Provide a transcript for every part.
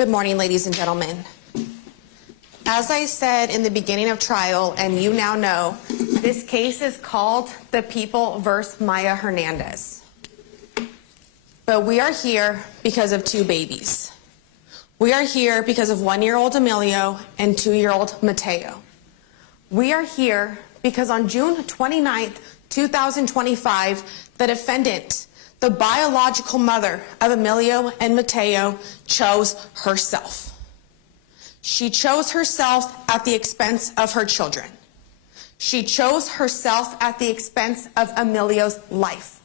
Good morning, ladies and gentlemen. As I said in the beginning of trial, and you now know, this case is called the People versus Maya Hernandez. But we are here because of two babies. We are here because of 1-year-old Emilio and 2-year-old Mateo. We are here because on June 29th, 2025, the defendant, the biological mother of Emilio and Mateo, chose herself. She chose herself at the expense of her children. She chose herself at the expense of Emilio's life.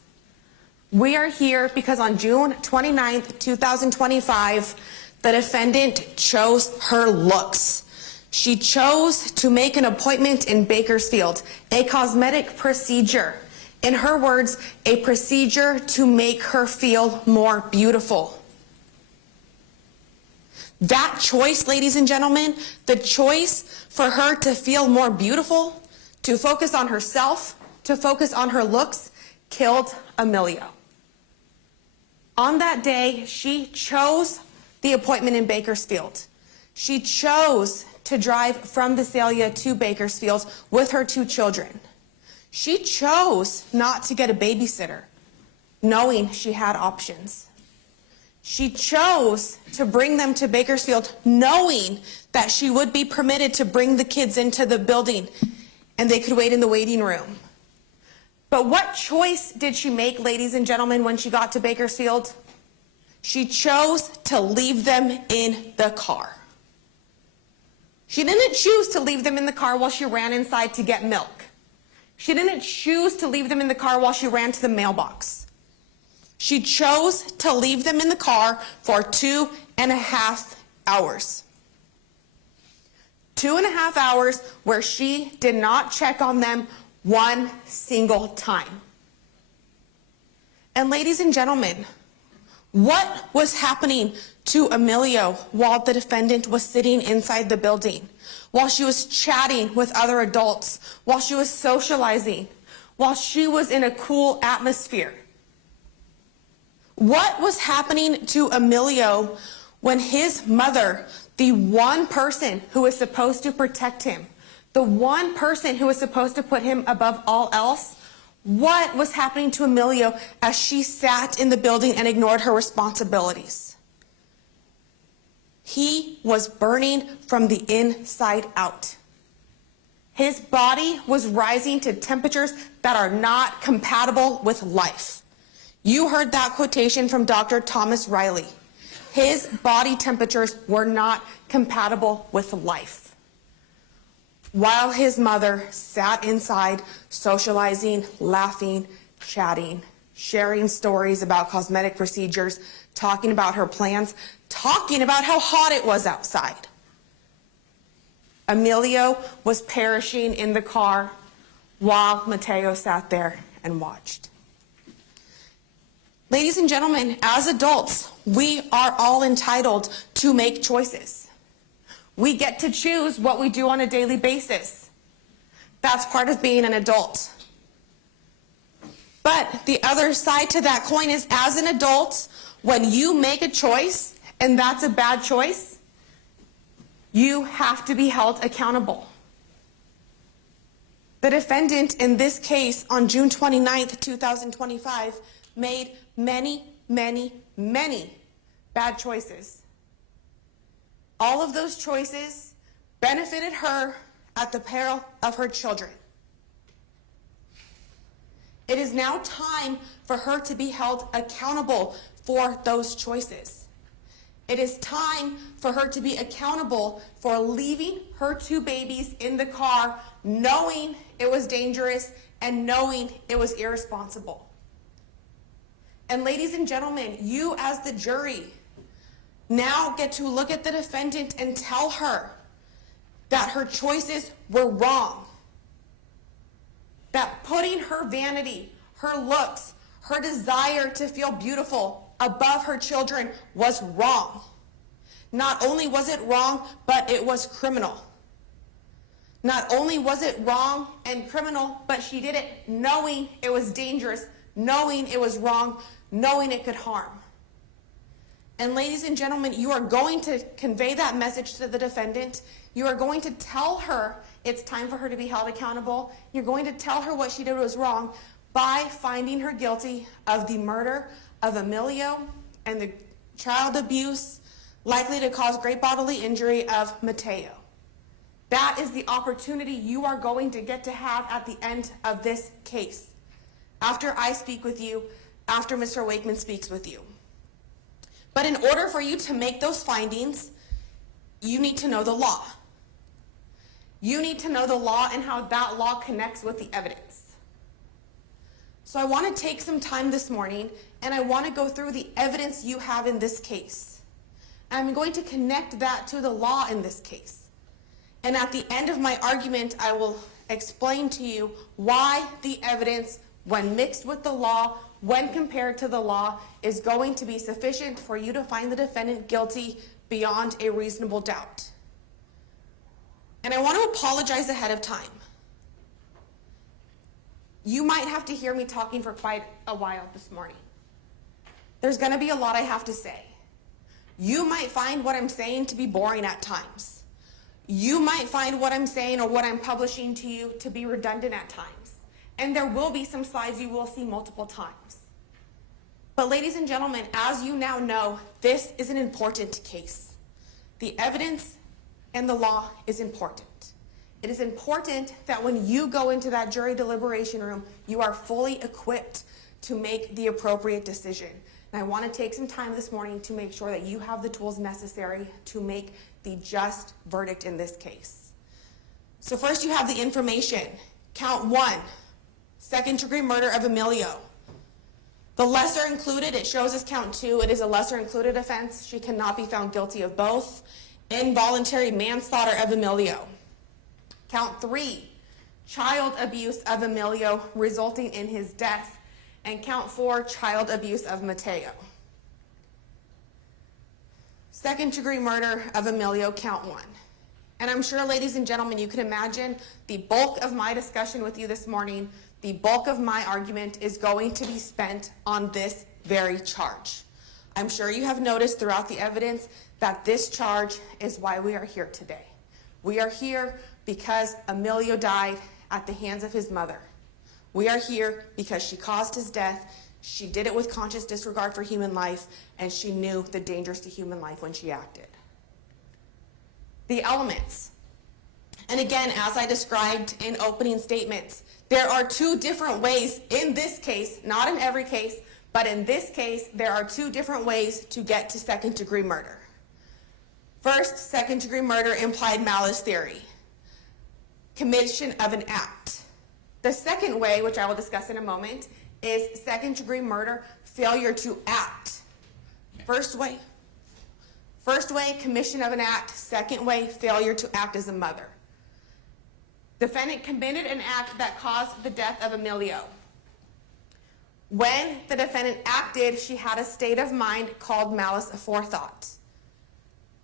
We are here because on June 29th, 2025, the defendant chose her looks. She chose to make an appointment in Bakersfield, a cosmetic procedure. In her words, a procedure to make her feel more beautiful. That choice, ladies and gentlemen, the choice for her to feel more beautiful, to focus on herself, to focus on her looks, killed Emilio. On that day, she chose the appointment in Bakersfield. She chose to drive from Visalia to Bakersfield with her 2 children. She chose not to get a babysitter, knowing she had options. She chose to bring them to Bakersfield, knowing that she would be permitted to bring the kids into the building and they could wait in the waiting room. But what choice did she make, ladies and gentlemen, when she got to Bakersfield? She chose to leave them in the car. She didn't choose to leave them in the car while she ran inside to get milk. She didn't choose to leave them in the car while she ran to the mailbox. She chose to leave them in the car for 2.5 hours. 2.5 hours where she did not check on them one single time. And ladies and gentlemen, what was happening to Emilio while the defendant was sitting inside the building, while she was chatting with other adults, while she was socializing, while she was in a cool atmosphere? What was happening to Emilio when his mother, the one person who was supposed to protect him, the one person who was supposed to put him above all else, what was happening to Emilio as she sat in the building and ignored her responsibilities? He was burning from the inside out. His body was rising to temperatures that are not compatible with life. You heard that quotation from Dr. Thomas Riley. His body temperatures were not compatible with life. While his mother sat inside, socializing, laughing, chatting, sharing stories about cosmetic procedures, talking about her plans, talking about how hot it was outside. Emilio was perishing in the car while Mateo sat there and watched. Ladies and gentlemen, as adults, we are all entitled to make choices. We get to choose what we do on a daily basis. That's part of being an adult. But the other side to that coin is, as an adult, when you make a choice and that's a bad choice, you have to be held accountable. The defendant in this case on June 29th, 2025 made many, many, many bad choices. All of those choices benefited her at the peril of her children. It is now time for her to be held accountable for those choices. It is time for her to be accountable for leaving her 2 babies in the car, knowing it was dangerous and knowing it was irresponsible. And ladies and gentlemen, you as the jury now get to look at the defendant and tell her that her choices were wrong. That putting her vanity, her looks, her desire to feel beautiful above her children was wrong. Not only was it wrong, but it was criminal. Not only was it wrong and criminal, but she did it knowing it was dangerous, knowing it was wrong, knowing it could harm. And ladies and gentlemen, you are going to convey that message to the defendant. You are going to tell her it's time for her to be held accountable. You're going to tell her what she did was wrong by finding her guilty of the murder of Emilio and the child abuse likely to cause great bodily injury of Mateo. That is the opportunity you are going to get to have at the end of this case. After I speak with you, after Mr. Wakeman speaks with you. But in order for you to make those findings, you need to know the law. You need to know the law and how that law connects with the evidence. So I want to take some time this morning and I want to go through the evidence you have in this case. I'm going to connect that to the law in this case. And at the end of my argument, I will explain to you why the evidence, when mixed with the law, when compared to the law, is going to be sufficient for you to find the defendant guilty beyond a reasonable doubt. And I want to apologize ahead of time. You might have to hear me talking for quite a while this morning. There's going to be a lot I have to say. You might find what I'm saying to be boring at times. You might find what I'm saying or what I'm publishing to you to be redundant at times. And there will be some slides you will see multiple times. But ladies and gentlemen, as you now know, this is an important case. The evidence and the law is important. It is important that when you go into that jury deliberation room, you are fully equipped to make the appropriate decision. And I want to take some time this morning to make sure that you have the tools necessary to make the just verdict in this case. So first you have the information. Count 1, second-degree murder of Emilio. The lesser included, it shows as count 2. It is a lesser included offense. She cannot be found guilty of both. Involuntary manslaughter of Emilio. Count 3, child abuse of Emilio resulting in his death. And count 4, child abuse of Mateo. Second-degree murder of Emilio, count 1. And I'm sure, ladies and gentlemen, you can imagine the bulk of my discussion with you this morning, the bulk of my argument is going to be spent on this very charge. I'm sure you have noticed throughout the evidence that this charge is why we are here today. We are here because Emilio died at the hands of his mother. We are here because she caused his death. She did it with conscious disregard for human life, and she knew the dangers to human life when she acted. The elements. And again, as I described in opening statements, there are 2 different ways in this case, not in every case, but in this case, there are 2 different ways to get to second-degree murder. First, second-degree murder, implied malice theory. Commission of an act. The second way, which I will discuss in a moment, is second-degree murder, failure to act. First way, commission of an act. Second way, failure to act as a mother. Defendant committed an act that caused the death of Emilio. When the defendant acted, she had a state of mind called malice aforethought.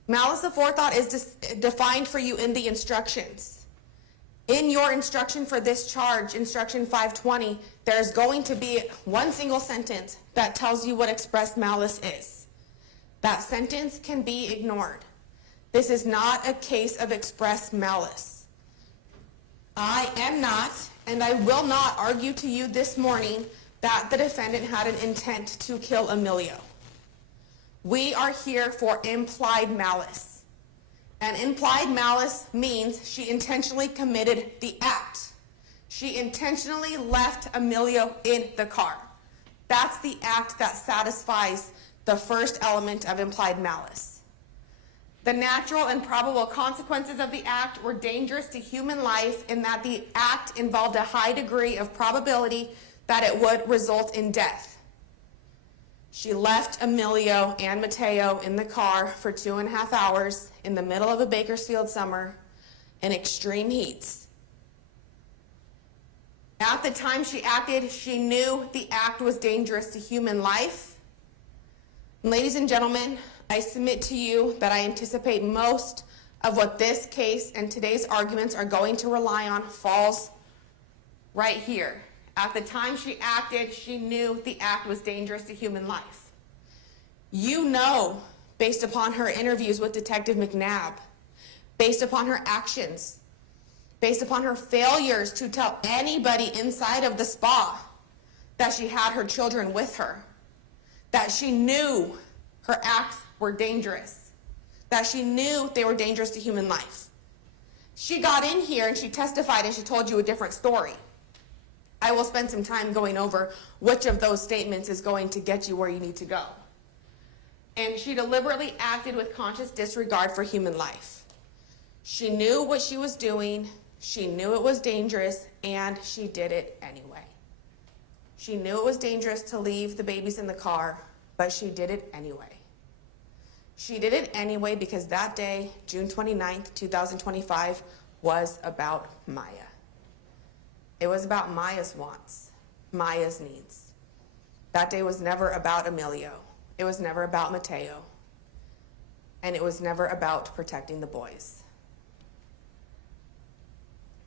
Malice aforethought is defined for you in the instructions. In your instruction for this charge, instruction 520, there's going to be one single sentence that tells you what express malice is. That sentence can be ignored. This is not a case of express malice. I am not, and I will not argue to you this morning that the defendant had an intent to kill Emilio. We are here for implied malice. And implied malice means she intentionally committed the act. She intentionally left Emilio in the car. That's the act that satisfies the first element of implied malice. The natural and probable consequences of the act were dangerous to human life in that the act involved a high degree of probability that it would result in death. She left Emilio and Mateo in the car for 2.5 hours in the middle of a Bakersfield summer in extreme heats. At the time she acted, she knew the act was dangerous to human life. Ladies and gentlemen, I submit to you that I anticipate most of what this case and today's arguments are going to rely on falls right here. At the time she acted, she knew the act was dangerous to human life. You know, based upon her interviews with Detective McNabb, based upon her actions, based upon her failures to tell anybody inside of the spa that she had her children with her, that she knew her acts were dangerous, that she knew they were dangerous to human life. She got in here and she testified and she told you a different story. I will spend some time going over which of those statements is going to get you where you need to go. And she deliberately acted with conscious disregard for human life. She knew what she was doing, she knew it was dangerous, and she did it anyway. She knew it was dangerous to leave the babies in the car, but she did it anyway. She did it anyway because that day, June 29th, 2025, was about Maya. It was about Maya's wants, Maya's needs. That day was never about Emilio. It was never about Mateo. And it was never about protecting the boys.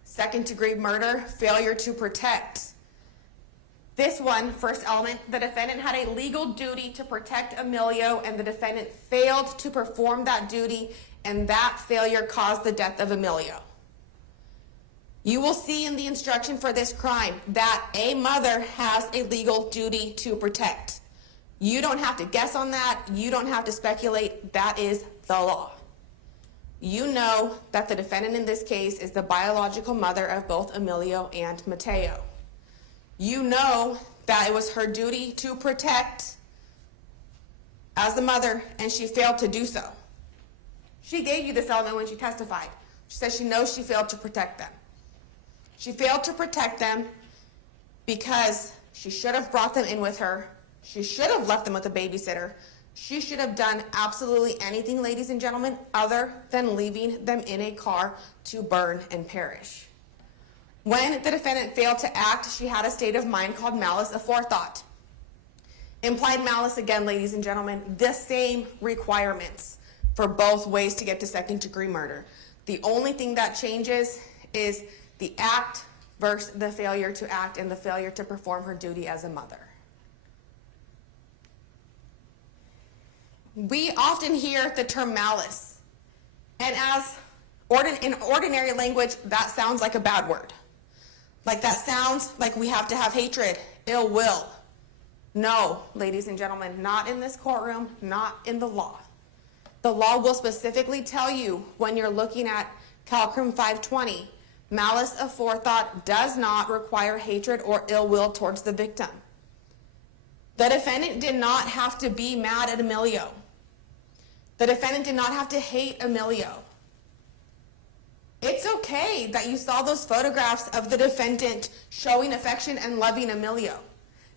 Second-degree murder, failure to protect. This one, first element, the defendant had a legal duty to protect Emilio, and the defendant failed to perform that duty, and that failure caused the death of Emilio. You will see in the instruction for this crime that a mother has a legal duty to protect. You don't have to guess on that. You don't have to speculate. That is the law. You know that the defendant in this case is the biological mother of both Emilio and Mateo. You know that it was her duty to protect as the mother, and she failed to do so. She gave you this element when she testified. She said she knows she failed to protect them. She failed to protect them because she should have brought them in with her. She should have left them with a babysitter. She should have done absolutely anything, ladies and gentlemen, other than leaving them in a car to burn and perish. When the defendant failed to act, she had a state of mind called malice aforethought. Implied malice, again, ladies and gentlemen, the same requirements for both ways to get to second-degree murder. The only thing that changes is the act versus the failure to act and the failure to perform her duty as a mother. We often hear the term malice, and as in ordinary language, that sounds like a bad word. Like that sounds like we have to have hatred, ill will. No, ladies and gentlemen, not in this courtroom, not in the law. The law will specifically tell you when you're looking at Calcrim 520, malice aforethought does not require hatred or ill will towards the victim. The defendant did not have to be mad at Emilio. The defendant did not have to hate Emilio. It's okay that you saw those photographs of the defendant showing affection and loving Emilio.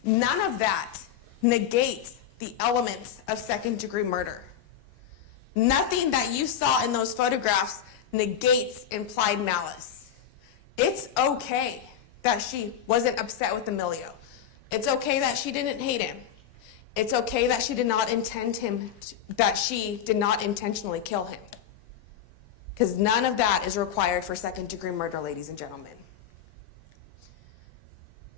None of that negates the elements of second-degree murder. Nothing that you saw in those photographs negates implied malice. It's okay that she wasn't upset with Emilio. It's okay that she didn't hate him. It's okay that she did not intentionally kill him. Because none of that is required for second-degree murder, ladies and gentlemen.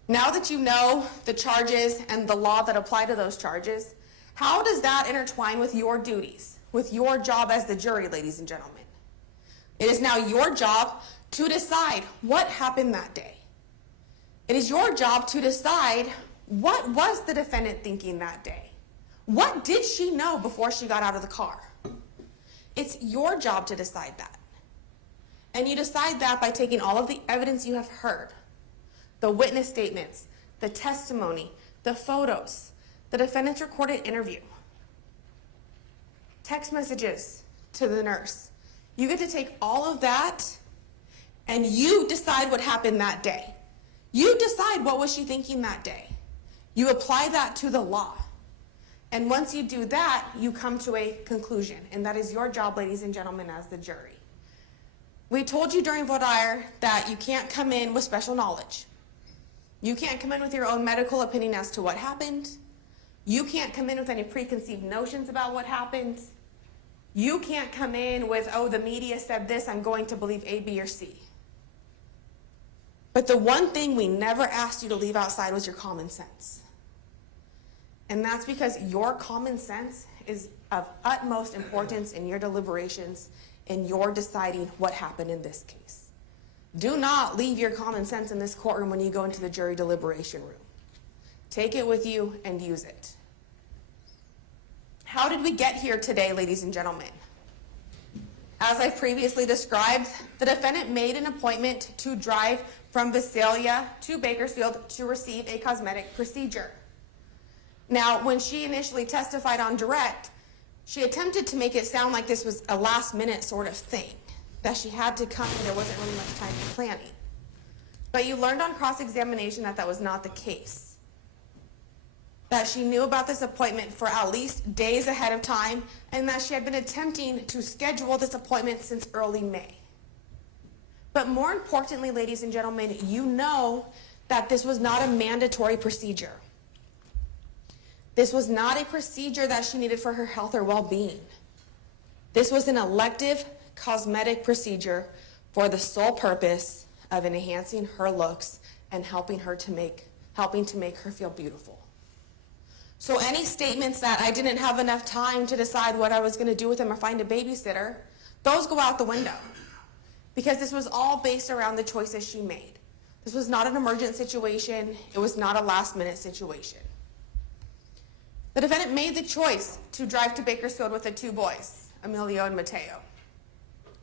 Now that you know the charges and the law that apply to those charges, how does that intertwine with your duties, with your job as the jury, ladies and gentlemen? It is now your job to decide what happened that day. It is your job to decide what was the defendant thinking that day. What did she know before she got out of the car? It's your job to decide that. And you decide that by taking all of the evidence you have heard, the witness statements, the testimony, the photos, the defendant's recorded interview, text messages to the nurse. You get to take all of that and you decide what happened that day. You decide what was she thinking that day. You apply that to the law. And once you do that, you come to a conclusion. And that is your job, ladies and gentlemen, as the jury. We told you during voir dire that you can't come in with special knowledge. You can't come in with your own medical opinion as to what happened. You can't come in with any preconceived notions about what happened. You can't come in with, oh, the media said this, I'm going to believe A, B, or C. But the one thing we never asked you to leave outside was your common sense. And that's because your common sense is of utmost importance in your deliberations and your deciding what happened in this case. Do not leave your common sense in this courtroom when you go into the jury deliberation room. Take it with you and use it. How did we get here today, ladies and gentlemen? As I've previously described, the defendant made an appointment to drive from Visalia to Bakersfield to receive a cosmetic procedure. Now, when she initially testified on direct, she attempted to make it sound like this was a last-minute sort of thing, that she had to come and there wasn't really much time for planning. But you learned on cross-examination that that was not the case. That she knew about this appointment for at least days ahead of time, and that she had been attempting to schedule this appointment since early May. But more importantly, ladies and gentlemen, you know that this was not a mandatory procedure. This was not a procedure that she needed for her health or well-being. This was an elective cosmetic procedure for the sole purpose of enhancing her looks and helping to make her feel beautiful. So any statements that I didn't have enough time to decide what I was going to do with him or find a babysitter, those go out the window. Because this was all based around the choices she made. This was not an emergent situation. It was not a last-minute situation. The defendant made the choice to drive to Bakersfield with the two boys, Emilio and Mateo.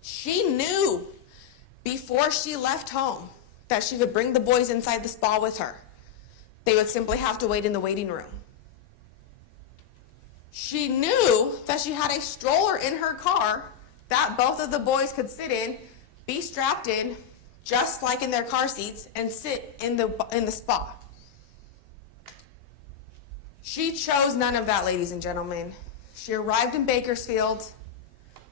She knew before she left home that she would bring the boys inside the spa with her. They would simply have to wait in the waiting room. She knew that she had a stroller in her car that both of the boys could sit in, be strapped in, just like in their car seats, and sit in the spa. She chose none of that, ladies and gentlemen. She arrived in Bakersfield.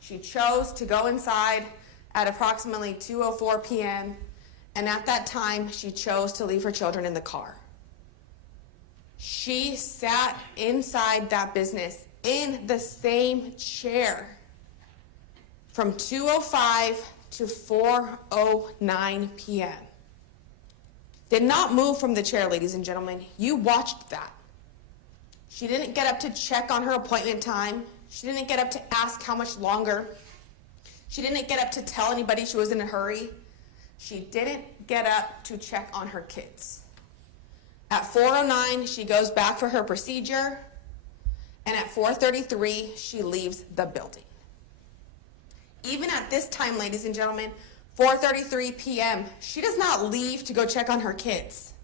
She chose to go inside at approximately 2:04 p.m., and at that time, she chose to leave her children in the car. She sat inside that business in the same chair from 2:05 to 4:09 p.m. Did not move from the chair, ladies and gentlemen. You watched that. She didn't get up to check on her appointment time. She didn't get up to ask how much longer. She didn't get up to tell anybody she was in a hurry. She didn't get up to check on her kids. At 4:09, she goes back for her procedure, and at 4:33, she leaves the building. Even at this time, ladies and gentlemen, 4:33 p.m., she does not leave to go check on her kids.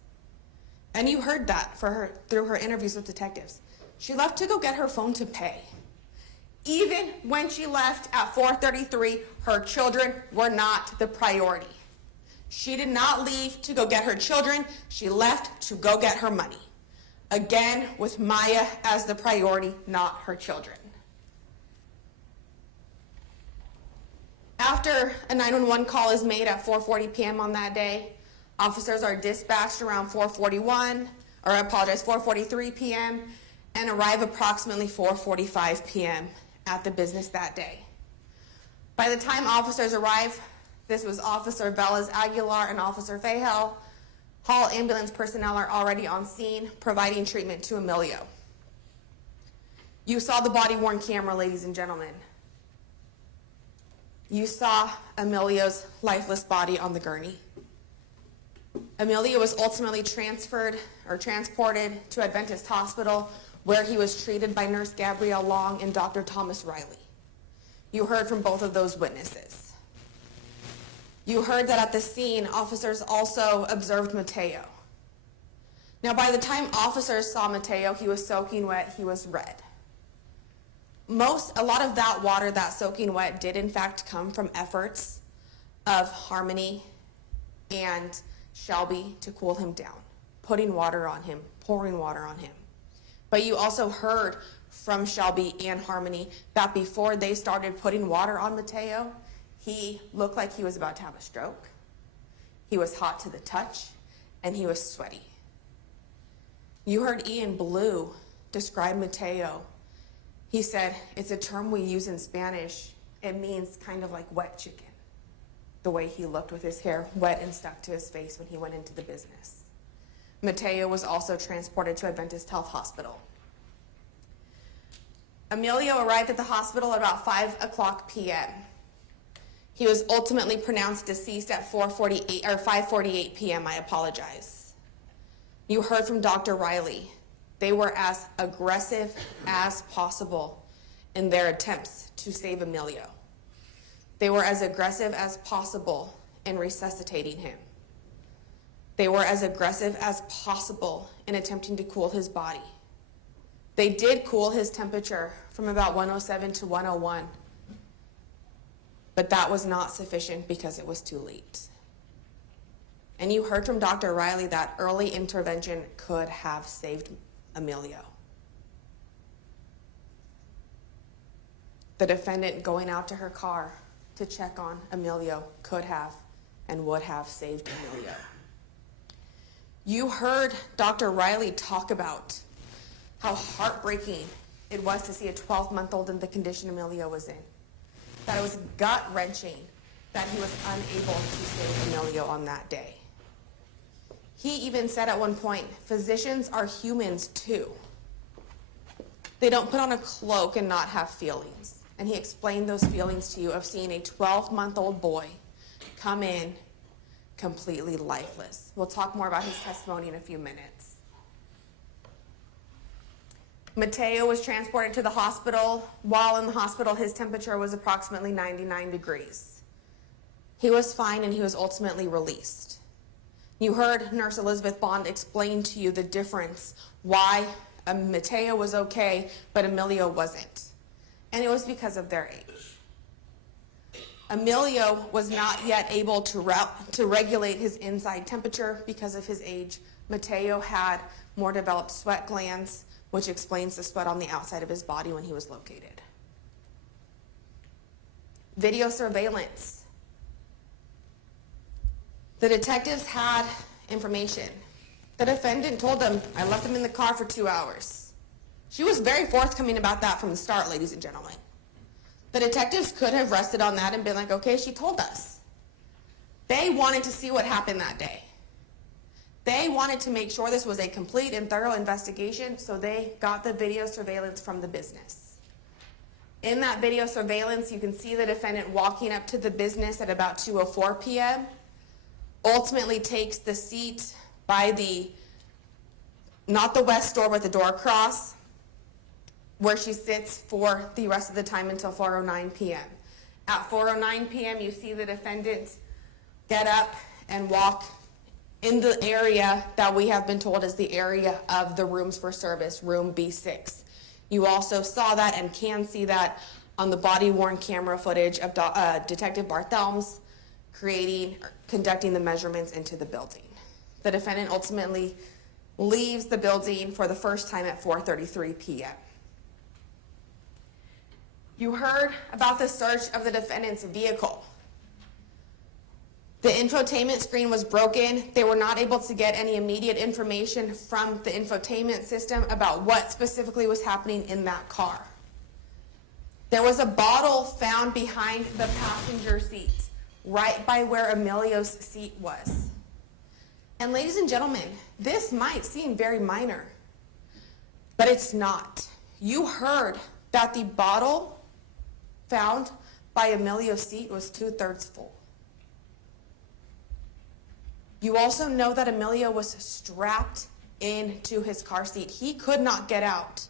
And you heard that through her interviews with detectives. She left to go get her phone to pay. Even when she left at 4:33, her children were not the priority. She did not leave to go get her children. She left to go get her money. Again, with Maya as the priority, not her children. After a 911 call is made at 4:40 p.m. on that day, officers are dispatched around 4:43 p.m. and arrive approximately 4:45 p.m. at the business that day. By the time officers arrive, this was Officer Velez Aguilar and Officer Fahel. Hall ambulance personnel are already on scene providing treatment to Emilio. You saw the body-worn camera, ladies and gentlemen. You saw Emilio's lifeless body on the gurney. Emilio was ultimately transported to Adventist Hospital, where he was treated by Nurse Gabrielle Long and Dr. Thomas Riley. You heard from both of those witnesses. You heard that at the scene, officers also observed Mateo. Now, by the time officers saw Mateo, he was soaking wet, he was red. A lot of that water, that soaking wet, did in fact come from efforts of Harmony and Shelby to cool him down, putting water on him, pouring water on him. But you also heard from Shelby and Harmony that before they started putting water on Mateo, he looked like he was about to have a stroke. He was hot to the touch, and he was sweaty. You heard Ian Blue describe Mateo. He said, it's a term we use in Spanish. It means kind of like wet chicken, the way he looked with his hair wet and stuck to his face when he went into the business. Mateo was also transported to Adventist Health Hospital. Emilio arrived at the hospital at about 5:00 p.m. He was ultimately pronounced deceased at 4:48 or 5:48 p.m. I apologize. You heard from Dr. Riley. They were as aggressive as possible in their attempts to save Emilio. They were as aggressive as possible in resuscitating him. They were as aggressive as possible in attempting to cool his body. They did cool his temperature from about 107 to 101, but that was not sufficient because it was too late. And you heard from Dr. Riley that early intervention could have saved Emilio. The defendant going out to her car to check on Emilio could have and would have saved Emilio. You heard Dr. Riley talk about how heartbreaking it was to see a 12-month-old in the condition Emilio was in. That it was gut-wrenching that he was unable to save Emilio on that day. He even said at one point, physicians are humans too. They don't put on a cloak and not have feelings. And he explained those feelings to you of seeing a 12-month-old boy come in completely lifeless. We'll talk more about his testimony in a few minutes. Mateo was transported to the hospital. While in the hospital, his temperature was approximately 99 degrees. He was fine and he was ultimately released. You heard Nurse Elizabeth Bond explain to you the difference, why Mateo was okay, but Emilio wasn't. And it was because of their age. Emilio was not yet able to regulate his inside temperature because of his age. Mateo had more developed sweat glands, which explains the sweat on the outside of his body when he was located. Video surveillance. The detectives had information. The defendant told them, I left him in the car for 2 hours. She was very forthcoming about that from the start, ladies and gentlemen. The detectives could have rested on that and been like, okay, she told us. They wanted to see what happened that day. They wanted to make sure this was a complete and thorough investigation, so they got the video surveillance from the business. In that video surveillance, you can see the defendant walking up to the business at about 2:04 p.m., ultimately takes the seat by the, not the west door, but the door across, where she sits for the rest of the time until 4:09 p.m. At 4:09 p.m., you see the defendant get up and walk in the area that we have been told is the area of the rooms for service, room B6. You also saw that and can see that on the body-worn camera footage of Detective Barthelms conducting the measurements into the building. The defendant ultimately leaves the building for the first time at 4:33 p.m. You heard about the search of the defendant's vehicle. The infotainment screen was broken. They were not able to get any immediate information from the infotainment system about what specifically was happening in that car. There was a bottle found behind the passenger seat, right by where Emilio's seat was. And ladies and gentlemen, this might seem very minor, but it's not. You heard that the bottle found by Emilio's seat was 2/3 full. You also know that Emilio was strapped into his car seat. He could not get out.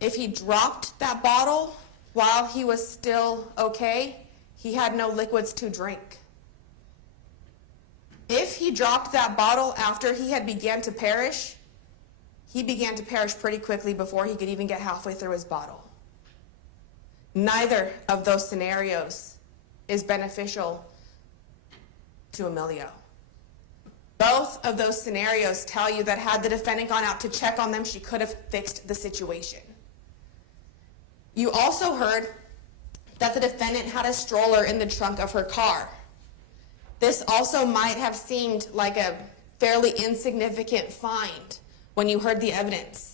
If he dropped that bottle while he was still okay, he had no liquids to drink. If he dropped that bottle after he had began to perish, he began to perish pretty quickly before he could even get halfway through his bottle. Neither of those scenarios is beneficial to Emilio. Both of those scenarios tell you that had the defendant gone out to check on them, she could have fixed the situation. You also heard that the defendant had a stroller in the trunk of her car. This also might have seemed like a fairly insignificant find when you heard the evidence.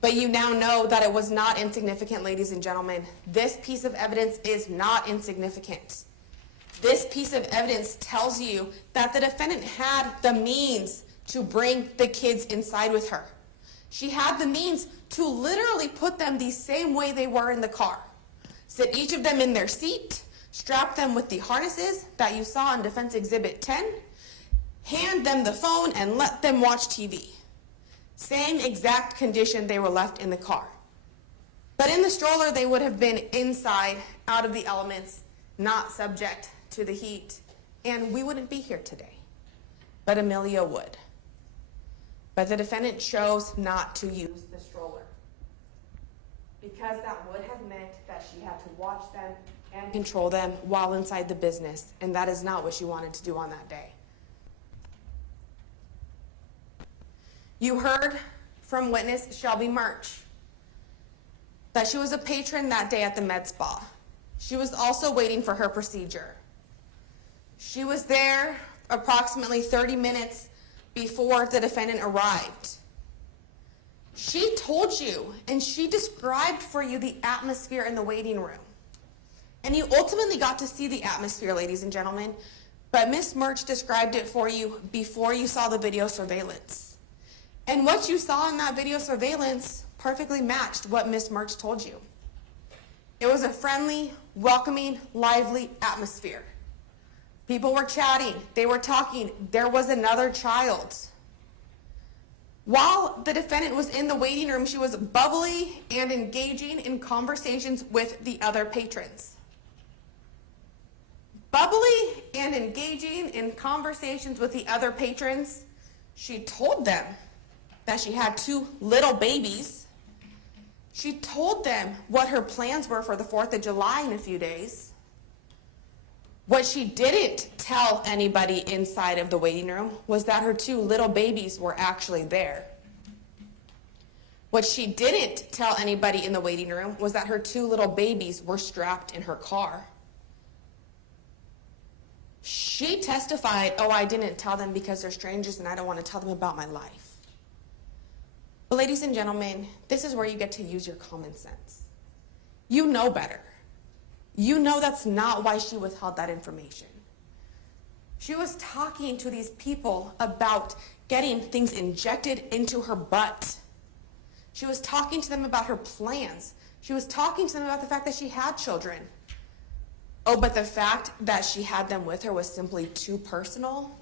But you now know that it was not insignificant, ladies and gentlemen. This piece of evidence is not insignificant. This piece of evidence tells you that the defendant had the means to bring the kids inside with her. She had the means to literally put them the same way they were in the car. Sit each of them in their seat, strap them with the harnesses that you saw in Defense Exhibit 10, hand them the phone, and let them watch TV. Same exact condition they were left in the car. But in the stroller, they would have been inside, out of the elements, not subject to the heat, and we wouldn't be here today. But Amelia would. But the defendant chose not to use the stroller because that would have meant that she had to watch them and control them while inside the business, and that is not what she wanted to do on that day. You heard from witness Shelby Murch that she was a patron that day at the med spa. She was also waiting for her procedure. She was there approximately 30 minutes before the defendant arrived. She told you and she described for you the atmosphere in the waiting room. And you ultimately got to see the atmosphere, ladies and gentlemen, but Ms. Murch described it for you before you saw the video surveillance. And what you saw in that video surveillance perfectly matched what Ms. Murch told you. It was a friendly, welcoming, lively atmosphere. People were chatting, they were talking, there was another child. While the defendant was in the waiting room, she was bubbly and engaging in conversations with the other patrons. Bubbly and engaging in conversations with the other patrons, she told them that she had 2 little babies. She told them what her plans were for the 4th of July in a few days. What she didn't tell anybody inside of the waiting room was that her 2 little babies were actually there. What she didn't tell anybody in the waiting room was that her 2 little babies were strapped in her car. She testified, "Oh, I didn't tell them because they're strangers and I don't want to tell them about my life." But ladies and gentlemen, this is where you get to use your common sense. You know better. You know that's not why she withheld that information. She was talking to these people about getting things injected into her butt. She was talking to them about her plans. She was talking to them about the fact that she had children. Oh, but the fact that she had them with her was simply too personal?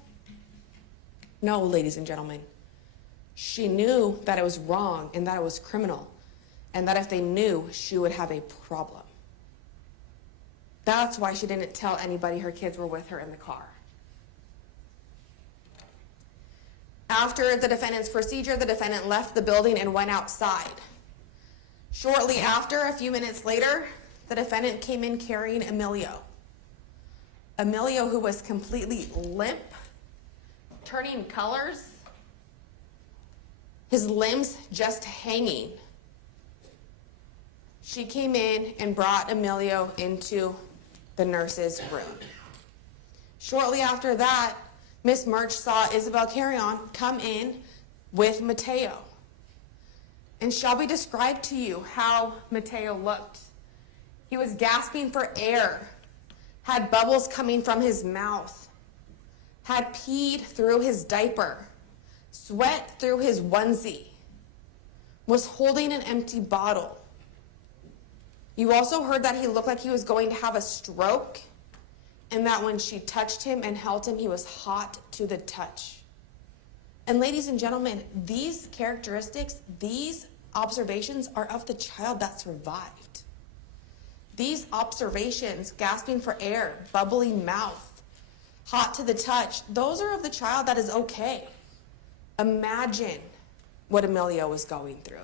No, ladies and gentlemen. She knew that it was wrong and that it was criminal, and that if they knew, she would have a problem. That's why she didn't tell anybody her kids were with her in the car. After the defendant's procedure, the defendant left the building and went outside. Shortly after, a few minutes later, the defendant came in carrying Emilio. Emilio, who was completely limp, turning colors, his limbs just hanging. She came in and brought Emilio into the nurse's room. Shortly after that, Miss Murch saw Isabel Carrion come in with Mateo. And Shelby described to you how Mateo looked. He was gasping for air, had bubbles coming from his mouth, had peed through his diaper, sweat through his onesie, was holding an empty bottle. You also heard that he looked like he was going to have a stroke, and that when she touched him and held him, he was hot to the touch. And ladies and gentlemen, these characteristics, these observations are of the child that survived. These observations, gasping for air, bubbly mouth, hot to the touch, those are of the child that is okay. Imagine what Emilio was going through.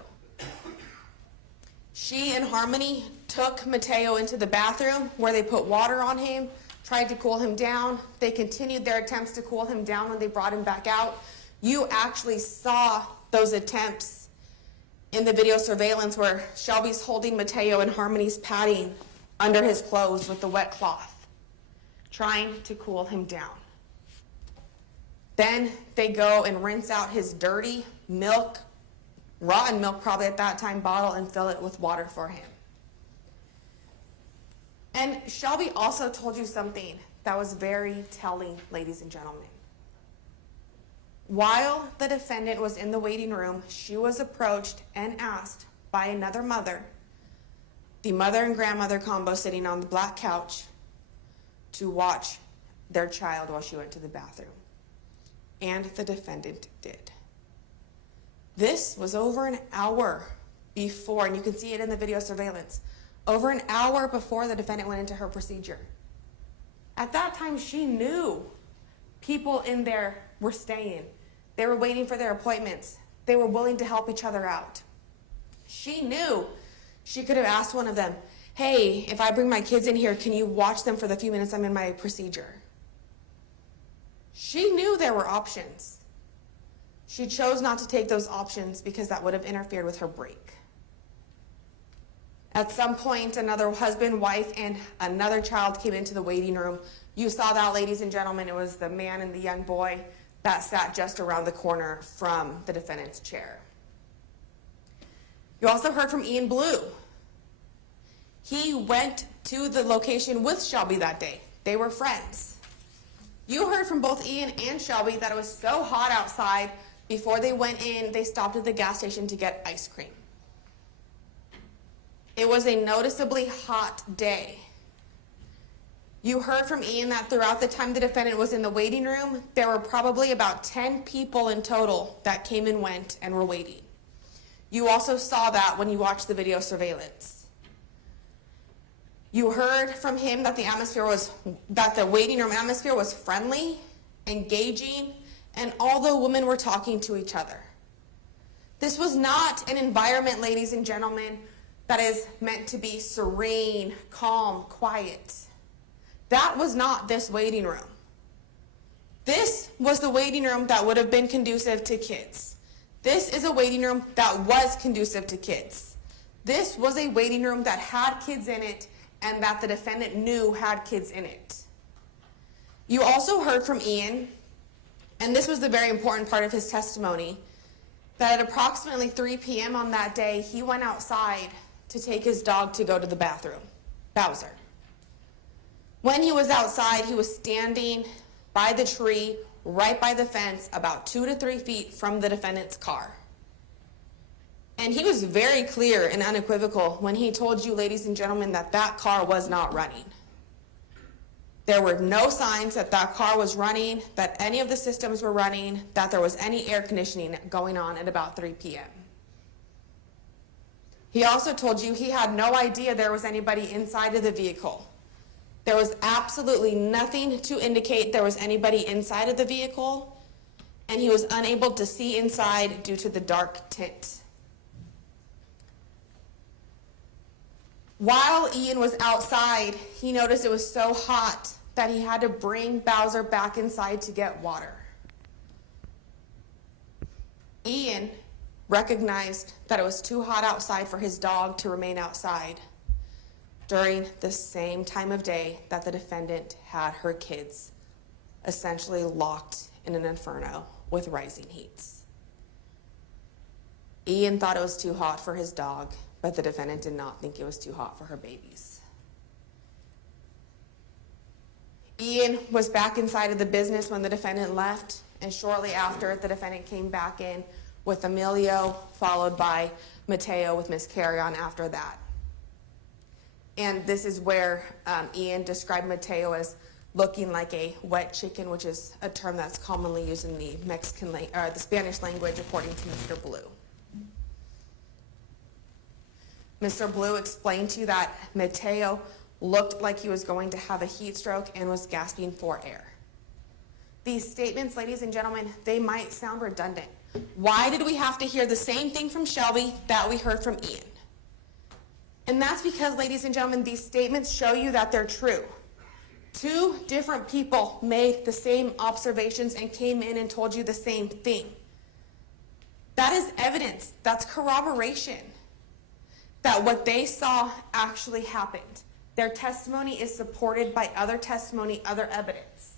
She and Harmony took Mateo into the bathroom where they put water on him, tried to cool him down. They continued their attempts to cool him down when they brought him back out. You actually saw those attempts in the video surveillance where Shelby's holding Mateo and Harmony's patting under his clothes with the wet cloth, trying to cool him down. Then they go and rinse out his dirty milk, rotten milk probably at that time, bottle and fill it with water for him. And Shelby also told you something that was very telling, ladies and gentlemen. While the defendant was in the waiting room, she was approached and asked by another mother, the mother and grandmother combo sitting on the black couch, to watch their child while she went to the bathroom. And the defendant did. This was over an hour before, and you can see it in the video surveillance, over an hour before the defendant went into her procedure. At that time, she knew people in there were staying. They were waiting for their appointments. They were willing to help each other out. She knew she could have asked one of them, hey, if I bring my kids in here, can you watch them for the few minutes I'm in my procedure? She knew there were options. She chose not to take those options because that would have interfered with her break. At some point, another husband, wife, and another child came into the waiting room. You saw that, ladies and gentlemen. It was the man and the young boy that sat just around the corner from the defendant's chair. You also heard from Ian Blue. He went to the location with Shelby that day. They were friends. You heard from both Ian and Shelby that it was so hot outside. Before they went in, they stopped at the gas station to get ice cream. It was a noticeably hot day. You heard from Ian that throughout the time the defendant was in the waiting room, there were probably about 10 people in total that came and went and were waiting. You also saw that when you watched the video surveillance. You heard from him that the waiting room atmosphere was friendly, engaging, and all the women were talking to each other. This was not an environment, ladies and gentlemen, that is meant to be serene, calm, quiet. That was not this waiting room. This was the waiting room that would have been conducive to kids. This is a waiting room that was conducive to kids. This was a waiting room that had kids in it and that the defendant knew had kids in it. You also heard from Ian, and this was the very important part of his testimony, that at approximately 3 p.m. on that day, he went outside to take his dog to go to the bathroom, Bowser. When he was outside, he was standing by the tree, right by the fence, about 2 to 3 feet from the defendant's car. And he was very clear and unequivocal when he told you, ladies and gentlemen, that that car was not running. There were no signs that that car was running, that any of the systems were running, that there was any air conditioning going on at about 3 p.m. He also told you he had no idea there was anybody inside of the vehicle. There was absolutely nothing to indicate there was anybody inside of the vehicle, and he was unable to see inside due to the dark tint. While Ian was outside, he noticed it was so hot that he had to bring Bowser back inside to get water. Ian recognized that it was too hot outside for his dog to remain outside during the same time of day that the defendant had her kids essentially locked in an inferno with rising heats. Ian thought it was too hot for his dog, but the defendant did not think it was too hot for her babies. Ian was back inside of the business when the defendant left, and shortly after, the defendant came back in with Emilio, followed by Mateo with Miss Carrion after that. And this is where Ian described Mateo as looking like a wet chicken, which is a term that's commonly used in the the Spanish language, according to Mr. Blue. Mr. Blue explained to you that Mateo looked like he was going to have a heat stroke and was gasping for air. These statements, ladies and gentlemen, they might sound redundant. Why did we have to hear the same thing from Shelby that we heard from Ian? And that's because, ladies and gentlemen, these statements show you that they're true. Two different people made the same observations and came in and told you the same thing. That is evidence. That's corroboration that what they saw actually happened. Their testimony is supported by other testimony, other evidence.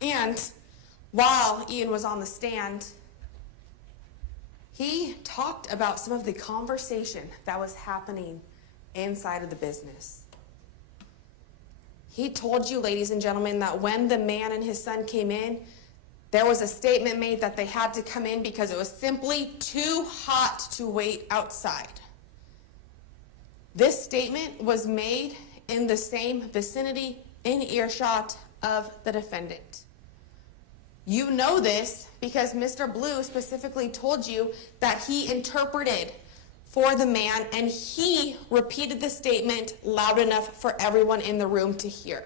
And while Ian was on the stand, he talked about some of the conversation that was happening inside of the business. He told you, ladies and gentlemen, that when the man and his son came in, there was a statement made that they had to come in because it was simply too hot to wait outside. This statement was made in the same vicinity, in earshot of the defendant. You know this because Mr. Blue specifically told you that he interpreted for the man, and he repeated the statement loud enough for everyone in the room to hear.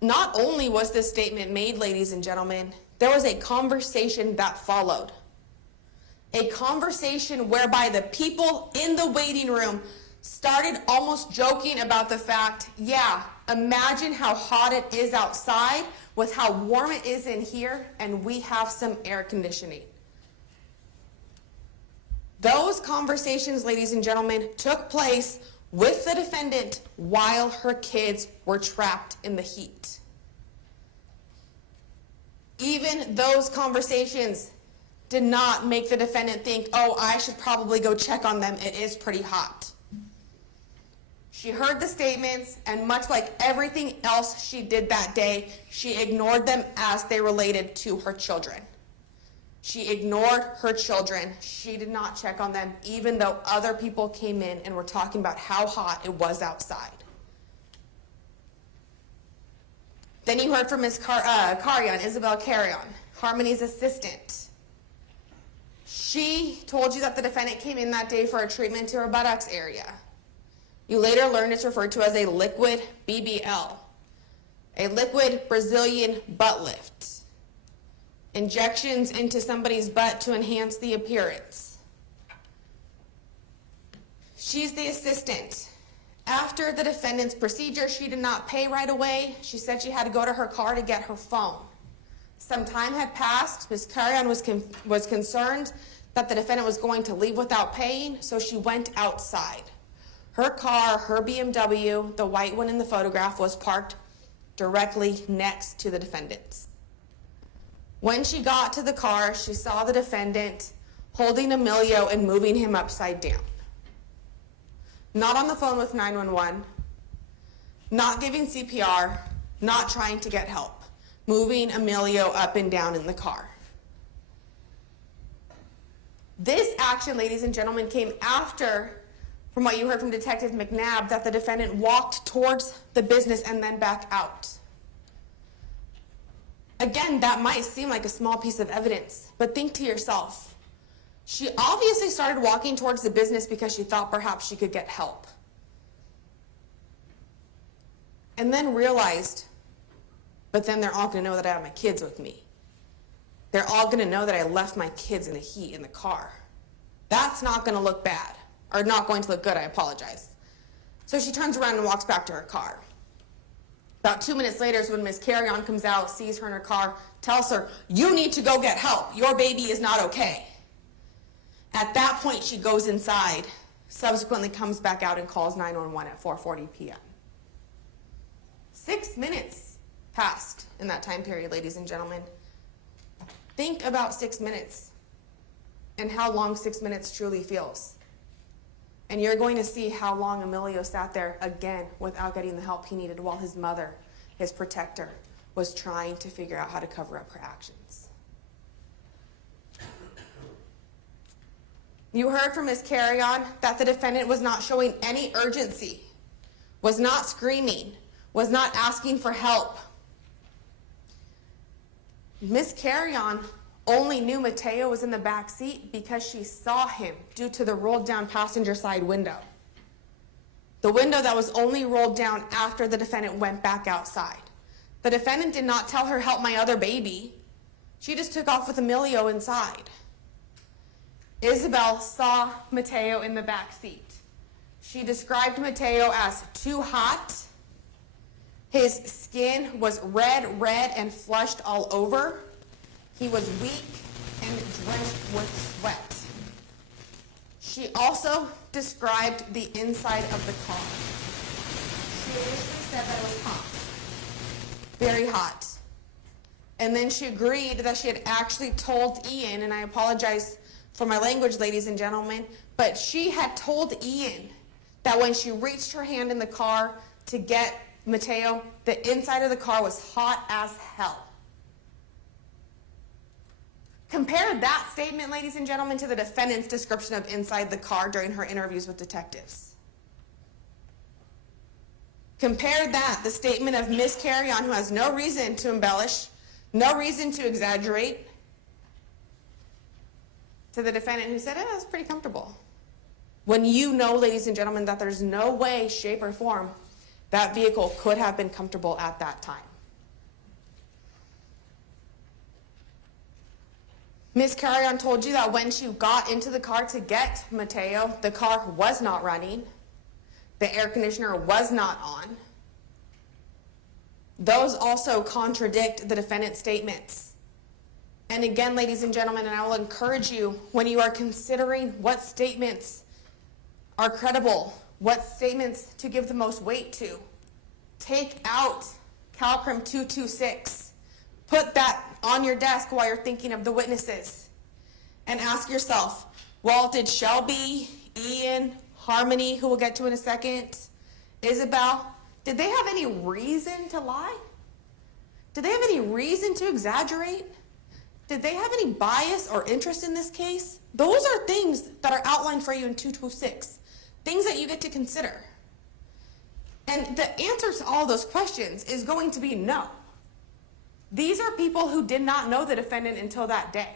Not only was this statement made, ladies and gentlemen, there was a conversation that followed. A conversation whereby the people in the waiting room started almost joking about the fact, yeah, imagine how hot it is outside with how warm it is in here, and we have some air conditioning. Those conversations, ladies and gentlemen, took place with the defendant while her kids were trapped in the heat. Even those conversations did not make the defendant think, oh, I should probably go check on them. It is pretty hot. She heard the statements, and much like everything else she did that day, she ignored them as they related to her children. She ignored her children. She did not check on them, even though other people came in and were talking about how hot it was outside. Then you heard from Ms. Carrion, Isabel Carrion, Harmony's assistant. She told you that the defendant came in that day for a treatment to her buttocks area. You later learned it's referred to as a liquid BBL, a liquid Brazilian butt lift. Injections into somebody's butt to enhance the appearance. She's the assistant. After the defendant's procedure, she did not pay right away. She said she had to go to her car to get her phone. Some time had passed. Ms. Carrion was concerned that the defendant was going to leave without paying, so she went outside. Her car, her BMW, the white one in the photograph, was parked directly next to the defendant's. When she got to the car, she saw the defendant holding Emilio and moving him upside down. Not on the phone with 911, not giving CPR, not trying to get help, moving Emilio up and down in the car. This action, ladies and gentlemen, came after, from what you heard from Detective McNabb, that the defendant walked towards the business and then back out. Again, that might seem like a small piece of evidence, but think to yourself. She obviously started walking towards the business because she thought perhaps she could get help. And then realized, but then they're all going to know that I have my kids with me. They're all going to know that I left my kids in the heat in the car. That's not going to look bad, or not going to look good, I apologize. So she turns around and walks back to her car. About 2 minutes later is when Ms. Carrion comes out, sees her in her car, tells her, you need to go get help. Your baby is not okay. At that point, she goes inside, subsequently comes back out and calls 911 at 4:40 p.m. 6 minutes passed in that time period, ladies and gentlemen. Think about 6 minutes and how long 6 minutes truly feels. And you're going to see how long Emilio sat there again without getting the help he needed while his mother, his protector, was trying to figure out how to cover up her actions. You heard from Ms. Carrion that the defendant was not showing any urgency, was not screaming, was not asking for help. Ms. Carrion only knew Mateo was in the back seat because she saw him due to the rolled down passenger side window. The window that was only rolled down after the defendant went back outside. The defendant did not tell her, help my other baby. She just took off with Emilio inside. Isabel saw Mateo in the back seat. She described Mateo as too hot. His skin was red, and flushed all over. He was weak and drenched with sweat. She also described the inside of the car. She initially said that it was hot, very hot. And then she agreed that she had actually told Ian, and I apologize for my language, ladies and gentlemen, but she had told Ian that when she reached her hand in the car to get Mateo, the inside of the car was hot as hell. Compare that statement, ladies and gentlemen, to the defendant's description of inside the car during her interviews with detectives. Compare that, the statement of Ms. Carrion, who has no reason to embellish, no reason to exaggerate, to the defendant who said, it's pretty comfortable. When you know, ladies and gentlemen, that there's no way, shape, or form that vehicle could have been comfortable at that time. Ms. Carrion told you that when she got into the car to get Mateo, the car was not running. The air conditioner was not on. Those also contradict the defendant's statements. And again, ladies and gentlemen, and I will encourage you, when you are considering what statements are credible, what statements to give the most weight to, take out CalCrim 226. Put that on your desk while you're thinking of the witnesses. And ask yourself, well, did Shelby, Ian, Harmony, who we'll get to in a second, Isabel, did they have any reason to lie? Did they have any reason to exaggerate? Did they have any bias or interest in this case? Those are things that are outlined for you in 226, things that you get to consider. And the answer to all those questions is going to be no. These are people who did not know the defendant until that day.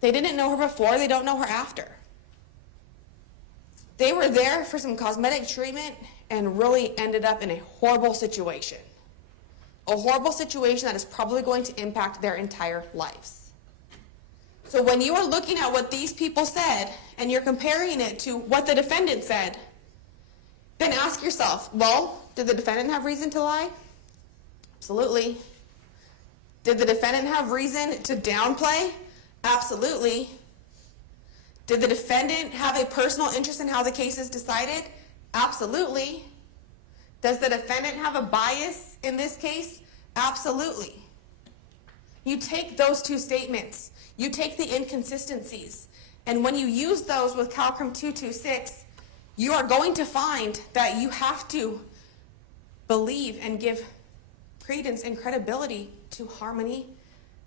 They didn't know her before, they don't know her after. They were there for some cosmetic treatment and really ended up in a horrible situation. A horrible situation that is probably going to impact their entire lives. So when you are looking at what these people said and you're comparing it to what the defendant said, then ask yourself, well, did the defendant have reason to lie? Absolutely. Did the defendant have reason to downplay? Absolutely. Did the defendant have a personal interest in how the case is decided? Absolutely. Does the defendant have a bias in this case? Absolutely. You take those two statements, you take the inconsistencies, and when you use those with CalCrim 226, you are going to find that you have to believe and give credence and credibility to Harmony,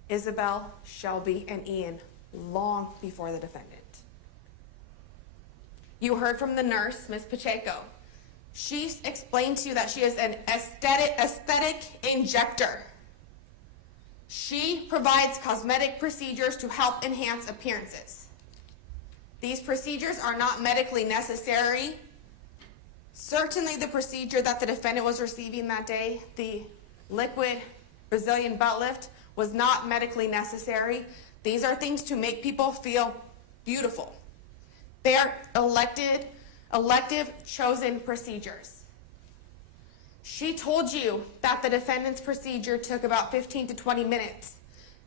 Isabel, Shelby, and Ian long before the defendant. You heard from the nurse, Ms. Pacheco. She explained to you that she is an aesthetic injector. She provides cosmetic procedures to help enhance appearances. These procedures are not medically necessary. Certainly the procedure that the defendant was receiving that day, the liquid Brazilian butt lift, was not medically necessary. These are things to make people feel beautiful. They are elective chosen procedures. She told you that the defendant's procedure took about 15 to 20 minutes.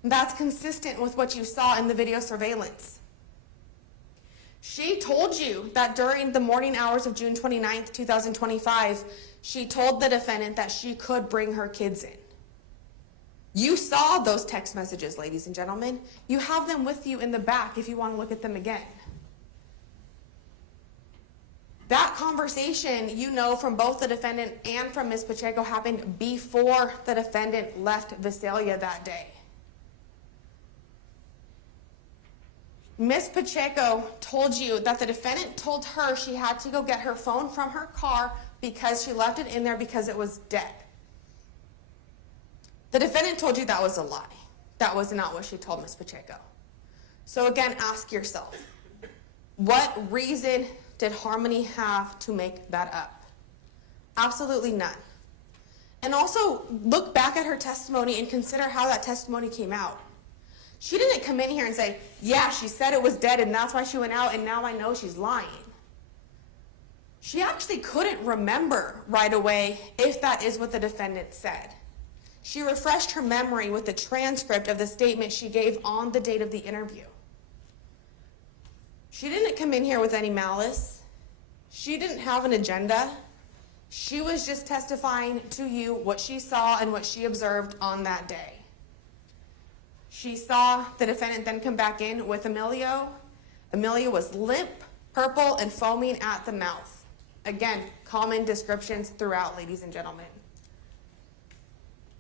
That's consistent with what you saw in the video surveillance. She told you that during the morning hours of June 29th, 2025, she told the defendant that she could bring her kids in. You saw those text messages, ladies and gentlemen. You have them with you in the back if you want to look at them again. That conversation, you know, from both the defendant and from Ms. Pacheco happened before the defendant left Visalia that day. Ms. Pacheco told you that the defendant told her she had to go get her phone from her car because she left it in there because it was dead. The defendant told you that was a lie. That was not what she told Ms. Pacheco. So again, ask yourself, what reason did Harmony have to make that up? Absolutely none. And also look back at her testimony and consider how that testimony came out. She didn't come in here and say, yeah, she said it was dead and that's why she went out and now I know she's lying. She actually couldn't remember right away if that is what the defendant said. She refreshed her memory with the transcript of the statement she gave on the date of the interview. She didn't come in here with any malice. She didn't have an agenda. She was just testifying to you what she saw and what she observed on that day. She saw the defendant then come back in with Emilio. Emilio was limp, purple, and foaming at the mouth. Again, common descriptions throughout, ladies and gentlemen.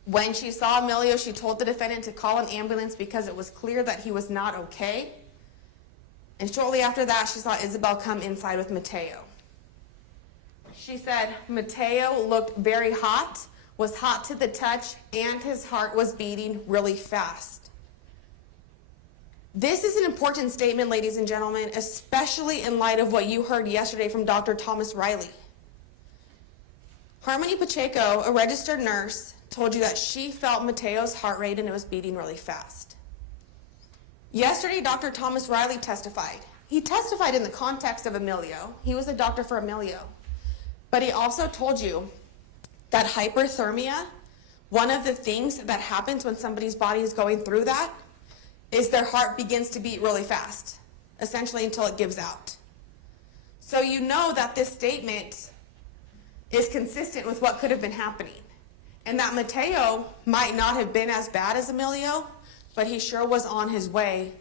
When she saw Emilio, she told the defendant to call an ambulance because it was clear that he was not okay. And shortly after that, she saw Isabel come inside with Mateo. She said Mateo looked very hot, was hot to the touch, and his heart was beating really fast. This is an important statement, ladies and gentlemen, especially in light of what you heard yesterday from Dr. Thomas Riley. Harmony Pacheco, a registered nurse, told you that she felt Mateo's heart rate and it was beating really fast. Yesterday, Dr. Thomas Riley testified. He testified in the context of Emilio. He was a doctor for Emilio. But he also told you that hyperthermia, one of the things that happens when somebody's body is going through that, is their heart begins to beat really fast, essentially until it gives out. So you know that this statement is consistent with what could have been happening. And that Mateo might not have been as bad as Emilio, but he sure was on his way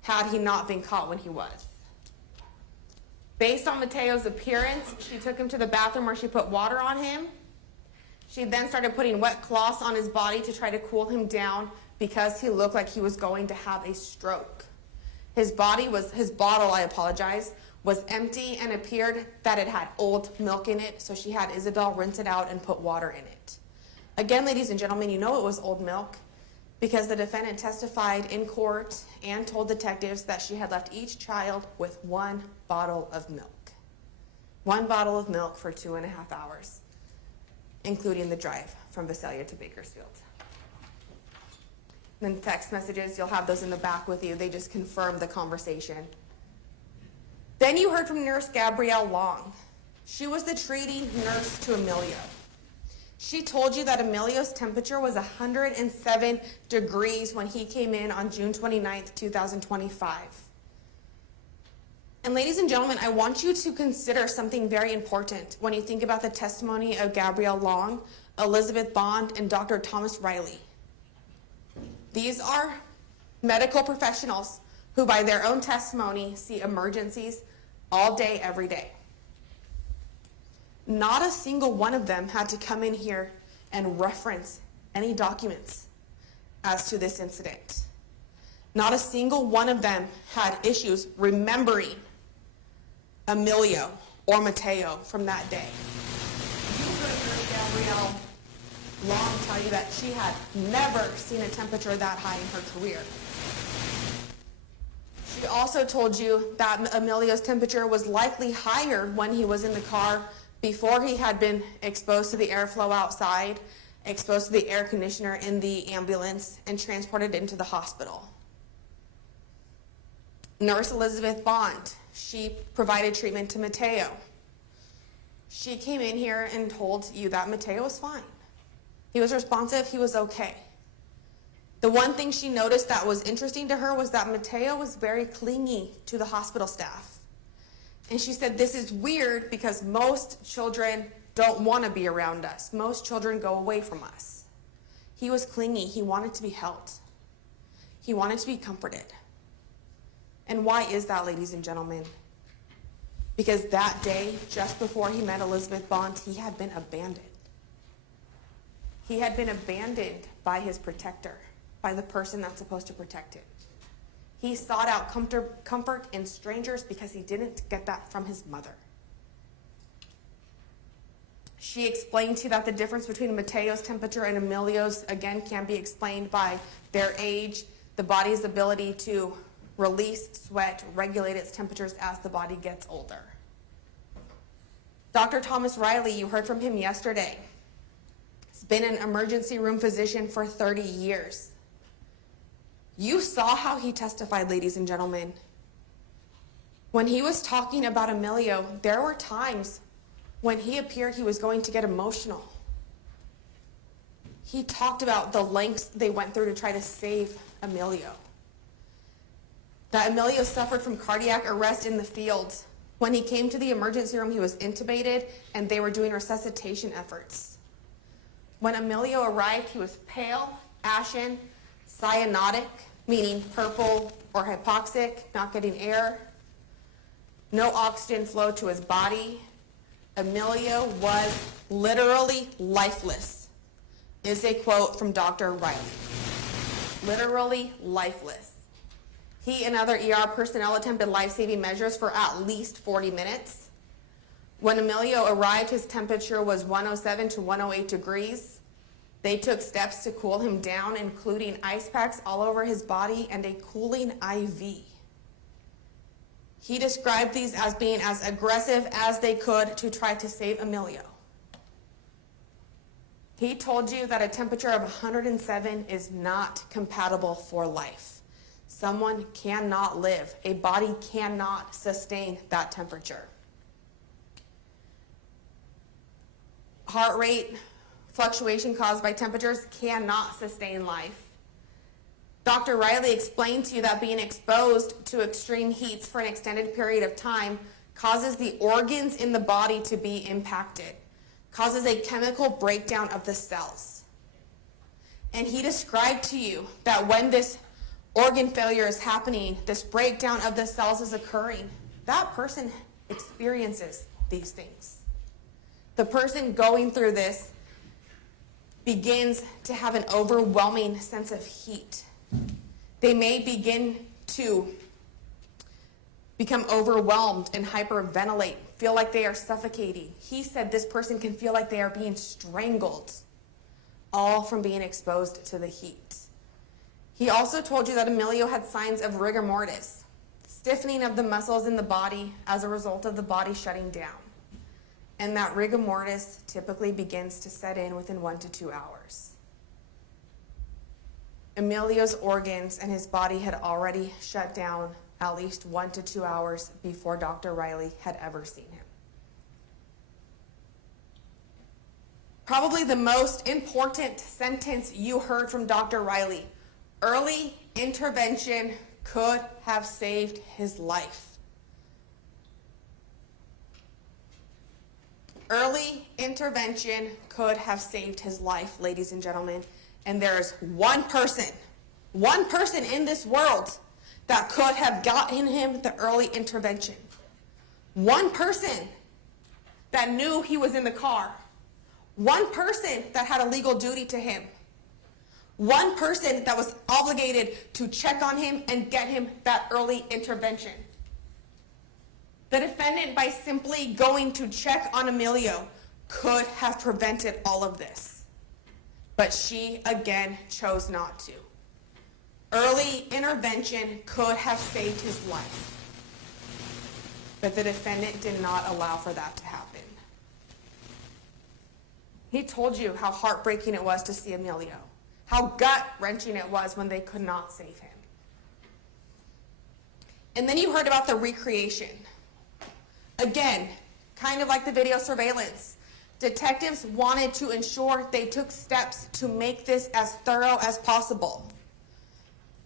had he not been caught when he was. Based on Mateo's appearance, she took him to the bathroom where she put water on him. She then started putting wet cloths on his body to try to cool him down because he looked like he was going to have a stroke. His bottle, was empty and appeared that it had old milk in it, so she had Isabel rinse it out and put water in it. Again, ladies and gentlemen, you know it was old milk because the defendant testified in court and told detectives that she had left each child with 1 bottle of milk. 1 bottle of milk for 2.5 hours, including the drive from Visalia to Bakersfield. Then text messages, you'll have those in the back with you. They just confirm the conversation. Then you heard from Nurse Gabrielle Long. She was the treating nurse to Emilio. She told you that Emilio's temperature was 107 degrees when he came in on June 29th, 2025. And ladies and gentlemen, I want you to consider something very important when you think about the testimony of Gabrielle Long, Elizabeth Bond, and Dr. Thomas Riley. These are medical professionals who, by their own testimony, see emergencies all day, every day. Not a single one of them had to come in here and reference any documents as to this incident. Not a single one of them had issues remembering Emilio or Mateo from that day. You heard Gabrielle Long tell you that she had never seen a temperature that high in her career. She also told you that Emilio's temperature was likely higher when he was in the car before he had been exposed to the airflow outside, exposed to the air conditioner in the ambulance, and transported into the hospital. Nurse Elizabeth Bond, she provided treatment to Mateo. She came in here and told you that Mateo was fine. He was responsive, he was okay. The one thing she noticed that was interesting to her was that Mateo was very clingy to the hospital staff. And she said, this is weird because most children don't want to be around us. Most children go away from us. He was clingy. He wanted to be held. He wanted to be comforted. And why is that, ladies and gentlemen? Because that day, just before he met Elizabeth Bond, he had been abandoned. He had been abandoned by his protector, by the person that's supposed to protect him. He sought out comfort in strangers because he didn't get that from his mother. She explained to you that the difference between Mateo's temperature and Emilio's, again, can be explained by their age, the body's ability to release sweat, regulate its temperatures as the body gets older. Dr. Thomas Riley, you heard from him yesterday. He's been an emergency room physician for 30 years. You saw how he testified, ladies and gentlemen. When he was talking about Emilio, there were times when he appeared he was going to get emotional. He talked about the lengths they went through to try to save Emilio. That Emilio suffered from cardiac arrest in the field. When he came to the emergency room, he was intubated and they were doing resuscitation efforts. When Emilio arrived, he was pale, ashen, cyanotic, meaning purple or hypoxic, not getting air, no oxygen flow to his body, Emilio was literally lifeless, is a quote from Dr. Riley. Literally lifeless. He and other ER personnel attempted life-saving measures for at least 40 minutes. When Emilio arrived, his temperature was 107 to 108 degrees. They took steps to cool him down, including ice packs all over his body and a cooling IV. He described these as being as aggressive as they could to try to save Emilio. He told you that a temperature of 107 is not compatible for life. Someone cannot live. A body cannot sustain that temperature. Heart rate fluctuation caused by temperatures cannot sustain life. Dr. Riley explained to you that being exposed to extreme heats for an extended period of time causes the organs in the body to be impacted, causes a chemical breakdown of the cells. And he described to you that when this organ failure is happening, this breakdown of the cells is occurring, that person experiences these things. The person going through this begins to have an overwhelming sense of heat. They may begin to become overwhelmed and hyperventilate, feel like they are suffocating. He said this person can feel like they are being strangled, all from being exposed to the heat. He also told you that Emilio had signs of rigor mortis, stiffening of the muscles in the body as a result of the body shutting down. And that rigor mortis typically begins to set in within 1 to 2 hours. Emilio's organs and his body had already shut down at least 1 to 2 hours before Dr. Riley had ever seen him. Probably the most important sentence you heard from Dr. Riley: early intervention could have saved his life. Early intervention could have saved his life, ladies and gentlemen. And there's one person in this world that could have gotten him the early intervention. One person that knew he was in the car. One person that had a legal duty to him. One person that was obligated to check on him and get him that early intervention. The defendant, by simply going to check on Emilio, could have prevented all of this. But she, again, chose not to. Early intervention could have saved his life. But the defendant did not allow for that to happen. He told you how heartbreaking it was to see Emilio, how gut-wrenching it was when they could not save him. And then you heard about the recreation. Again, kind of like the video surveillance, detectives wanted to ensure they took steps to make this as thorough as possible.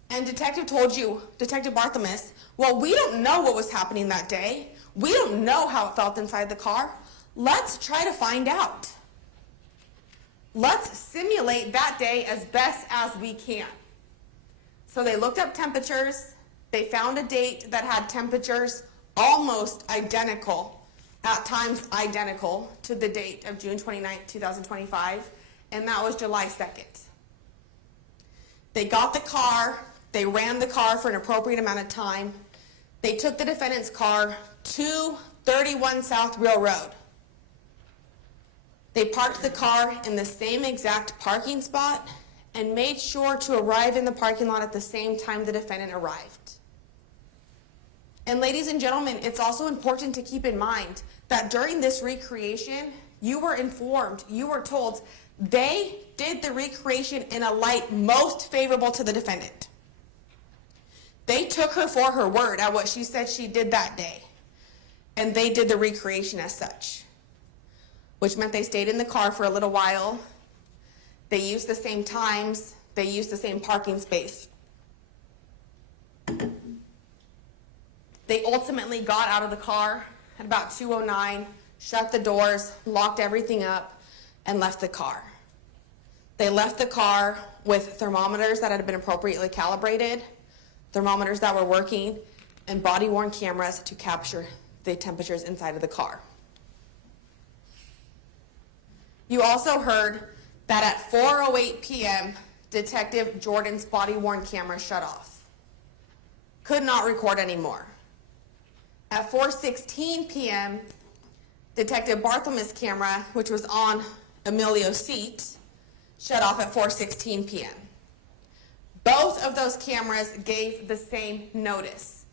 And Detective Barthelmess, well, we don't know what was happening that day. We don't know how it felt inside the car. Let's try to find out. Let's simulate that day as best as we can. So they looked up temperatures. They found a date that had temperatures almost identical, at times identical, to the date of June 29, 2025, and that was July 2nd. They got the car, they ran the car for an appropriate amount of time. They took the defendant's car to 31 South Real Road. They parked the car in the same exact parking spot and made sure to arrive in the parking lot at the same time the defendant arrived. And ladies and gentlemen, it's also important to keep in mind that during this recreation, you were informed, you were told they did the recreation in a light most favorable to the defendant. They took her for her word at what she said she did that day. And they did the recreation as such, which meant they stayed in the car for a little while. They used the same times. They used the same parking space. They ultimately got out of the car at about 2:09, shut the doors, locked everything up, and left the car. They left the car with thermometers that had been appropriately calibrated, thermometers that were working, and body-worn cameras to capture the temperatures inside of the car. You also heard that at 4:08 p.m., Detective Jordan's body-worn camera shut off. Could not record anymore. At 4:16 p.m., Detective Barthelmess's camera, which was on Emilio's seat, shut off at 4:16 p.m. Both of those cameras gave the same notice: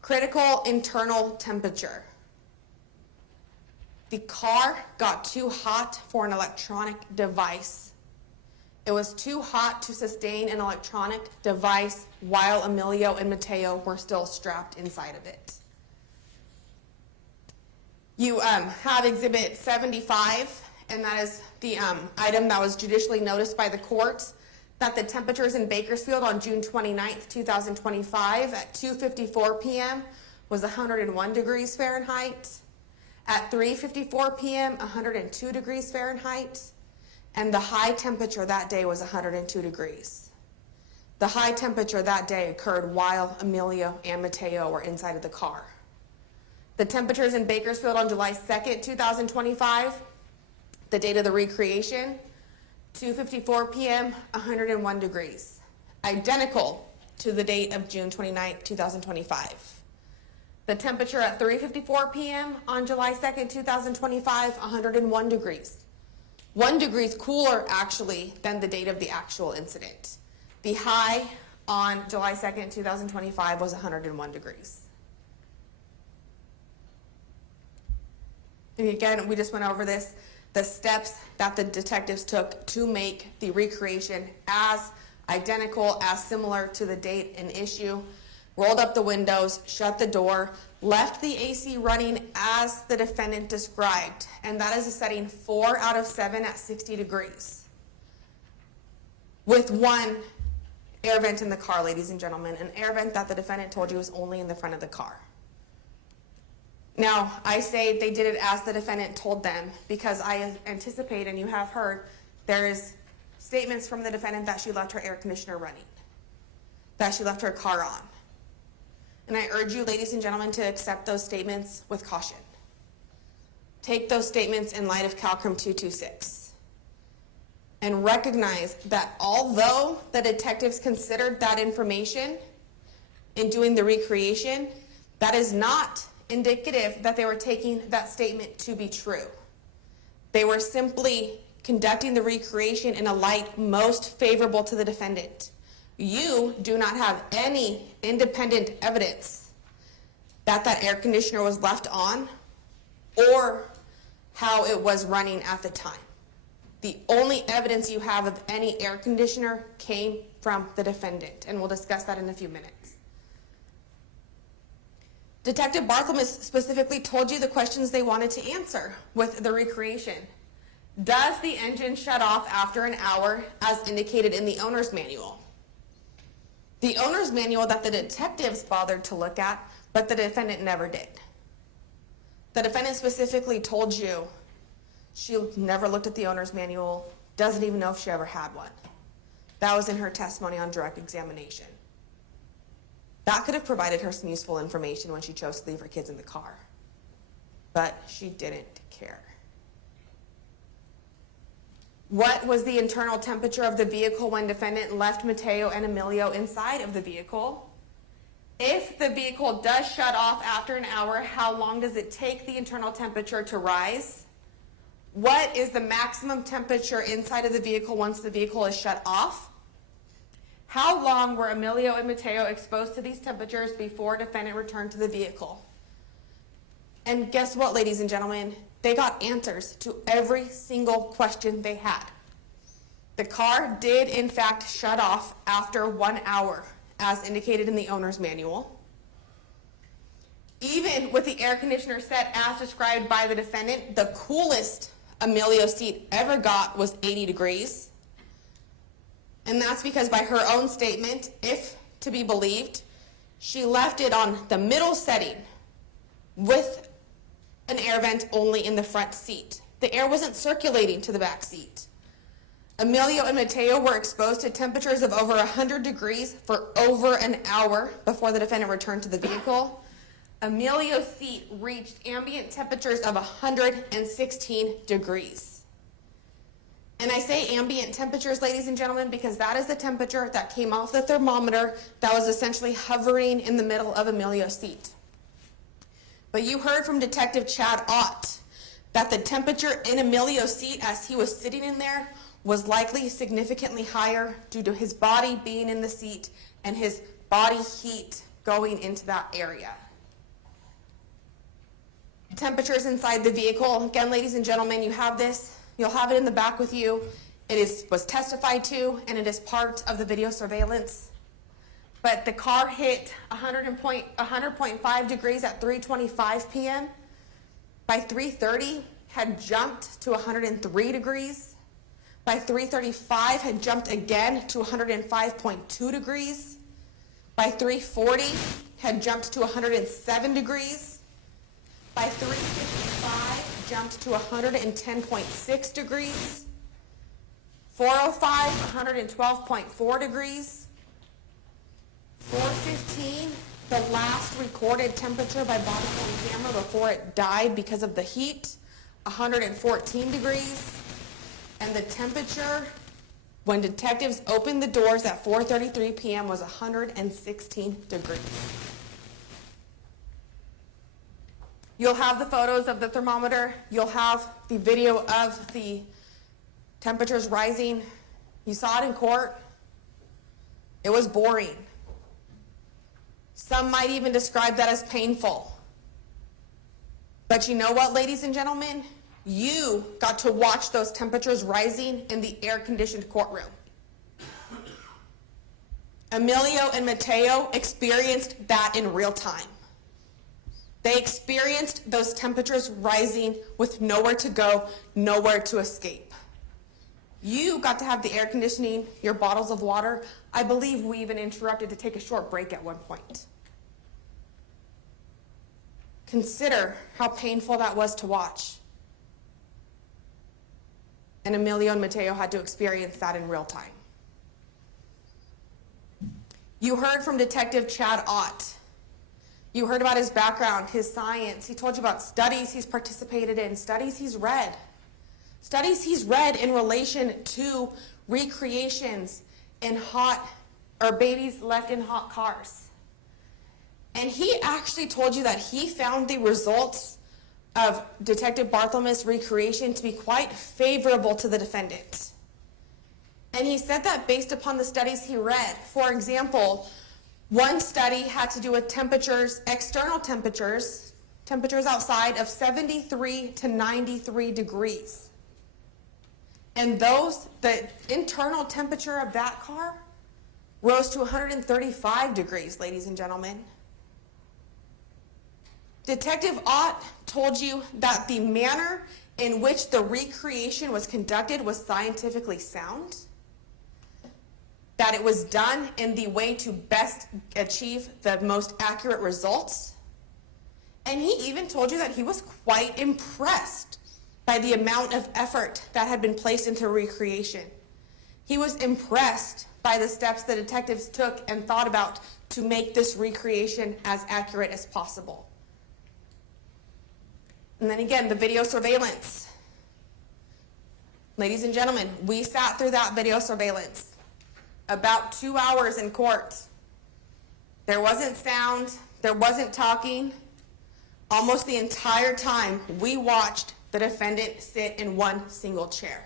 critical internal temperature. The car got too hot for an electronic device. It was too hot to sustain an electronic device while Emilio and Mateo were still strapped inside of it. You have Exhibit 75, and that is the item that was judicially noticed by the court, that the temperatures in Bakersfield on June 29th, 2025 at 2:54 p.m. was 101 degrees Fahrenheit. At 3:54 p.m., 102 degrees Fahrenheit. And the high temperature that day was 102 degrees. The high temperature that day occurred while Emilio and Mateo were inside of the car. The temperatures in Bakersfield on July 2nd, 2025, the date of the recreation, 2:54 p.m., 101 degrees. Identical to the date of June 29th, 2025. The temperature at 3:54 p.m. on July 2nd, 2025, 101 degrees. 1 degree cooler, actually, than the date of the actual incident. The high on July 2nd, 2025 was 101 degrees. And again, we just went over this, the steps that the detectives took to make the recreation as identical, as similar to the date and issue. Rolled up the windows, shut the door, left the AC running as the defendant described, and that is a setting 4 out of 7 at 60 degrees. With one air vent in the car, ladies and gentlemen, an air vent that the defendant told you was only in the front of the car. Now, I say they did it as the defendant told them because I anticipate, and you have heard, there is statements from the defendant that she left her air conditioner running, that she left her car on. And I urge you, ladies and gentlemen, to accept those statements with caution. Take those statements in light of CalCrim 226. And recognize that although the detectives considered that information in doing the recreation, that is not indicative that they were taking that statement to be true. They were simply conducting the recreation in a light most favorable to the defendant. You do not have any independent evidence that that air conditioner was left on or how it was running at the time. The only evidence you have of any air conditioner came from the defendant, and we'll discuss that in a few minutes. Detective Barthelmess specifically told you the questions they wanted to answer with the recreation. Does the engine shut off after an hour as indicated in the owner's manual? The owner's manual that the detectives bothered to look at, but the defendant never did. The defendant specifically told you she never looked at the owner's manual, doesn't even know if she ever had one. That was in her testimony on direct examination. That could have provided her some useful information when she chose to leave her kids in the car, but she didn't care. What was the internal temperature of the vehicle when defendant left Mateo and Emilio inside of the vehicle? If the vehicle does shut off after an hour, how long does it take the internal temperature to rise? What is the maximum temperature inside of the vehicle once the vehicle is shut off? How long were Emilio and Mateo exposed to these temperatures before defendant returned to the vehicle? And guess what, ladies and gentlemen? They got answers to every single question they had. The car did, in fact, shut off after 1 hour, as indicated in the owner's manual. Even with the air conditioner set as described by the defendant, the coolest Emilio's seat ever got was 80 degrees. And that's because by her own statement, if to be believed, she left it on the middle setting with an air vent only in the front seat. The air wasn't circulating to the back seat. Emilio and Mateo were exposed to temperatures of over 100 degrees for over an hour before the defendant returned to the vehicle. Emilio's seat reached ambient temperatures of 116 degrees. And I say ambient temperatures, ladies and gentlemen, because that is the temperature that came off the thermometer that was essentially hovering in the middle of Emilio's seat. But you heard from Detective Chad Ott that the temperature in Emilio's seat as he was sitting in there was likely significantly higher due to his body being in the seat and his body heat going into that area. Temperatures inside the vehicle. Again, ladies and gentlemen, you have this. You'll have it in the back with you. Was testified to, and it is part of the video surveillance. But the car hit 100.5 degrees at 3:25 p.m. By 3:30, had jumped to 103 degrees. By 3:35, had jumped again to 105.2 degrees. By 3:40, had jumped to 107 degrees. By 3:55, jumped to 110.6 degrees. 4:05, 112.4 degrees. 4:15, the last recorded temperature by body cam camera before it died because of the heat, 114 degrees. And the temperature when detectives opened the doors at 4:33 p.m. was 116 degrees. You'll have the photos of the thermometer. You'll have the video of the temperatures rising. You saw it in court. It was boring. Some might even describe that as painful. But you know what, ladies and gentlemen? You got to watch those temperatures rising in the air-conditioned courtroom. Emilio and Mateo experienced that in real time. They experienced those temperatures rising with nowhere to go, nowhere to escape. You got to have the air conditioning, your bottles of water. I believe we even interrupted to take a short break at one point. Consider how painful that was to watch. And Emilio and Mateo had to experience that in real time. You heard from Detective Chad Ott. You heard about his background, his science. He told you about studies he's participated in, studies he's read. Studies he's read in relation to recreations in babies left in hot cars. And he actually told you that he found the results of Detective Barthelmess' recreation to be quite favorable to the defendant. And he said that based upon the studies he read. For example, one study had to do with temperatures, external temperatures outside of 73 to 93 degrees. And the internal temperature of that car rose to 135 degrees, ladies and gentlemen. Detective Ott told you that the manner in which the recreation was conducted was scientifically sound, that it was done in the way to best achieve the most accurate results, and he even told you that he was quite impressed by the amount of effort that had been placed into recreation. He was impressed by the steps the detectives took and thought about to make this recreation as accurate as possible. And then again, the video surveillance. Ladies and gentlemen, we sat through that video surveillance. About 2 hours in court. There wasn't sound, there wasn't talking. Almost the entire time, we watched the defendant sit in one single chair.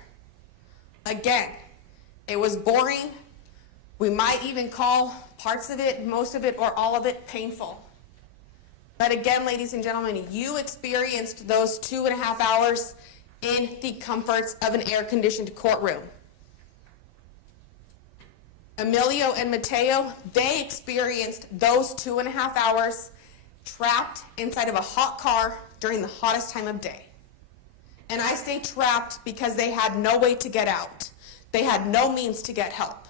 Again, it was boring. We might even call parts of it, most of it, or all of it painful. But again, ladies and gentlemen, you experienced those 2.5 hours in the comforts of an air-conditioned courtroom. Emilio and Mateo, they experienced those 2.5 hours trapped inside of a hot car during the hottest time of day. And I say trapped because they had no way to get out. They had no means to get help.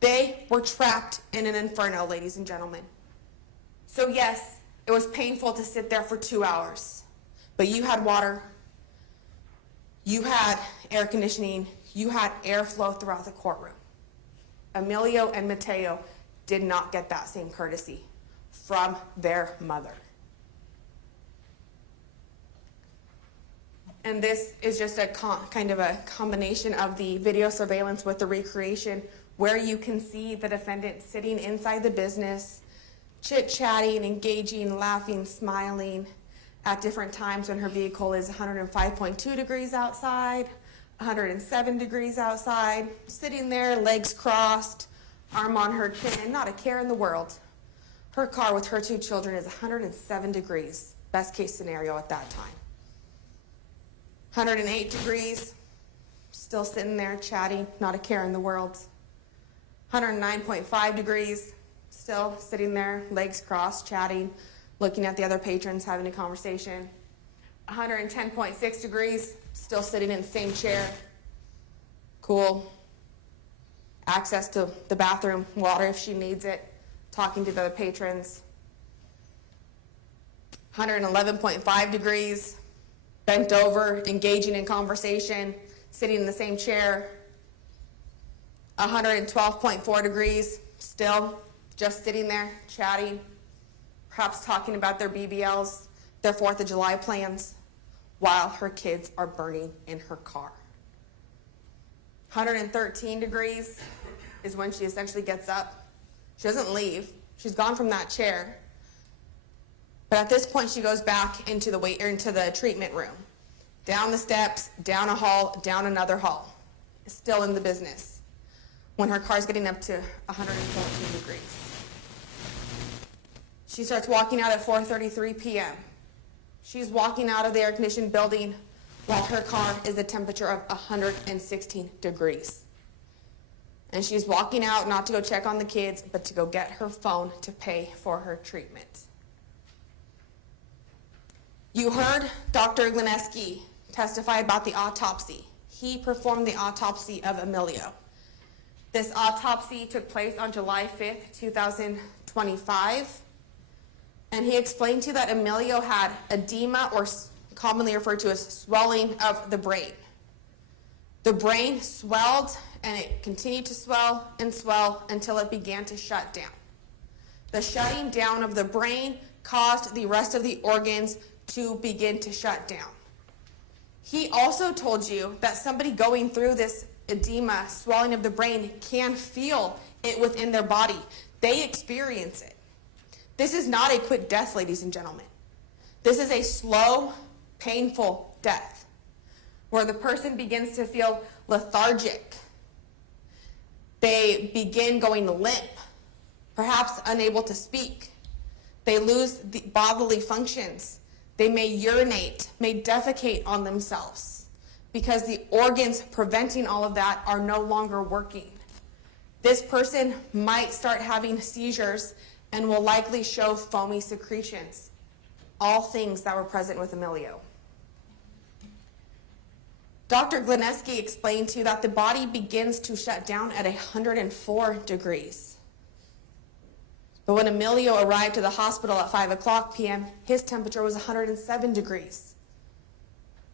They were trapped in an inferno, ladies and gentlemen. So yes, it was painful to sit there for 2 hours, but you had water, you had air conditioning, you had airflow throughout the courtroom. Emilio and Mateo did not get that same courtesy from their mother. And this is just a kind of a combination of the video surveillance with the recreation, where you can see the defendant sitting inside the business, chit-chatting, engaging, laughing, smiling at different times when her vehicle is 105.2 degrees outside, 107 degrees outside, sitting there, legs crossed, arm on her chin, not a care in the world. Her car with her 2 children is 107 degrees, best case scenario at that time. 108 degrees, still sitting there chatting, not a care in the world. 109.5 degrees, still sitting there, legs crossed, chatting, looking at the other patrons, having a conversation. 110.6 degrees, still sitting in the same chair. Cool. Access to the bathroom, water if she needs it, talking to the other patrons. 111.5 degrees, bent over, engaging in conversation, sitting in the same chair. 112.4 degrees, still just sitting there, chatting, perhaps talking about their BBLs, their 4th of July plans, while her kids are burning in her car. 113 degrees is when she essentially gets up. She doesn't leave. She's gone from that chair. But at this point, she goes back into the treatment room. Down the steps, down a hall, down another hall. Still in the business. When her car's getting up to 114 degrees. She starts walking out at 4:33 p.m. She's walking out of the air-conditioned building while her car is a temperature of 116 degrees. And she's walking out not to go check on the kids, but to go get her phone to pay for her treatment. You heard Dr. Glineski testify about the autopsy. He performed the autopsy of Emilio. This autopsy took place on July 5th, 2025. And he explained to you that Emilio had edema, or commonly referred to as swelling of the brain. The brain swelled, and it continued to swell and swell until it began to shut down. The shutting down of the brain caused the rest of the organs to begin to shut down. He also told you that somebody going through this edema, swelling of the brain, can feel it within their body. They experience it. This is not a quick death, ladies and gentlemen. This is a slow, painful death where the person begins to feel lethargic. They begin going limp, perhaps unable to speak. They lose the bodily functions. They may urinate, may defecate on themselves because the organs preventing all of that are no longer working. This person might start having seizures and will likely show foamy secretions, all things that were present with Emilio. Dr. Glineski explained to you that the body begins to shut down at 104 degrees. But when Emilio arrived to the hospital at 5:00 p.m., his temperature was 107 degrees,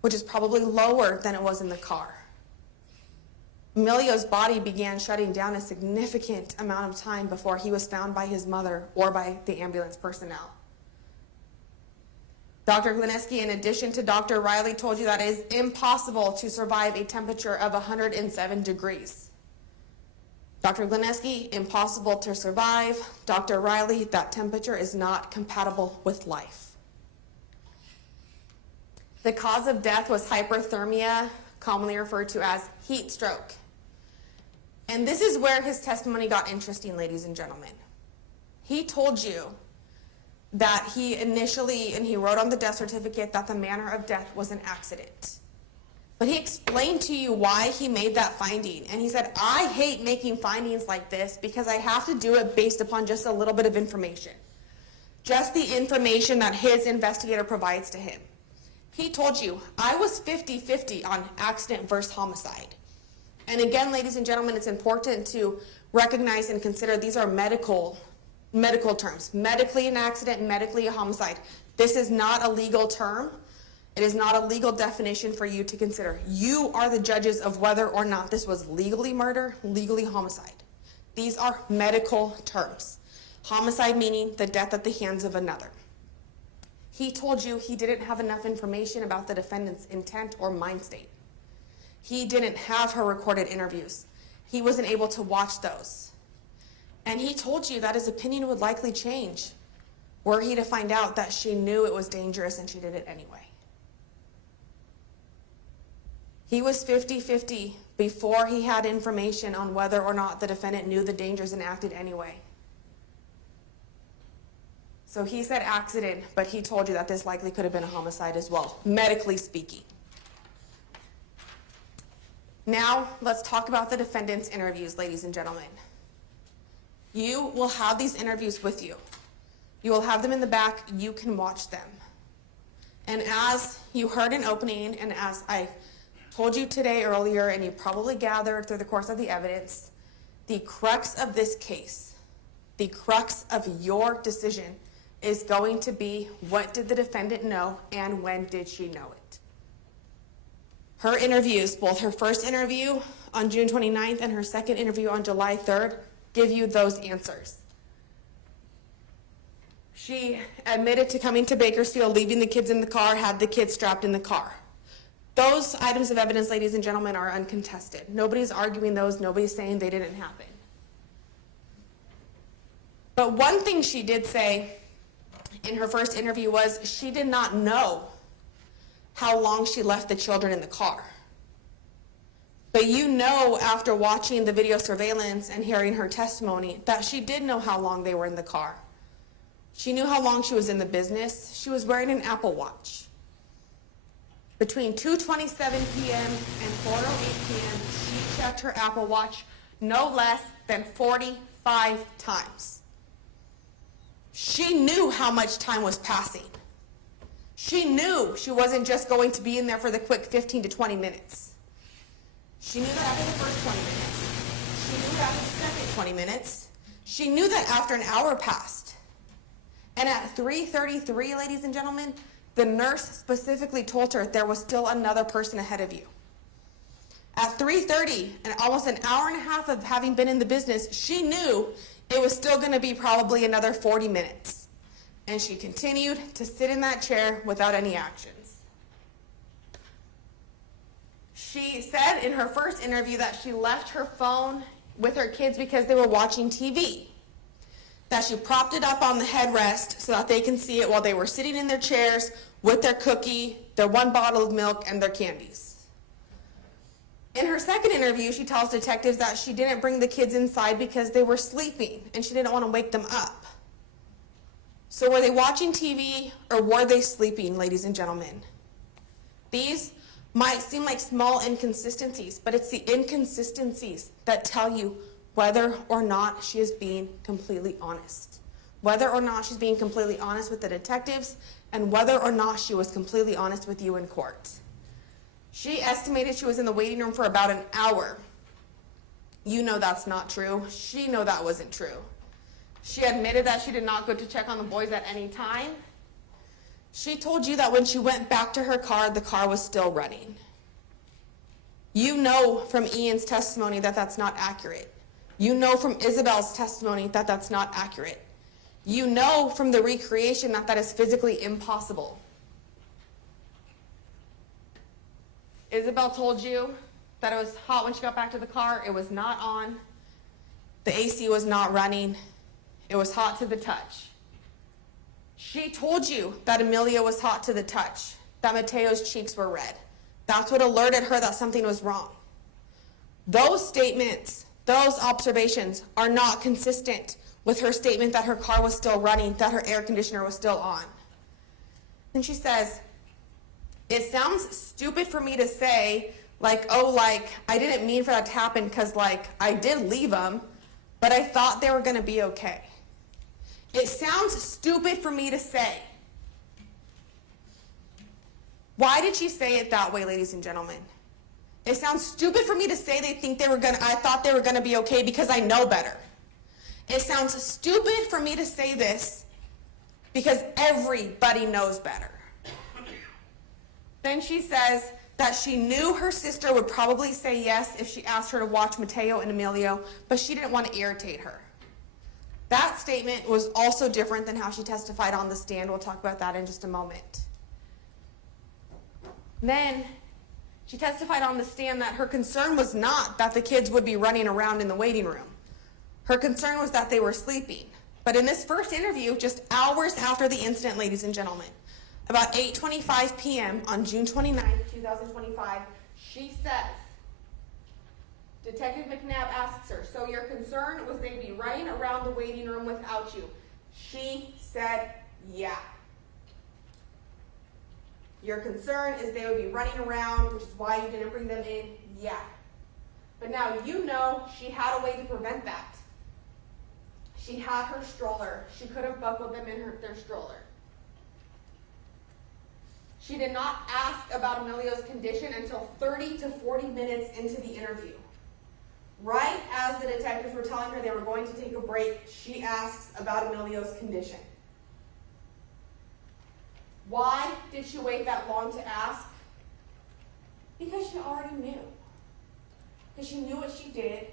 which is probably lower than it was in the car. Emilio's body began shutting down a significant amount of time before he was found by his mother or by the ambulance personnel. Dr. Glineski, in addition to Dr. Riley, told you that it is impossible to survive a temperature of 107 degrees. Dr. Glineski, impossible to survive. Dr. Riley, that temperature is not compatible with life. The cause of death was hyperthermia, commonly referred to as heat stroke. And this is where his testimony got interesting, ladies and gentlemen. He told you that he initially, and he wrote on the death certificate, that the manner of death was an accident. But he explained to you why he made that finding. And he said, I hate making findings like this because I have to do it based upon just a little bit of information. Just the information that his investigator provides to him. He told you, I was 50-50 on accident versus homicide. And again, ladies and gentlemen, it's important to recognize and consider these are medical terms. Medically an accident, medically a homicide. This is not a legal term. It is not a legal definition for you to consider. You are the judges of whether or not this was legally murder, legally homicide. These are medical terms. Homicide meaning the death at the hands of another. He told you he didn't have enough information about the defendant's intent or mind state. He didn't have her recorded interviews. He wasn't able to watch those. And he told you that his opinion would likely change were he to find out that she knew it was dangerous and she did it anyway. He was 50-50 before he had information on whether or not the defendant knew the dangers and acted anyway. So he said accident, but he told you that this likely could have been a homicide as well, medically speaking. Now, let's talk about the defendant's interviews, ladies and gentlemen. You will have these interviews with you. You will have them in the back. You can watch them. And as you heard in opening, and as I told you today earlier, and you probably gathered through the course of the evidence, the crux of this case, the crux of your decision is going to be, what did the defendant know and when did she know it? Her interviews, both her first interview on June 29th and her second interview on July 3rd, give you those answers. She admitted to coming to Bakersfield, leaving the kids in the car, had the kids strapped in the car. Those items of evidence, ladies and gentlemen, are uncontested. Nobody's arguing those. Nobody's saying they didn't happen. But one thing she did say in her first interview was she did not know how long she left the children in the car. But you know, after watching the video surveillance and hearing her testimony, that she did know how long they were in the car. She knew how long she was in the business. She was wearing an Apple Watch. Between 2:27 p.m. and 4:08 p.m., she checked her Apple Watch no less than 45 times. She knew how much time was passing. She knew she wasn't just going to be in there for the quick 15 to 20 minutes. She knew that after the first 20 minutes. She knew that after the second 20 minutes. She knew that after an hour passed. And at 3:33, ladies and gentlemen, the nurse specifically told her there was still another person ahead of you. At 3:30, and almost an hour and a half of having been in the business, she knew it was still going to be probably another 40 minutes. And she continued to sit in that chair without any actions. She said in her first interview that she left her phone with her kids because they were watching TV. That she propped it up on the headrest so that they can see it while they were sitting in their chairs with their cookie, their one bottle of milk, and their candies. In her second interview, she tells detectives that she didn't bring the kids inside because they were sleeping and she didn't want to wake them up. So were they watching TV or were they sleeping, ladies and gentlemen? These might seem like small inconsistencies, but it's the inconsistencies that tell you whether or not she is being completely honest. Whether or not she's being completely honest with the detectives, and whether or not she was completely honest with you in court. She estimated she was in the waiting room for about an hour. You know that's not true. She knew that wasn't true. She admitted that she did not go to check on the boys at any time. She told you that when she went back to her car, the car was still running. You know from Ian's testimony that that's not accurate. You know from Isabel's testimony that that's not accurate. You know from the recreation that that is physically impossible. Isabel told you that it was hot when she got back to the car. It was not on. The AC was not running. It was hot to the touch. She told you that Amelia was hot to the touch, that Mateo's cheeks were red. That's what alerted her that something was wrong. Those statements, those observations are not consistent with her statement that her car was still running, that her air conditioner was still on. And she says, it sounds stupid for me to say, like, oh, like, I didn't mean for that to happen because, like, I did leave them, but I thought they were going to be okay. It sounds stupid for me to say. Why did she say it that way, ladies and gentlemen? It sounds stupid for me to say I thought they were going to be okay because I know better. It sounds stupid for me to say this because everybody knows better. Then she says that she knew her sister would probably say yes if she asked her to watch Mateo and Emilio, but she didn't want to irritate her. That statement was also different than how she testified on the stand. We'll talk about that in just a moment. Then she testified on the stand that her concern was not that the kids would be running around in the waiting room. Her concern was that they were sleeping. But in this first interview, just hours after the incident, ladies and gentlemen, about 8:25 p.m. on June 29, 2025, she says, Detective McNabb asks her, so your concern was they'd be running around the waiting room without you? She said, yeah. Your concern is they would be running around, which is why you didn't bring them in? Yeah. But now you know she had a way to prevent that. She had her stroller. She could have buckled them in their stroller. She did not ask about Emilio's condition until 30 to 40 minutes into the interview. Right as the detectives were telling her they were going to take a break, she asks about Emilio's condition. Why did she wait that long to ask? Because she already knew. Because she knew what she did.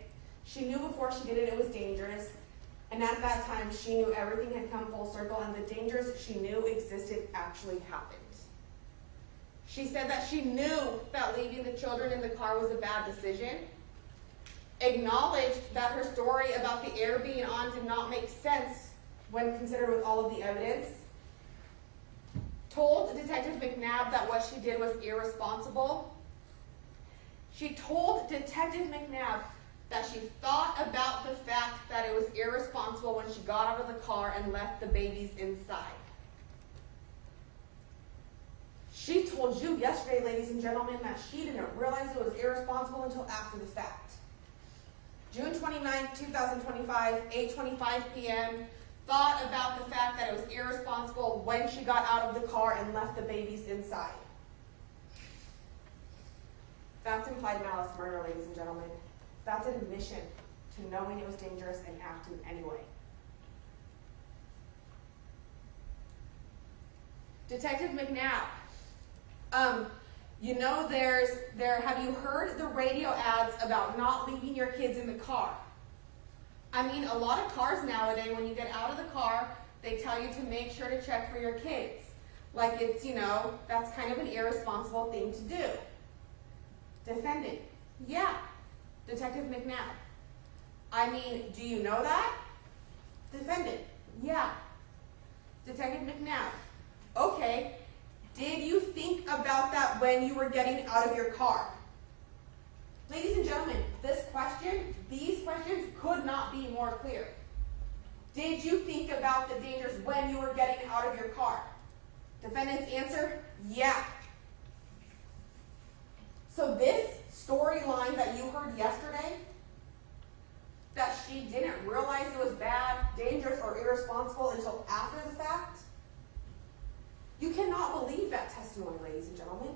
She knew before she did it, it was dangerous. And at that time, she knew everything had come full circle and the dangers she knew existed actually happened. She said that she knew that leaving the children in the car was a bad decision, acknowledged that her story about the air being on did not make sense when considered with all of the evidence, told Detective McNabb that what she did was irresponsible. She told Detective McNabb that she thought about the fact that it was irresponsible when she got out of the car and left the babies inside. She told you yesterday, ladies and gentlemen, that she didn't realize it was irresponsible until after the fact. June 29, 2025, 8:25 p.m., thought about the fact that it was irresponsible when she got out of the car and left the babies inside. That's implied malice murder, ladies and gentlemen. That's an admission to knowing it was dangerous and acting anyway. Detective McNabb, you know have you heard the radio ads about not leaving your kids in the car? I mean, a lot of cars nowadays, when you get out of the car, they tell you to make sure to check for your kids. Like it's, that's kind of an irresponsible thing to do. Defendant, yeah. Detective McNabb, I mean, do you know that? Defendant, yeah. Detective McNabb, okay. Did you think about that when you were getting out of your car? Ladies and gentlemen, these questions could not be more clear. Did you think about the dangers when you were getting out of your car? Defendant's answer, yeah. So this storyline that you heard yesterday, that she didn't realize it was bad, dangerous, or irresponsible until after the fact, you cannot believe that testimony, ladies and gentlemen.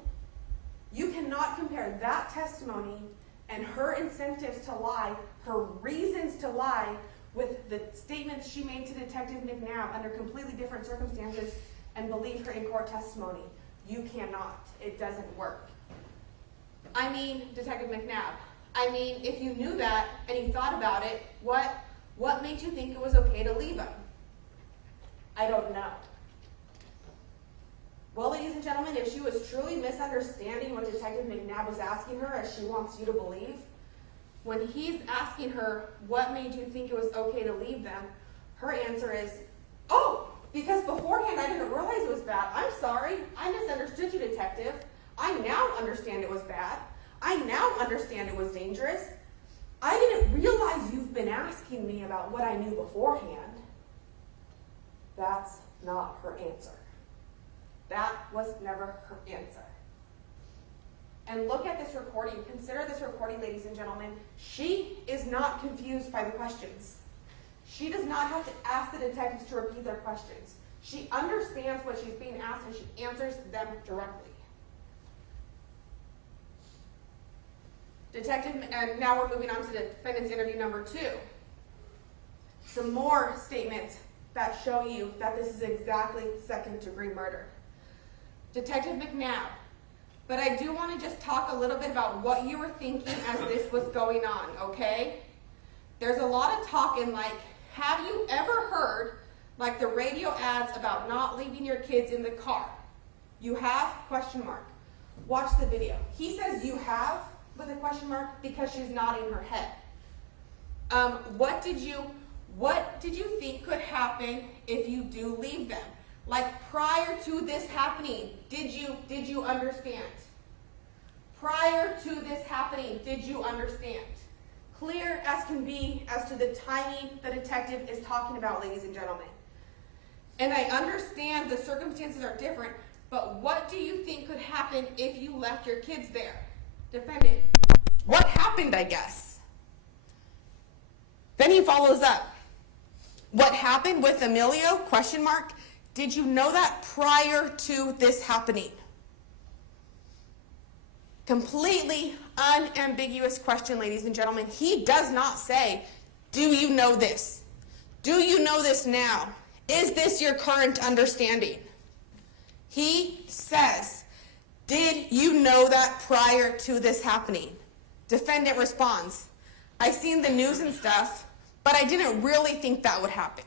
You cannot compare that testimony and her incentives to lie, her reasons to lie, with the statements she made to Detective McNabb under completely different circumstances and believe her in-court testimony. You cannot. It doesn't work. I mean, Detective McNabb, if you knew that and you thought about it, what made you think it was okay to leave them? I don't know. Well, ladies and gentlemen, if she was truly misunderstanding what Detective McNabb was asking her, as she wants you to believe, when he's asking her what made you think it was okay to leave them, her answer is, oh, because beforehand I didn't realize it was bad. I'm sorry. I misunderstood you, Detective. I now understand it was bad. I now understand it was dangerous. I didn't realize you've been asking me about what I knew beforehand. That's not her answer. That was never her answer. And look at this recording. Consider this recording, ladies and gentlemen. She is not confused by the questions. She does not have to ask the detectives to repeat their questions. She understands what she's being asked and she answers them directly. And now we're moving on to the defendant's interview number 2. Some more statements that show you that this is exactly second-degree murder. Detective McNabb, but I do want to just talk a little bit about what you were thinking as this was going on, okay? There's a lot of talk in have you ever heard like the radio ads about not leaving your kids in the car? You have? Question mark. Watch the video. He says you have with a question mark because she's nodding her head. What did you think could happen if you do leave them? Like prior to this happening, did you understand? Prior to this happening, did you understand? Clear as can be as to the timing the detective is talking about, ladies and gentlemen. And I understand the circumstances are different, but what do you think could happen if you left your kids there? Defendant, what happened, I guess? Then he follows up. What happened with Emilio? Question mark. Did you know that prior to this happening? Completely unambiguous question, ladies and gentlemen. He does not say, do you know this? Do you know this now? Is this your current understanding? He says, did you know that prior to this happening? Defendant responds, I seen the news and stuff, but I didn't really think that would happen.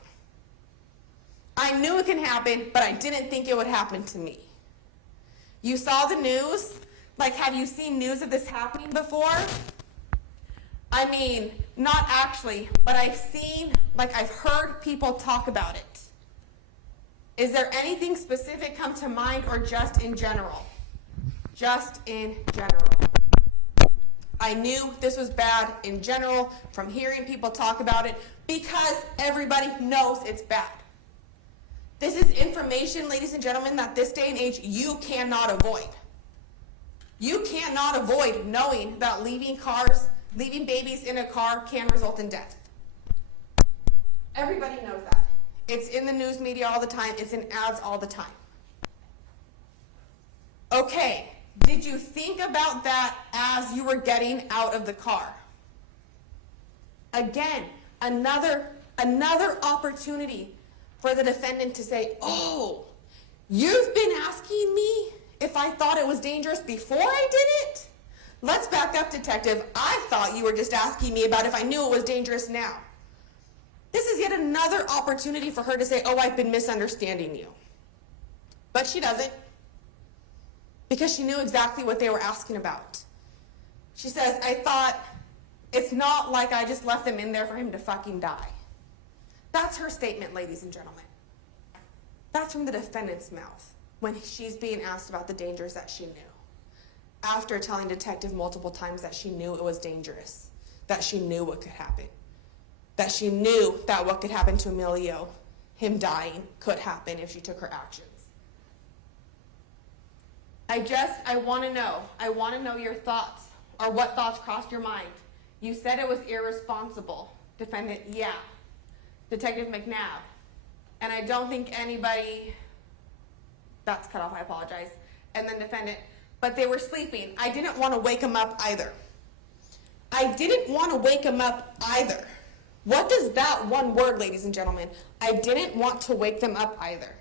I knew it can happen, but I didn't think it would happen to me. You saw the news? Like, have you seen news of this happening before? I mean, not actually, but I've heard people talk about it. Is there anything specific come to mind or just in general? Just in general. I knew this was bad in general from hearing people talk about it because everybody knows it's bad. This is information, ladies and gentlemen, that this day and age you cannot avoid. You cannot avoid knowing that leaving babies in a car can result in death. Everybody knows that. It's in the news media all the time. It's in ads all the time. Okay, did you think about that as you were getting out of the car? Again, another opportunity for the defendant to say, oh, you've been asking me if I thought it was dangerous before I did it? Let's back up, detective. I thought you were just asking me about if I knew it was dangerous now. This is yet another opportunity for her to say, oh, I've been misunderstanding you. But she doesn't, because she knew exactly what they were asking about. She says, I thought it's not like I just left him in there for him to fucking die. That's her statement, ladies and gentlemen. That's from the defendant's mouth when she's being asked about the dangers that she knew. After telling detective multiple times that she knew it was dangerous, that she knew what could happen, that she knew that what could happen to Emilio, him dying, could happen if she took her actions. I want to know your thoughts, or what thoughts crossed your mind. You said it was irresponsible. Defendant, yeah. Detective McNabb. And I don't think anybody, that's cut off, I apologize. And then defendant, but they were sleeping. I didn't want to wake them up either. I didn't want to wake them up either. What does that one word, ladies and gentlemen? I didn't want to wake them up either.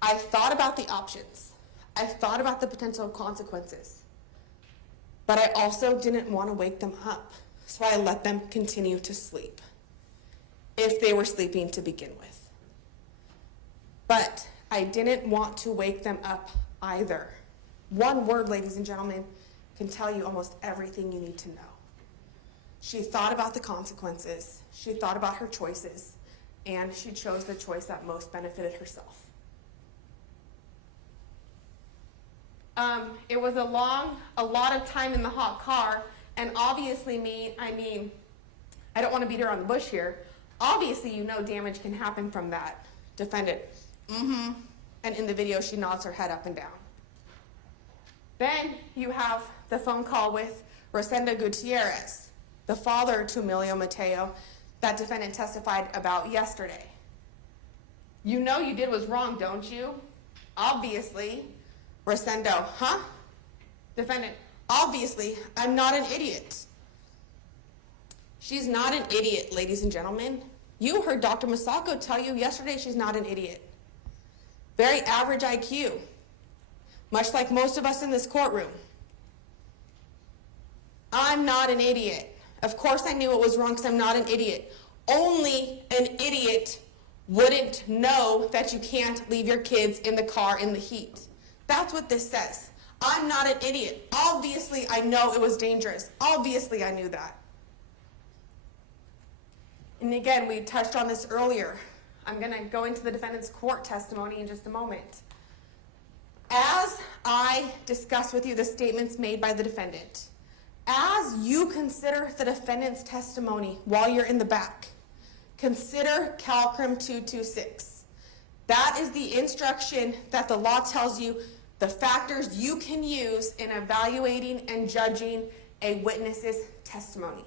I thought about the options. I thought about the potential consequences. But I also didn't want to wake them up. So I let them continue to sleep, if they were sleeping to begin with. But I didn't want to wake them up either. One word, ladies and gentlemen, can tell you almost everything you need to know. She thought about the consequences, she thought about her choices, and she chose the choice that most benefited herself. It was a lot of time in the hot car, and obviously I don't want to beat around the bush here. Obviously, you know damage can happen from that. Defendant, and in the video, she nods her head up and down. Then you have the phone call with Rosenda Gutierrez, the father to Emilio Mateo, that defendant testified about yesterday. You know you did was wrong, don't you? Obviously. Rosendo, huh? Defendant, obviously, I'm not an idiot. She's not an idiot, ladies and gentlemen. You heard Dr. Masako tell you yesterday she's not an idiot. Very average IQ, much like most of us in this courtroom. I'm not an idiot. Of course I knew it was wrong because I'm not an idiot. Only an idiot wouldn't know that you can't leave your kids in the car in the heat. That's what this says. I'm not an idiot. Obviously, I know it was dangerous. Obviously, I knew that. And again, we touched on this earlier. I'm going to go into the defendant's court testimony in just a moment. As I discussed with you the statements made by the defendant, as you consider the defendant's testimony while you're in the back, consider CalCrim 226. That is the instruction that the law tells you the factors you can use in evaluating and judging a witness's testimony.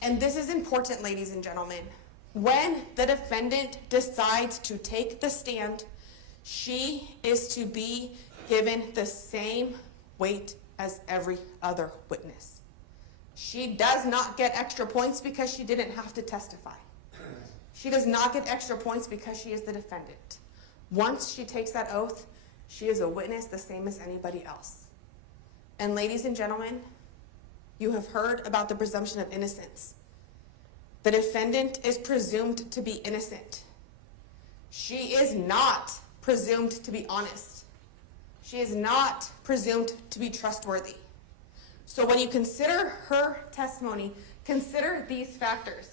And this is important, ladies and gentlemen. When the defendant decides to take the stand, she is to be given the same weight as every other witness. She does not get extra points because she didn't have to testify. She does not get extra points because she is the defendant. Once she takes that oath, she is a witness the same as anybody else. And ladies and gentlemen, you have heard about the presumption of innocence. The defendant is presumed to be innocent. She is not presumed to be honest. She is not presumed to be trustworthy. So when you consider her testimony, consider these factors.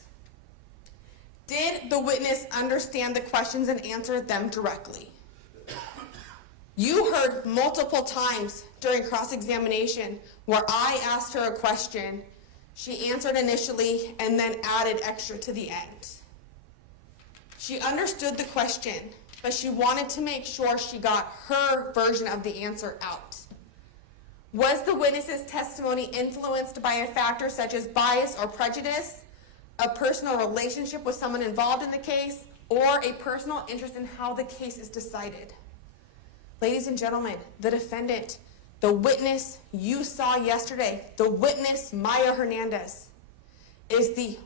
Did the witness understand the questions and answer them directly? You heard multiple times during cross-examination where I asked her a question, she answered initially and then added extra to the end. She understood the question, but she wanted to make sure she got her version of the answer out. Was the witness's testimony influenced by a factor such as bias or prejudice, a personal relationship with someone involved in the case, or a personal interest in how the case is decided? Ladies and gentlemen, the defendant, the witness you saw yesterday, the witness Maya Hernandez, is the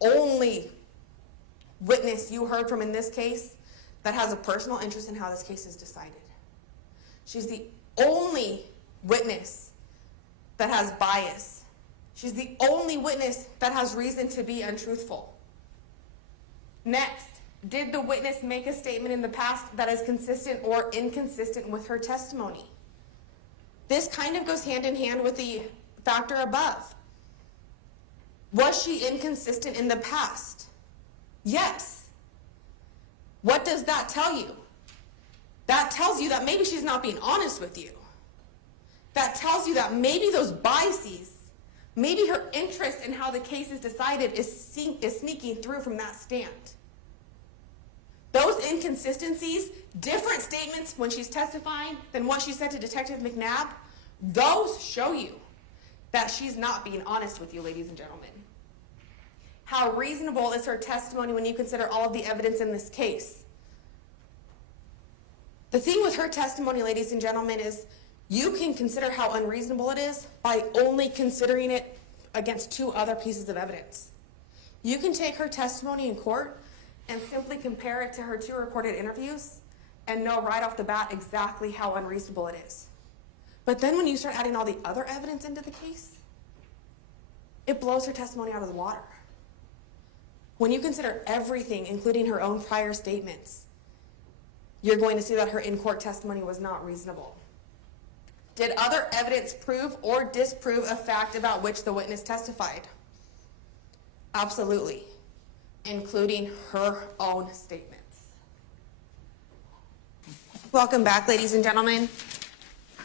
only witness you heard from in this case that has a personal interest in how this case is decided. She's the only witness that has bias. She's the only witness that has reason to be untruthful. Next, did the witness make a statement in the past that is consistent or inconsistent with her testimony? This kind of goes hand in hand with the factor above. Was she inconsistent in the past? Yes. What does that tell you? That tells you that maybe she's not being honest with you. That tells you that maybe those biases, maybe her interest in how the case is decided is sneaking through from that stand. Those inconsistencies, different statements when she's testifying than what she said to Detective McNabb, those show you that she's not being honest with you, ladies and gentlemen. How reasonable is her testimony when you consider all of the evidence in this case? The thing with her testimony, ladies and gentlemen, is you can consider how unreasonable it is by only considering it against two other pieces of evidence. You can take her testimony in court and simply compare it to her two recorded interviews and know right off the bat exactly how unreasonable it is. But then when you start adding all the other evidence into the case, it blows her testimony out of the water. When you consider everything, including her own prior statements, you're going to see that her in-court testimony was not reasonable. Did other evidence prove or disprove a fact about which the witness testified? Absolutely, including her own statements. Welcome back, ladies and gentlemen.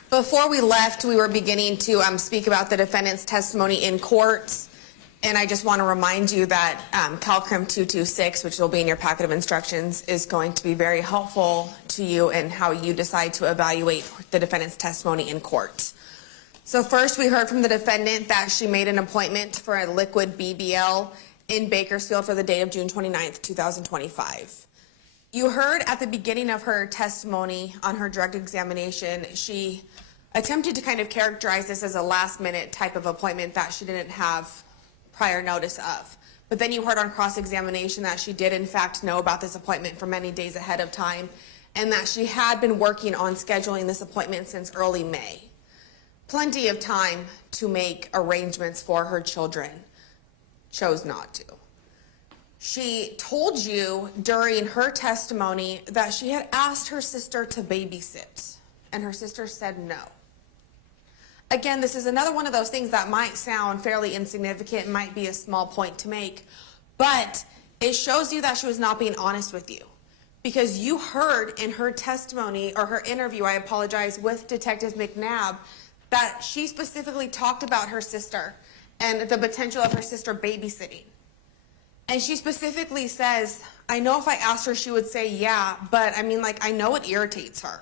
Before we left, we were beginning to speak about the defendant's testimony in court, and I just want to remind you that CalCrim 226, which will be in your packet of instructions, is going to be very helpful to you in how you decide to evaluate the defendant's testimony in court. So first, we heard from the defendant that she made an appointment for a liquid BBL in Bakersfield for the date of June 29th, 2025. You heard at the beginning of her testimony on her direct examination, she attempted to kind of characterize this as a last-minute type of appointment that she didn't have prior notice of. But then you heard on cross-examination that she did in fact know about this appointment for many days ahead of time, and that she had been working on scheduling this appointment since early May. Plenty of time to make arrangements for her children. Chose not to. She told you during her testimony that she had asked her sister to babysit, and her sister said no. Again, this is another one of those things that might sound fairly insignificant, might be a small point to make, but it shows you that she was not being honest with you. Because you heard in her testimony, or her interview, I apologize, with Detective McNabb, that she specifically talked about her sister and the potential of her sister babysitting. And she specifically says, I know if I asked her, she would say yeah, but I mean, like, I know it irritates her.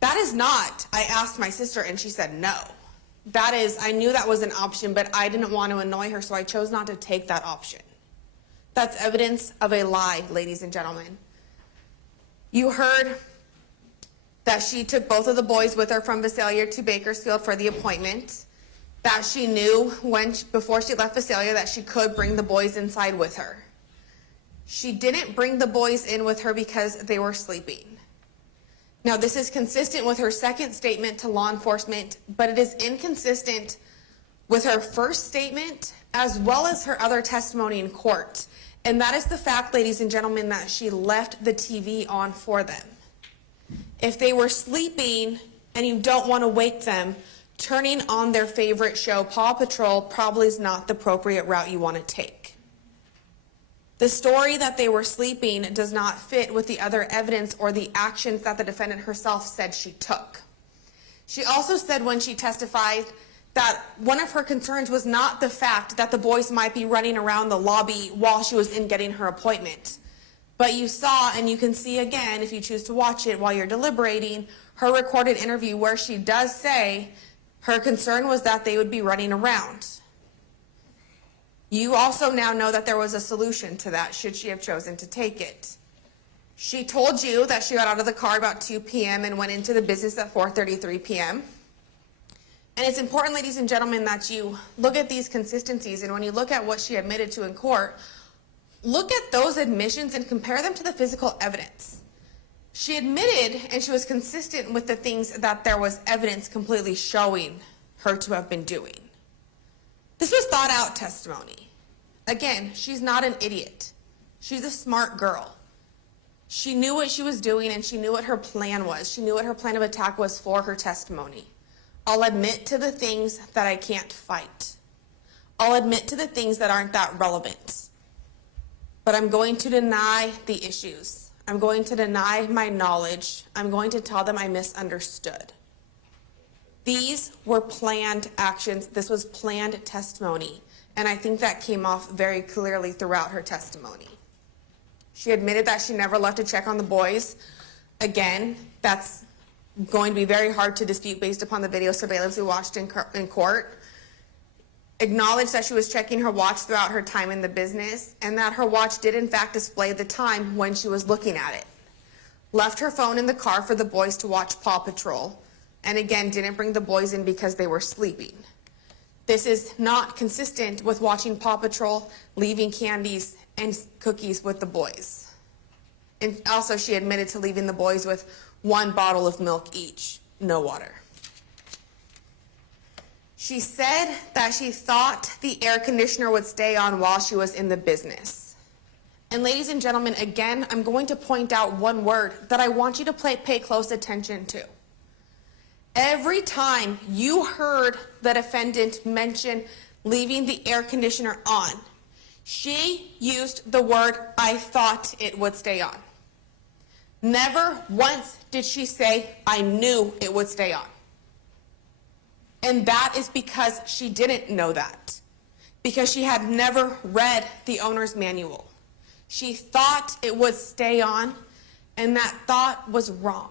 That is not, I asked my sister and she said no. That is, I knew that was an option, but I didn't want to annoy her, so I chose not to take that option. That's evidence of a lie, ladies and gentlemen. You heard that she took both of the boys with her from Visalia to Bakersfield for the appointment, that she knew before she left Visalia that she could bring the boys inside with her. She didn't bring the boys in with her because they were sleeping. Now, this is consistent with her second statement to law enforcement, but it is inconsistent with her first statement as well as her other testimony in court. And that is the fact, ladies and gentlemen, that she left the TV on for them. If they were sleeping and you don't want to wake them, turning on their favorite show, Paw Patrol, probably is not the appropriate route you want to take. The story that they were sleeping does not fit with the other evidence or the actions that the defendant herself said she took. She also said when she testified that one of her concerns was not the fact that the boys might be running around the lobby while she was in getting her appointment. But you saw, and you can see again if you choose to watch it while you're deliberating, her recorded interview where she does say her concern was that they would be running around. You also now know that there was a solution to that should she have chosen to take it. She told you that she got out of the car about 2 p.m. and went into the business at 4:33 p.m. And it's important, ladies and gentlemen, that you look at these consistencies, and when you look at what she admitted to in court, look at those admissions and compare them to the physical evidence. She admitted, and she was consistent with the things that there was evidence completely showing her to have been doing. This was thought out testimony. Again, she's not an idiot. She's a smart girl. She knew what she was doing and she knew what her plan was. She knew what her plan of attack was for her testimony. I'll admit to the things that I can't fight. I'll admit to the things that aren't that relevant. But I'm going to deny the issues. I'm going to deny my knowledge. I'm going to tell them I misunderstood. These were planned actions. This was planned testimony. And I think that came off very clearly throughout her testimony. She admitted that she never left to check on the boys. Again, that's going to be very hard to dispute based upon the video surveillance we watched in court. Acknowledged that she was checking her watch throughout her time in the business and that her watch did in fact display the time when she was looking at it. Left her phone in the car for the boys to watch Paw Patrol. And again, didn't bring the boys in because they were sleeping. This is not consistent with watching Paw Patrol, leaving candies and cookies with the boys. And also, she admitted to leaving the boys with 1 bottle of milk each, no water. She said that she thought the air conditioner would stay on while she was in the business. And ladies and gentlemen, again, I'm going to point out one word that I want you to pay close attention to. Every time you heard the defendant mention leaving the air conditioner on, she used the word, I thought it would stay on. Never once did she say, I knew it would stay on. And that is because she didn't know that. Because she had never read the owner's manual. She thought it would stay on, and that thought was wrong.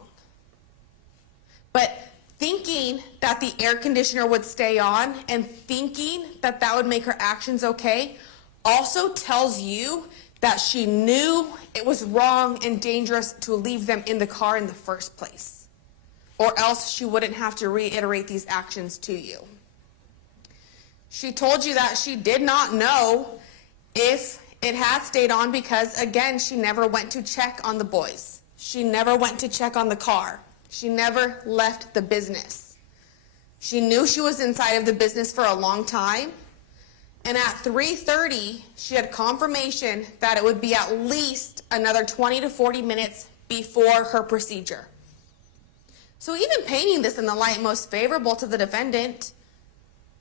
But thinking that the air conditioner would stay on and thinking that that would make her actions okay also tells you that she knew it was wrong and dangerous to leave them in the car in the first place, or else she wouldn't have to reiterate these actions to you. She told you that she did not know if it had stayed on because, again, she never went to check on the boys. She never went to check on the car. She never left the business. She knew she was inside of the business for a long time, And at 3:30, she had confirmation that it would be at least another 20 to 40 minutes before her procedure. So even painting this in the light most favorable to the defendant,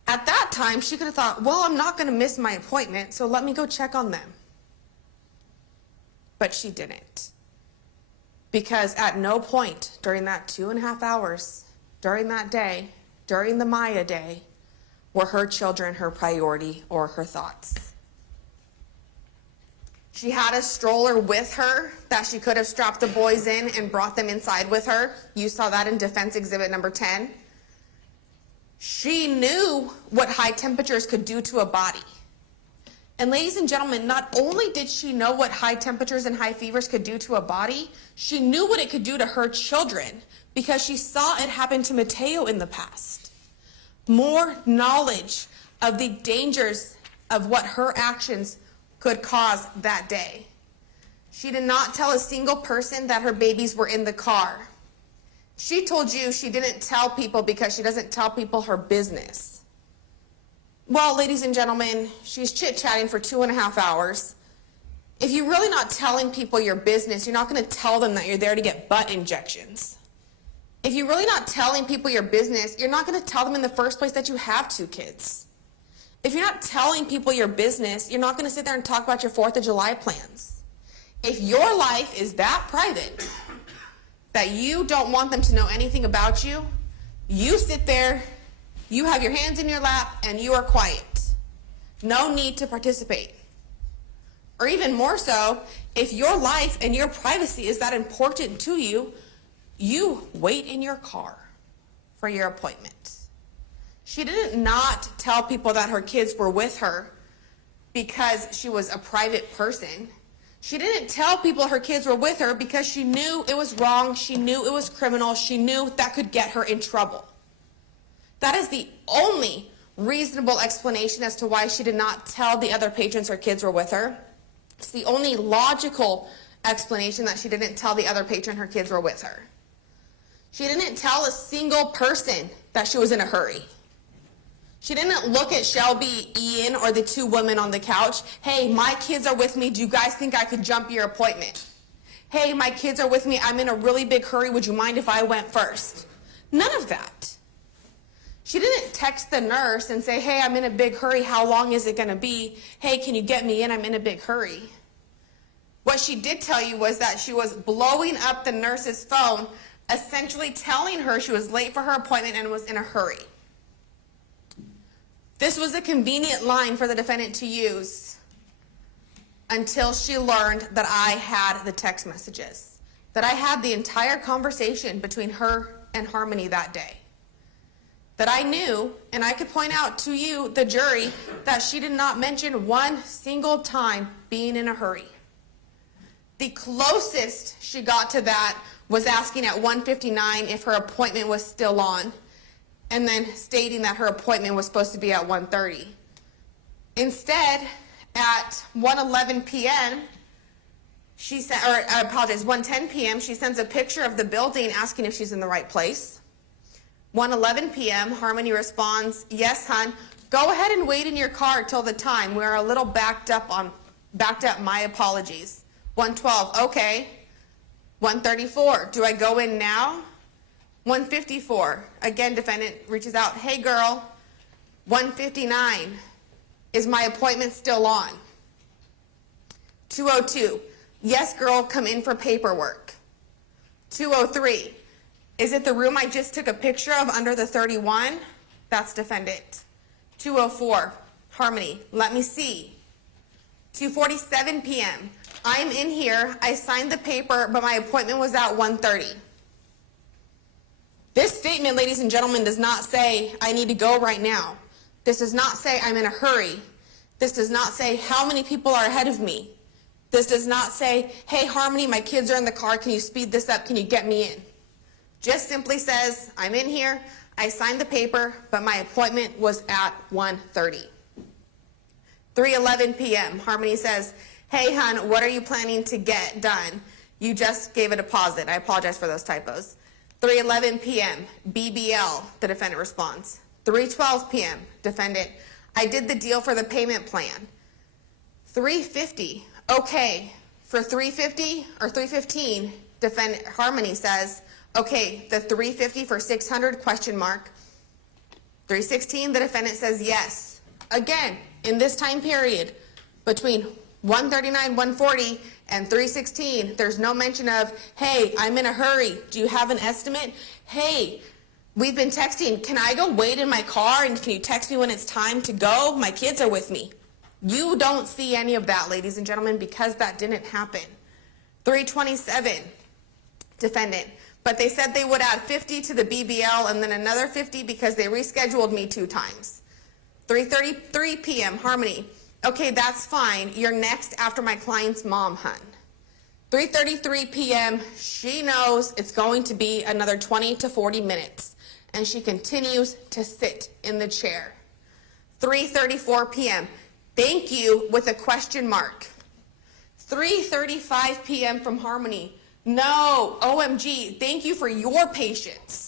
at that time, she could have thought, well, I'm not going to miss my appointment, so let me go check on them. But she didn't. Because at no point during that 2.5 hours, during that day, during the Maya day, were her children her priority or her thoughts. She had a stroller with her that she could have strapped the boys in and brought them inside with her. You saw that in Defense Exhibit number 10. She knew what high temperatures could do to a body. And ladies and gentlemen, not only did she know what high temperatures and high fevers could do to a body, she knew what it could do to her children because she saw it happen to Mateo in the past. More knowledge of the dangers of what her actions could cause that day. She did not tell a single person that her babies were in the car. She told you she didn't tell people because she doesn't tell people her business. Well, ladies and gentlemen, she's chit-chatting for 2.5 hours. If you're really not telling people your business, you're not going to tell them that you're there to get butt injections. If you're really not telling people your business, you're not going to tell them in the first place that you have 2 kids. If you're not telling people your business, you're not going to sit there and talk about your 4th of July plans. If your life is that private that you don't want them to know anything about you, you sit there, you have your hands in your lap, and you are quiet. No need to participate. Or even more so, if your life and your privacy is that important to you, you wait in your car for your appointment. She didn't not tell people that her kids were with her because she was a private person. She didn't tell people her kids were with her because she knew it was wrong, she knew it was criminal, she knew that could get her in trouble. That is the only reasonable explanation as to why she did not tell the other patrons her kids were with her. It's the only logical explanation that she didn't tell the other patron her kids were with her. She didn't tell a single person that she was in a hurry. She didn't look at Shelby, Ian, or the 2 women on the couch. Hey, my kids are with me. Do you guys think I could jump your appointment? Hey, my kids are with me. I'm in a really big hurry. Would you mind if I went first? None of that. She didn't text the nurse and say, hey, I'm in a big hurry. How long is it going to be? Hey, can you get me in? I'm in a big hurry. What she did tell you was that she was blowing up the nurse's phone, essentially telling her she was late for her appointment and was in a hurry. This was a convenient line for the defendant to use until she learned that I had the text messages, that I had the entire conversation between her and Harmony that day, that I knew, and I could point out to you, the jury, that she did not mention one single time being in a hurry. The closest she got to that was asking at 1:59 if her appointment was still on, and then stating that her appointment was supposed to be at 1:30. Instead, at 1:11 p.m., she sent, or I apologize, 1:10 p.m., she sends a picture of the building asking if she's in the right place. 1:11 p.m., Harmony responds, yes, hon, go ahead and wait in your car till the time. We're a little backed up, my apologies. 1:12, okay. 1:34, do I go in now? 1:54, again, defendant reaches out, hey girl. 1:59, is my appointment still on? 2:02, yes girl, come in for paperwork. 2:03, is it the room I just took a picture of under the 31? That's defendant. 2:04, Harmony, let me see. 2:47 p.m., I'm in here, I signed the paper, but my appointment was at 1:30. This statement, ladies and gentlemen, does not say, I need to go right now. This does not say I'm in a hurry. This does not say how many people are ahead of me. This does not say, hey, Harmony, my kids are in the car. Can you speed this up? Can you get me in? Just simply says, I'm in here. I signed the paper, but my appointment was at 1:30. 3:11 p.m. Harmony says, hey, hon, what are you planning to get done? You just gave a deposit. I apologize for those typos. 3:11 p.m. BBL, the defendant responds. 3:12 p.m. defendant, I did the deal for the payment plan. $350. Okay, for $350 or $315, defendant Harmony says, okay, the $350 for $600 question mark. $316, the defendant says yes. Again, in this time period, between $139, $140, and $316, there's no mention of, hey, I'm in a hurry. Do you have an estimate? Hey, we've been texting. Can I go wait in my car and can you text me when it's time to go? My kids are with me. You don't see any of that, ladies and gentlemen, because that didn't happen. $327, defendant. But they said they would add $50 to the BBL and then another $50 because they rescheduled me 2 times. 3:33 p.m., Harmony. Okay, that's fine. You're next after my client's mom, hun. 3:33 p.m., she knows it's going to be another 20 to 40 minutes, and she continues to sit in the chair. 3:34 p.m., thank you with a question mark. 3:35 p.m. from Harmony, no, OMG, thank you for your patience.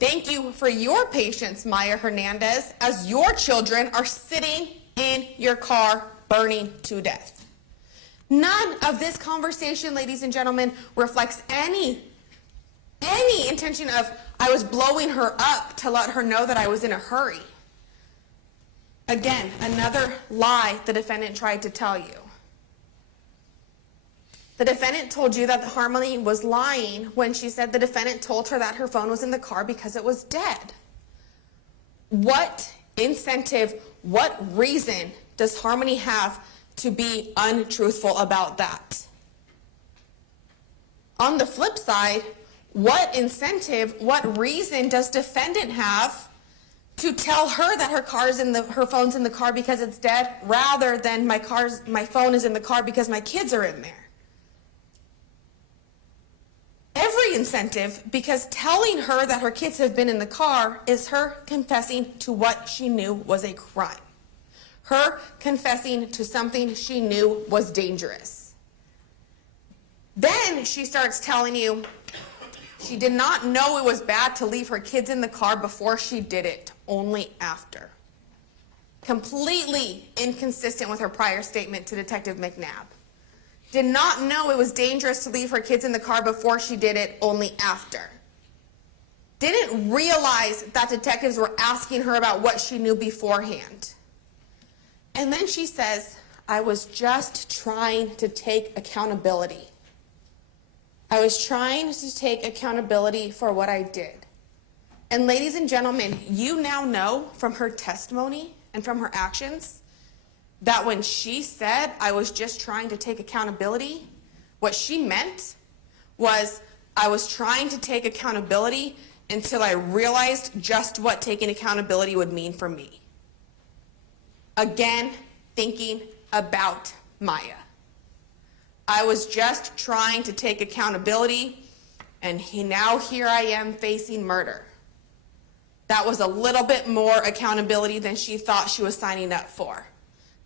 Thank you for your patience, Maya Hernandez, as your children are sitting in your car burning to death. None of this conversation, ladies and gentlemen, reflects any intention of I was blowing her up to let her know that I was in a hurry. Again, another lie the defendant tried to tell you. The defendant told you that Harmony was lying when she said the defendant told her that her phone was in the car because it was dead. What incentive, what reason does Harmony have to be untruthful about that? On the flip side, what incentive, what reason does defendant have to tell her that her phone's in the car because it's dead rather than my phone is in the car because my kids are in there? Every incentive, because telling her that her kids have been in the car is her confessing to what she knew was a crime. Her confessing to something she knew was dangerous. Then she starts telling you she did not know it was bad to leave her kids in the car before she did it, only after. Completely inconsistent with her prior statement to Detective McNabb. Did not know it was dangerous to leave her kids in the car before she did it, only after. Didn't realize that detectives were asking her about what she knew beforehand. And then she says, I was just trying to take accountability. I was trying to take accountability for what I did. And ladies and gentlemen, you now know from her testimony and from her actions that when she said, I was just trying to take accountability, what she meant was, I was trying to take accountability until I realized just what taking accountability would mean for me. Again, thinking about Maya. I was just trying to take accountability, and now here I am facing murder. That was a little bit more accountability than she thought she was signing up for.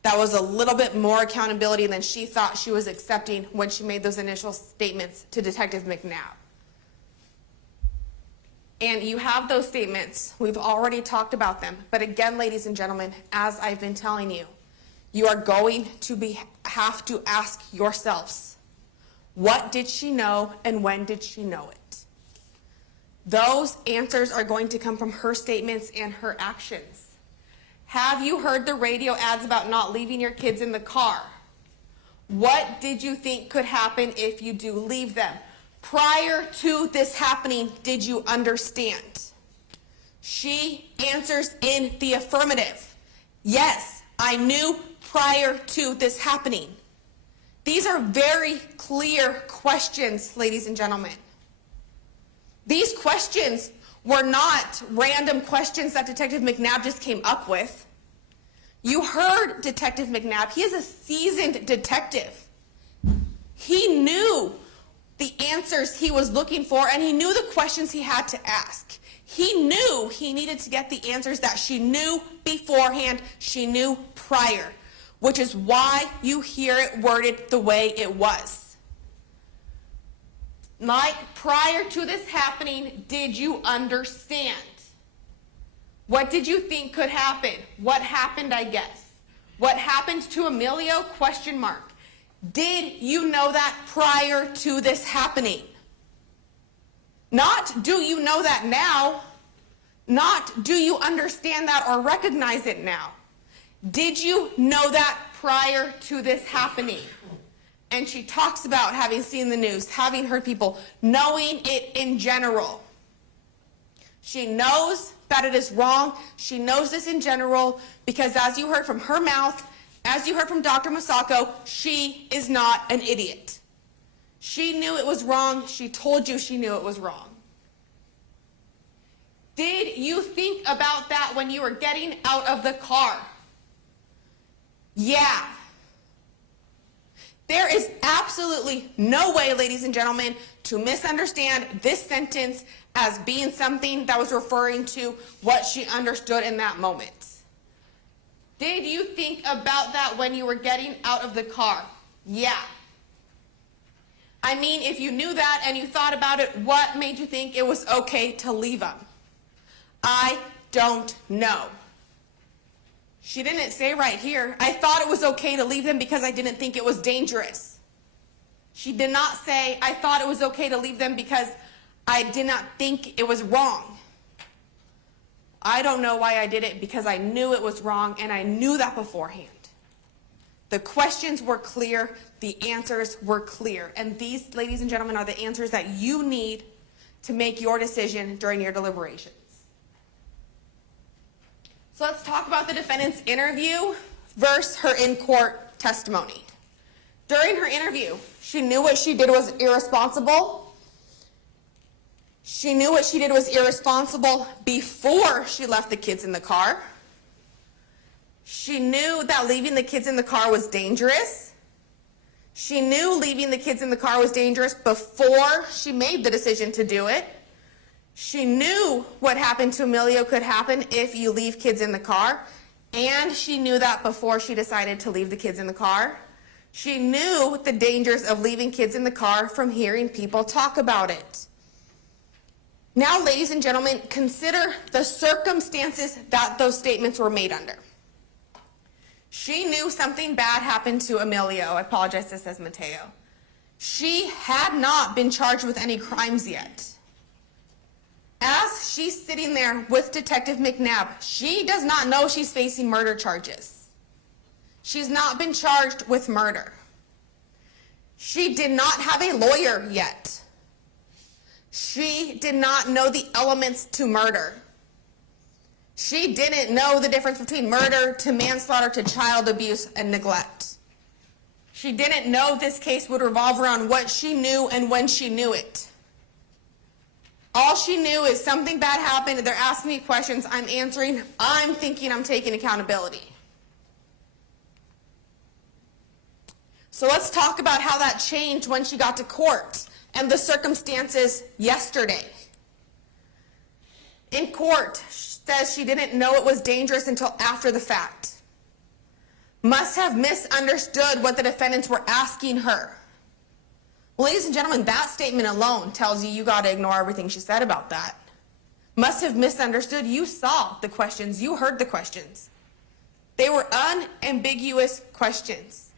That was a little bit more accountability than she thought she was accepting when she made those initial statements to Detective McNabb. And you have those statements. We've already talked about them. But again, ladies and gentlemen, as I've been telling you, you are going to have to ask yourselves, what did she know and when did she know it? Those answers are going to come from her statements and her actions. Have you heard the radio ads about not leaving your kids in the car? What did you think could happen if you do leave them? Prior to this happening, did you understand? She answers in the affirmative. Yes, I knew prior to this happening. These are very clear questions, ladies and gentlemen. These questions were not random questions that Detective McNabb just came up with. You heard Detective McNabb. He is a seasoned detective. He knew the answers he was looking for, and he knew the questions he had to ask. He knew he needed to get the answers that she knew beforehand, she knew prior, which is why you hear it worded the way it was. Like, prior to this happening, did you understand? What did you think could happen? What happened, I guess? What happened to Emilio? Question mark. Did you know that prior to this happening? Not do you know that now? Not do you understand that or recognize it now? Did you know that prior to this happening? And she talks about having seen the news, having heard people, knowing it in general. She knows that it is wrong. She knows this in general because as you heard from her mouth, as you heard from Dr. Masako, she is not an idiot. She knew it was wrong. She told you she knew it was wrong. Did you think about that when you were getting out of the car? Yeah. There is absolutely no way, ladies and gentlemen, to misunderstand this sentence as being something that was referring to what she understood in that moment. Did you think about that when you were getting out of the car? Yeah. I mean, if you knew that and you thought about it, what made you think it was okay to leave them? I don't know. She didn't say right here, I thought it was okay to leave them because I didn't think it was dangerous. She did not say, I thought it was okay to leave them because I did not think it was wrong. I don't know why I did it because I knew it was wrong and I knew that beforehand. The questions were clear, the answers were clear. And these, ladies and gentlemen, are the answers that you need to make your decision during your deliberations. So let's talk about the defendant's interview versus her in-court testimony. During her interview, she knew what she did was irresponsible. She knew what she did was irresponsible before she left the kids in the car. She knew that leaving the kids in the car was dangerous. She knew leaving the kids in the car was dangerous before she made the decision to do it. She knew what happened to Emilio could happen if you leave kids in the car, and she knew that before she decided to leave the kids in the car. She knew the dangers of leaving kids in the car from hearing people talk about it. Now, ladies and gentlemen, consider the circumstances that those statements were made under. She knew something bad happened to Emilio. I apologize, this says Mateo. She had not been charged with any crimes yet. As she's sitting there with Detective McNabb, she does not know she's facing murder charges. She's not been charged with murder. She did not have a lawyer yet. She did not know the elements to murder. She didn't know the difference between murder to manslaughter to child abuse and neglect. She didn't know this case would revolve around what she knew and when she knew it. All she knew is something bad happened, they're asking me questions, I'm answering, I'm thinking I'm taking accountability. So let's talk about how that changed when she got to court and the circumstances yesterday. In court, she says she didn't know it was dangerous until after the fact. Must have misunderstood what the defendants were asking her. Well, ladies and gentlemen, that statement alone tells you you got to ignore everything she said about that. Must have misunderstood. You saw the questions. You heard the questions. They were unambiguous questions.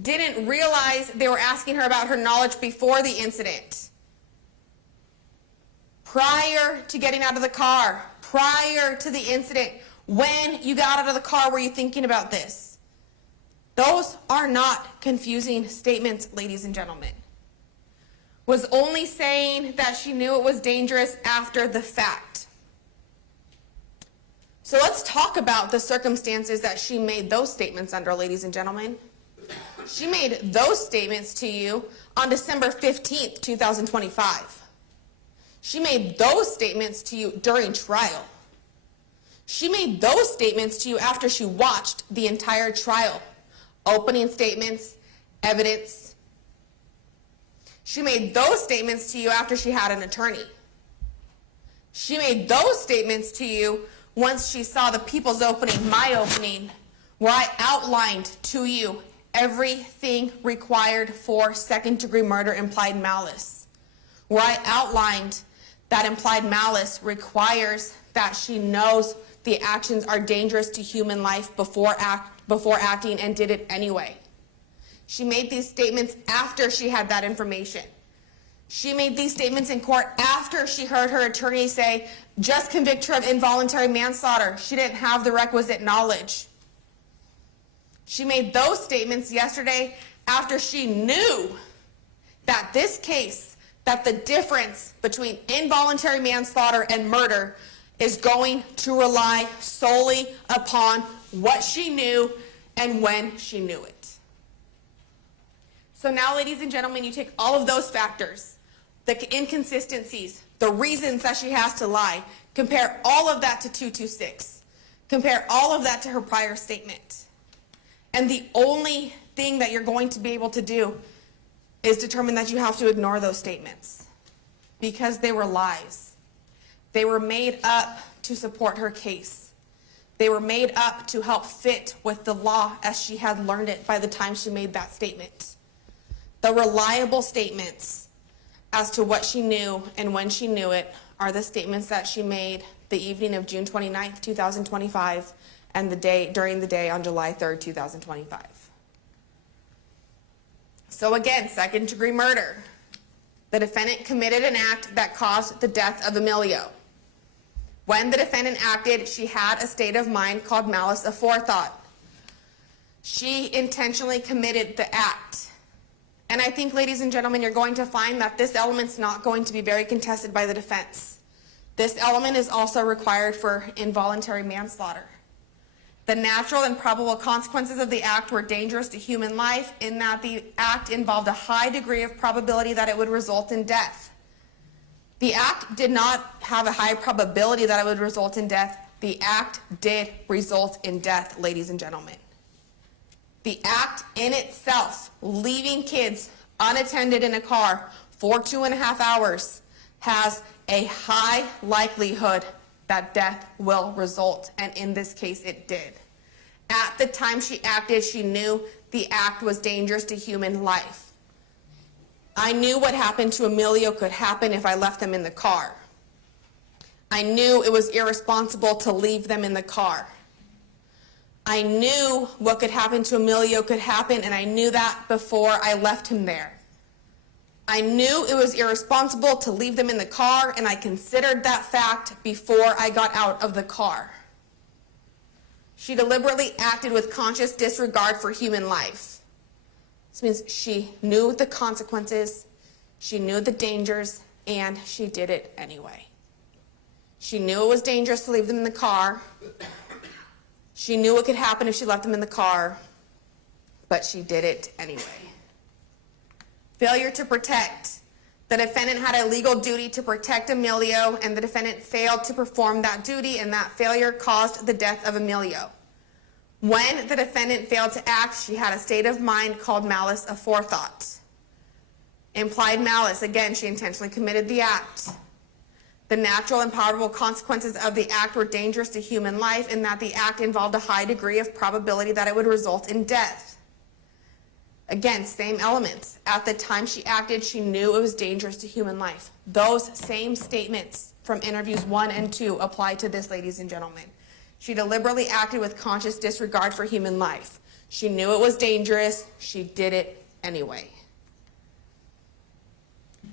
Didn't realize they were asking her about her knowledge before the incident. Prior to getting out of the car, prior to the incident, when you got out of the car, were you thinking about this? Those are not confusing statements, ladies and gentlemen. Was only saying that she knew it was dangerous after the fact. So let's talk about the circumstances that she made those statements under, ladies and gentlemen. She made those statements to you on December 15th, 2025. She made those statements to you during trial. She made those statements to you after she watched the entire trial. Opening statements, evidence. She made those statements to you after she had an attorney. She made those statements to you once she saw the people's opening, my opening, where I outlined to you everything required for second-degree murder implied malice, where I outlined that implied malice requires that she knows the actions are dangerous to human life before acting and did it anyway. She made these statements after she had that information. She made these statements in court after she heard her attorney say, just convict her of involuntary manslaughter. She didn't have the requisite knowledge. She made those statements yesterday after she knew that this case, that the difference between involuntary manslaughter and murder is going to rely solely upon what she knew and when she knew it. So now, ladies and gentlemen, you take all of those factors, the inconsistencies, the reasons that she has to lie, compare all of that to 226, compare all of that to her prior statement. And the only thing that you're going to be able to do is determine that you have to ignore those statements because they were lies. They were made up to support her case. They were made up to help fit with the law as she had learned it by the time she made that statement. The reliable statements as to what she knew and when she knew it are the statements that she made the evening of June 29th, 2025, and during the day on July 3rd, 2025. So again, second-degree murder. The defendant committed an act that caused the death of Emilio. When the defendant acted, she had a state of mind called malice aforethought. She intentionally committed the act. And I think, ladies and gentlemen, you're going to find that this element's not going to be very contested by the defense. This element is also required for involuntary manslaughter. The natural and probable consequences of the act were dangerous to human life in that the act involved a high degree of probability that it would result in death. The act did not have a high probability that it would result in death. The act did result in death, ladies and gentlemen. The act in itself, leaving kids unattended in a car for 2.5 hours, has a high likelihood that death will result, and in this case it did. At the time she acted, she knew the act was dangerous to human life. I knew what happened to Emilio could happen if I left them in the car. I knew it was irresponsible to leave them in the car. I knew what could happen to Emilio could happen, and I knew that before I left him there. I knew it was irresponsible to leave them in the car, and I considered that fact before I got out of the car. She deliberately acted with conscious disregard for human life. This means she knew the consequences, she knew the dangers, and she did it anyway. She knew it was dangerous to leave them in the car. She knew what could happen if she left them in the car, but she did it anyway. Failure to protect. The defendant had a legal duty to protect Emilio, and the defendant failed to perform that duty, and that failure caused the death of Emilio. When the defendant failed to act, she had a state of mind called malice aforethought. Implied malice, again, she intentionally committed the act. The natural and probable consequences of the act were dangerous to human life in that the act involved a high degree of probability that it would result in death. Again, same elements. At the time she acted, she knew it was dangerous to human life. Those same statements from interviews 1 and 2 apply to this, ladies and gentlemen. She deliberately acted with conscious disregard for human life. She knew it was dangerous. She did it anyway.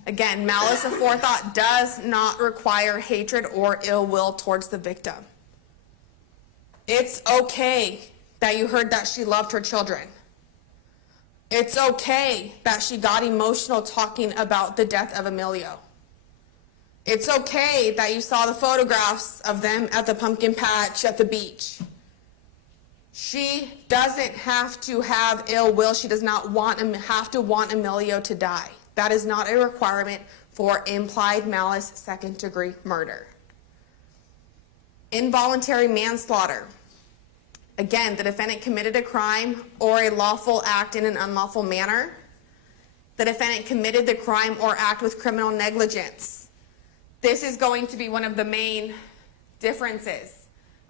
Again, malice aforethought does not require hatred or ill will towards the victim. It's okay that you heard that she loved her children. It's okay that she got emotional talking about the death of Emilio. It's okay that you saw the photographs of them at the pumpkin patch at the beach. She doesn't have to have ill will. She does not have to want Emilio to die. That is not a requirement for implied malice second-degree murder. Involuntary manslaughter. Again, the defendant committed a crime or a lawful act in an unlawful manner. The defendant committed the crime or act with criminal negligence. This is going to be one of the main differences.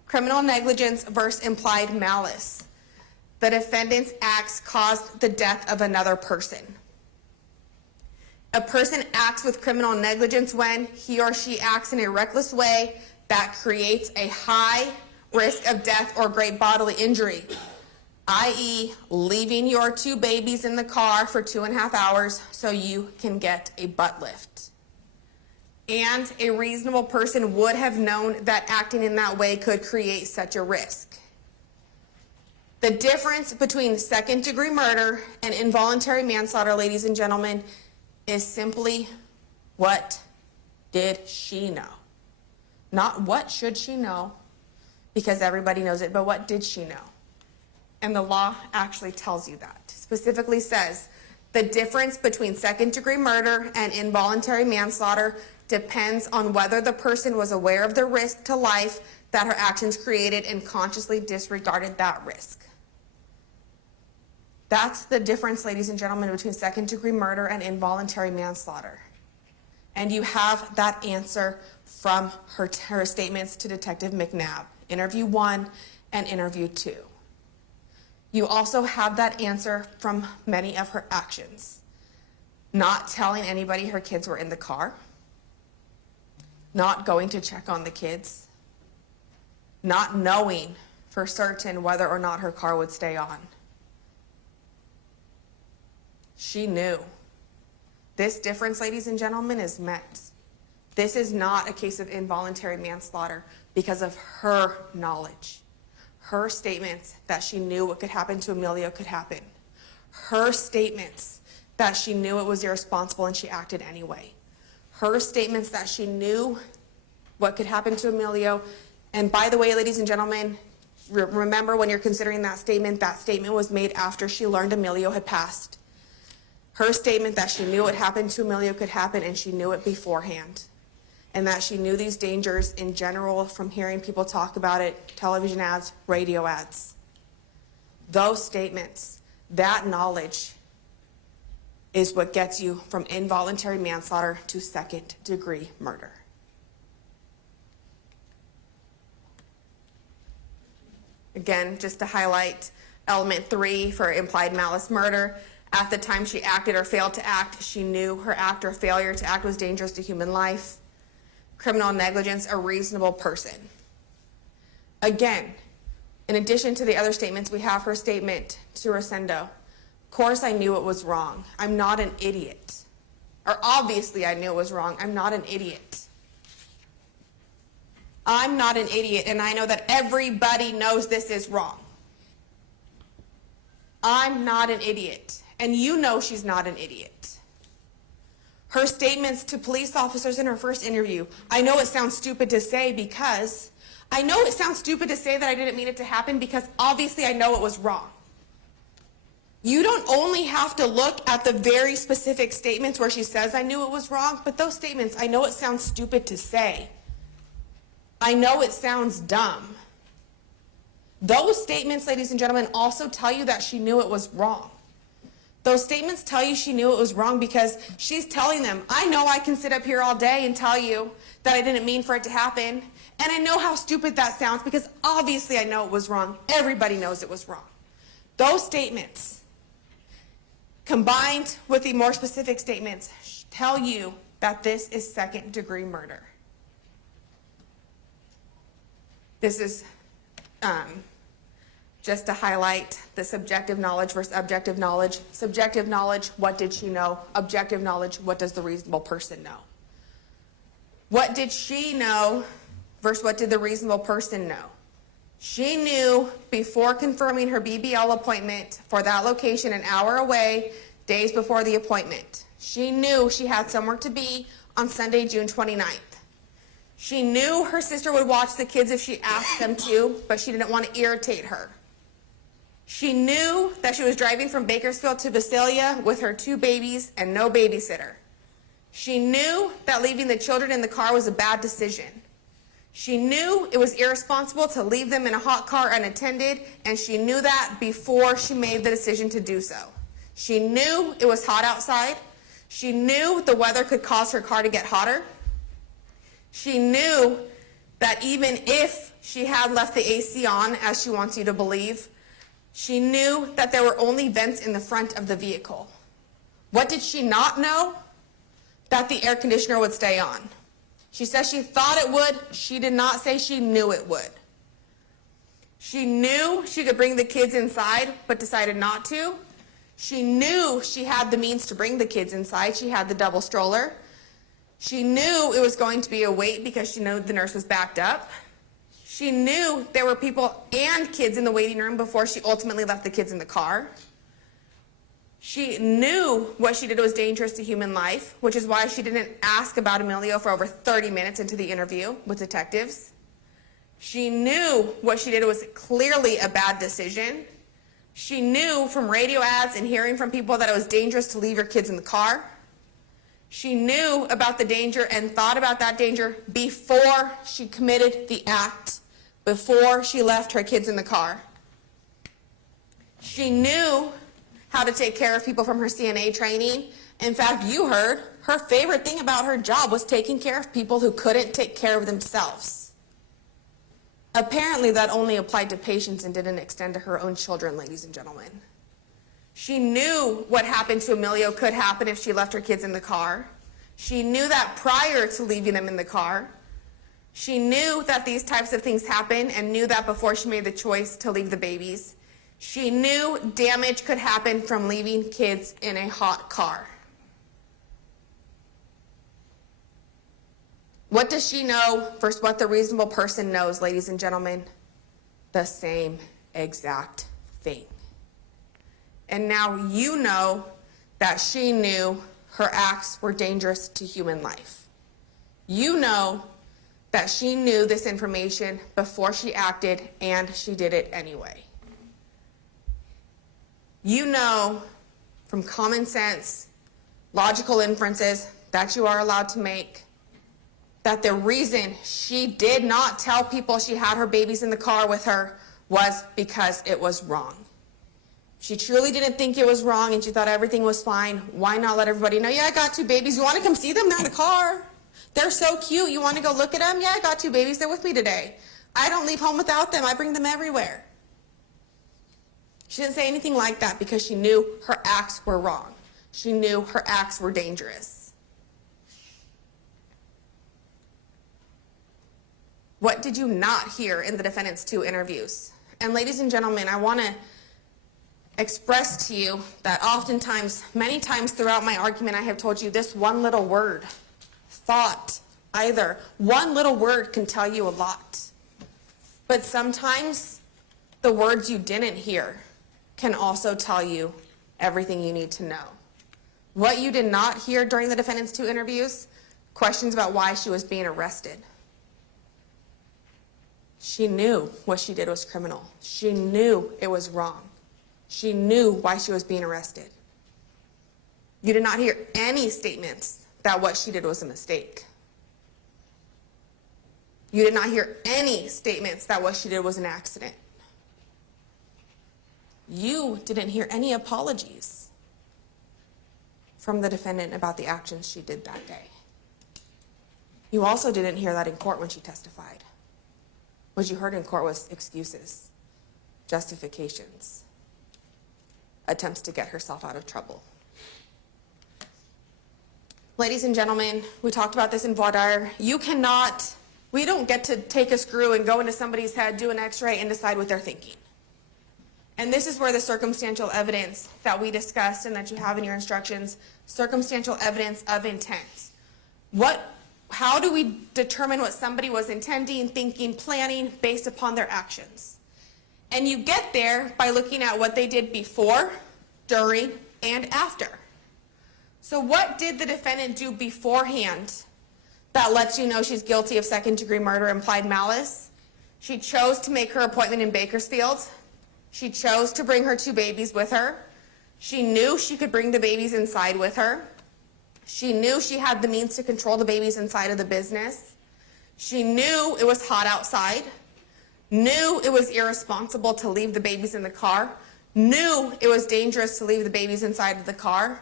Criminal negligence versus implied malice. The defendant's acts caused the death of another person. A person acts with criminal negligence when he or she acts in a reckless way that creates a high risk of death or great bodily injury, i.e., leaving your 2 babies in the car for 2.5 hours so you can get a butt lift. And a reasonable person would have known that acting in that way could create such a risk. The difference between second-degree murder and involuntary manslaughter, ladies and gentlemen, is simply, what did she know? Not what should she know, because everybody knows it, but what did she know? And the law actually tells you that. Specifically says the difference between second-degree murder and involuntary manslaughter depends on whether the person was aware of the risk to life that her actions created and consciously disregarded that risk. That's the difference, ladies and gentlemen, between second-degree murder and involuntary manslaughter. And you have that answer from her statements to Detective McNabb, Interview 1 and Interview 2. You also have that answer from many of her actions. Not telling anybody her kids were in the car, not going to check on the kids, not knowing for certain whether or not her car would stay on. She knew. This difference, ladies and gentlemen, is met. This is not a case of involuntary manslaughter because of her knowledge. Her statements that she knew what could happen to Emilio could happen. Her statements that she knew it was irresponsible and she acted anyway. Her statements that she knew what could happen to Emilio. And by the way, ladies and gentlemen, remember when you're considering that statement was made after she learned Emilio had passed. Her statement that she knew what happened to Emilio could happen and she knew it beforehand. And that she knew these dangers in general from hearing people talk about it, television ads, radio ads. Those statements, that knowledge is what gets you from involuntary manslaughter to second-degree murder. Again, just to highlight element 3 for implied malice murder. At the time she acted or failed to act, she knew her act or failure to act was dangerous to human life. Criminal negligence, a reasonable person. Again, in addition to the other statements, we have her statement to Rosendo. Of course I knew it was wrong. I'm not an idiot. Or obviously I knew it was wrong. I'm not an idiot. I'm not an idiot, and I know that everybody knows this is wrong. I'm not an idiot. And you know she's not an idiot. Her statements to police officers in her first interview. I know it sounds stupid to say because I didn't mean it to happen because obviously I know it was wrong. You don't only have to look at the very specific statements where she says I knew it was wrong, but those statements, I know it sounds stupid to say. I know it sounds dumb. Those statements, ladies and gentlemen, also tell you that she knew it was wrong. Those statements tell you she knew it was wrong because she's telling them, I know I can sit up here all day and tell you that I didn't mean for it to happen, and I know how stupid that sounds because obviously I know it was wrong. Everybody knows it was wrong. Those statements, combined with the more specific statements, tell you that this is second-degree murder. This is just to highlight the subjective knowledge versus objective knowledge. Subjective knowledge, what did she know? Objective knowledge, what does the reasonable person know? What did she know versus what did the reasonable person know? She knew before confirming her BBL appointment for that location an hour away, days before the appointment. She knew she had somewhere to be on Sunday, June 29th. She knew her sister would watch the kids if she asked them to, but she didn't want to irritate her. She knew that she was driving from Bakersfield to Visalia with her 2 babies and no babysitter. She knew that leaving the children in the car was a bad decision. She knew it was irresponsible to leave them in a hot car unattended, and she knew that before she made the decision to do so. She knew it was hot outside. She knew the weather could cause her car to get hotter. She knew that even if she had left the AC on, as she wants you to believe, she knew that there were only vents in the front of the vehicle. What did she not know? that the air conditioner would stay on. She says she thought it would. She did not say she knew it would. She knew she could bring the kids inside, but decided not to. She knew she had the means to bring the kids inside. She had the double stroller. She knew it was going to be a wait because she knew the nurse was backed up. She knew there were people and kids in the waiting room before she ultimately left the kids in the car. She knew what she did was dangerous to human life, which is why she didn't ask about Emilio for over 30 minutes into the interview with detectives. She knew what she did was clearly a bad decision. She knew from radio ads and hearing from people that it was dangerous to leave your kids in the car. She knew about the danger and thought about that danger before she committed the act, before she left her kids in the car. She knew how to take care of people from her CNA training. In fact, you heard her favorite thing about her job was taking care of people who couldn't take care of themselves. Apparently, that only applied to patients and didn't extend to her own children, ladies and gentlemen. She knew what happened to Emilio could happen if she left her kids in the car. She knew that prior to leaving them in the car. She knew that these types of things happen and knew that before she made the choice to leave the babies. She knew damage could happen from leaving kids in a hot car. What does she know versus what the reasonable person knows, ladies and gentlemen? The same exact thing. And now you know that she knew her acts were dangerous to human life. You know that she knew this information before she acted, and she did it anyway. You know from common sense, logical inferences that you are allowed to make that the reason she did not tell people she had her babies in the car with her was because it was wrong. She truly didn't think it was wrong and she thought everything was fine. Why not let everybody know, yeah, I got 2 babies. You want to come see them? They're in the car. They're so cute. You want to go look at them? Yeah, I got 2 babies. They're with me today. I don't leave home without them. I bring them everywhere. She didn't say anything like that because she knew her acts were wrong. She knew her acts were dangerous. What did you not hear in the defendant's 2 interviews? And ladies and gentlemen, I want to express to you that oftentimes, many times throughout my argument, I have told you this one little word, thought, either. One little word can tell you a lot. But sometimes the words you didn't hear can also tell you everything you need to know. What you did not hear during the defendant's 2 interviews, questions about why she was being arrested. She knew what she did was criminal. She knew it was wrong. She knew why she was being arrested. You did not hear any statements that what she did was a mistake. You did not hear any statements that what she did was an accident. You didn't hear any apologies from the defendant about the actions she did that day. You also didn't hear that in court when she testified. What you heard in court was excuses, justifications, attempts to get herself out of trouble. Ladies and gentlemen, we talked about this in voir dire. We don't get to take a screw and go into somebody's head, do an x-ray, and decide what they're thinking. And this is where the circumstantial evidence that we discussed and that you have in your instructions, circumstantial evidence of intent. How do we determine what somebody was intending, thinking, planning based upon their actions? And you get there by looking at what they did before, during, and after. So what did the defendant do beforehand that lets you know she's guilty of second-degree murder, implied malice? She chose to make her appointment in Bakersfield. She chose to bring her 2 babies with her. She knew she could bring the babies inside with her. She knew she had the means to control the babies inside of the business. She knew it was hot outside, knew it was irresponsible to leave the babies in the car, knew it was dangerous to leave the babies inside of the car,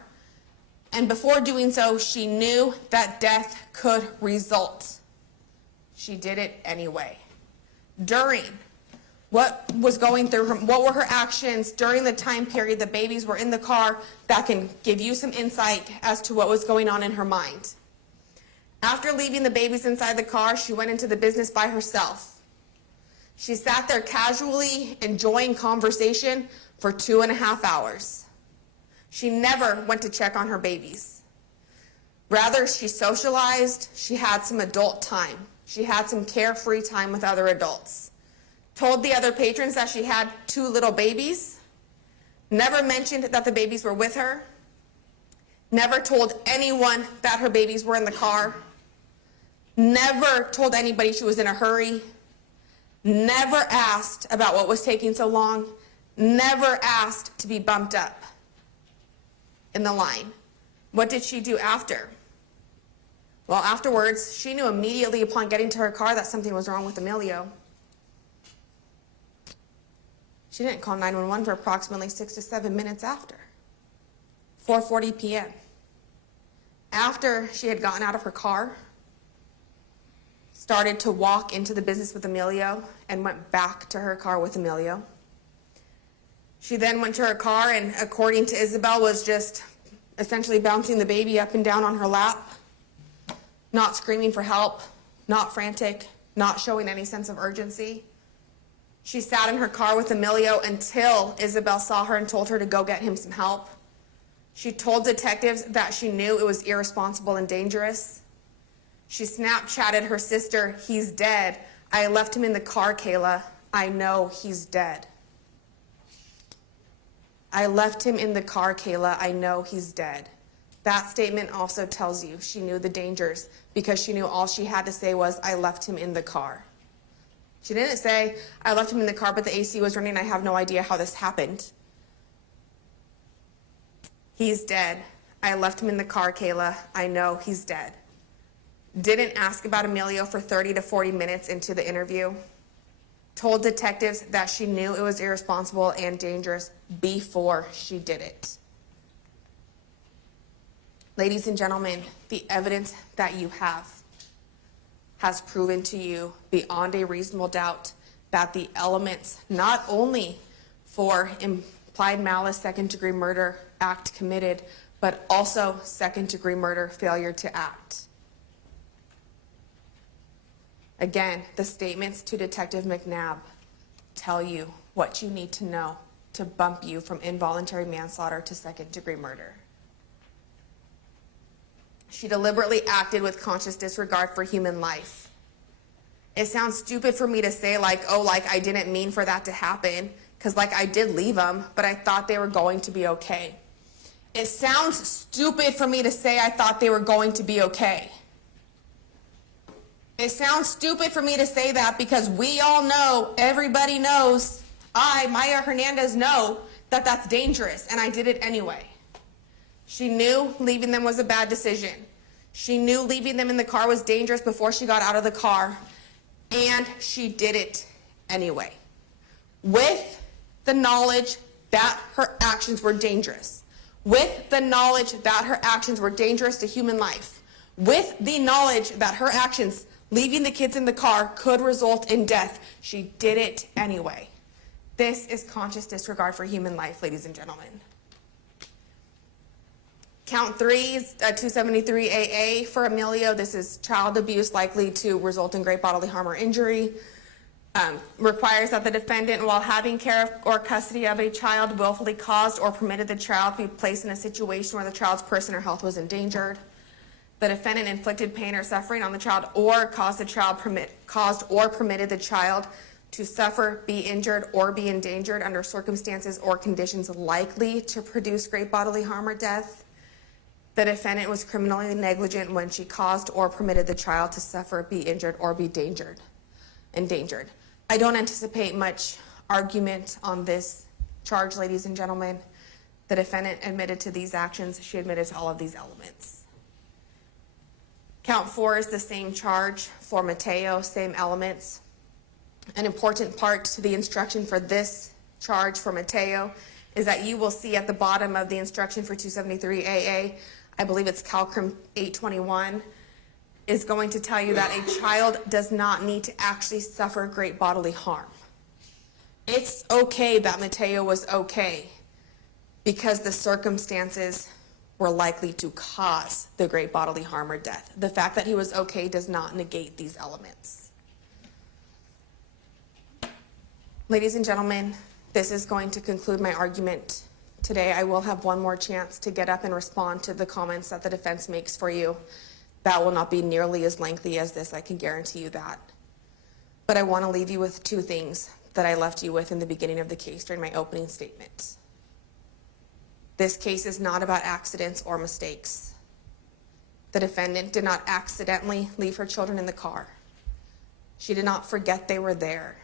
and before doing so, she knew that death could result. She did it anyway. During, What was going through her, what were her actions during the time period the babies were in the car that can give you some insight as to what was going on in her mind. After leaving the babies inside the car, she went into the business by herself. She sat there casually enjoying conversation for 2.5 hours. She never went to check on her babies. Rather, she socialized, she had some adult time. She had some carefree time with other adults. Told the other patrons that she had 2 little babies. Never mentioned that the babies were with her. Never told anyone that her babies were in the car. Never told anybody she was in a hurry. Never asked about what was taking so long. Never asked to be bumped up in the line. What did she do after? Well, afterwards, she knew immediately upon getting to her car that something was wrong with Emilio. She didn't call 911 for approximately 6 to 7 minutes after, 4:40 p.m. After she had gotten out of her car, started to walk into the business with Emilio, and went back to her car with Emilio. She then went to her car and, according to Isabel, was just essentially bouncing the baby up and down on her lap, not screaming for help, not frantic, not showing any sense of urgency. She sat in her car with Emilio until Isabel saw her and told her to go get him some help. She told detectives that she knew it was irresponsible and dangerous. She Snapchatted her sister, "He's dead. I left him in the car, Kayla. I know he's dead. I left him in the car, Kayla. I know he's dead." That statement also tells you she knew the dangers, because she knew all she had to say was, "I left him in the car." She didn't say, "I left him in the car, but the AC was running. I have no idea how this happened." He's dead. I left him in the car, Kayla. I know he's dead. Didn't ask about Emilio for 30 to 40 minutes into the interview. Told detectives that she knew it was irresponsible and dangerous before she did it. Ladies and gentlemen, the evidence that you have has proven to you beyond a reasonable doubt that the elements, not only for implied malice, second-degree murder act committed, but also second-degree murder failure to act. Again, the statements to Detective McNabb tell you what you need to know to bump you from involuntary manslaughter to second-degree murder. She deliberately acted with conscious disregard for human life. It sounds stupid for me to say, like, oh, like I didn't mean for that to happen, because like I did leave them, but I thought they were going to be okay. It sounds stupid for me to say I thought they were going to be okay. It sounds stupid for me to say that because we all know, everybody knows, I, Maya Hernandez, know that that's dangerous, and I did it anyway. She knew leaving them was a bad decision. She knew leaving them in the car was dangerous before she got out of the car, and she did it anyway, with the knowledge that her actions were dangerous, with the knowledge that her actions were dangerous to human life, with the knowledge that her actions leaving the kids in the car could result in death. She did it anyway. This is conscious disregard for human life, ladies and gentlemen. Count 3 is 273 AA for Emilio. This is child abuse likely to result in great bodily harm or injury. Requires that the defendant, while having care or custody of a child, willfully caused or permitted the child to be placed in a situation where the child's person or health was endangered. The defendant inflicted pain or suffering on the child or caused or permitted the child to suffer, be injured, or be endangered under circumstances or conditions likely to produce great bodily harm or death. The defendant was criminally negligent when she caused or permitted the child to suffer, be injured, or be endangered. I don't anticipate much argument on this charge, ladies and gentlemen. The defendant admitted to these actions. She admitted to all of these elements. Count 4 is the same charge for Mateo, same elements. An important part to the instruction for this charge for Mateo is that you will see at the bottom of the instruction for 273 AA, I believe it's Calcrim 821, is going to tell you that a child does not need to actually suffer great bodily harm. It's okay that Mateo was okay because the circumstances were likely to cause the great bodily harm or death. The fact that he was okay does not negate these elements. Ladies and gentlemen, this is going to conclude my argument today. I will have one more chance to get up and respond to the comments that the defense makes for you. That will not be nearly as lengthy as this, I can guarantee you that. But I want to leave you with two things that I left you with in the beginning of the case during my opening statement. This case is not about accidents or mistakes. The defendant did not accidentally leave her children in the car. She did not forget they were there.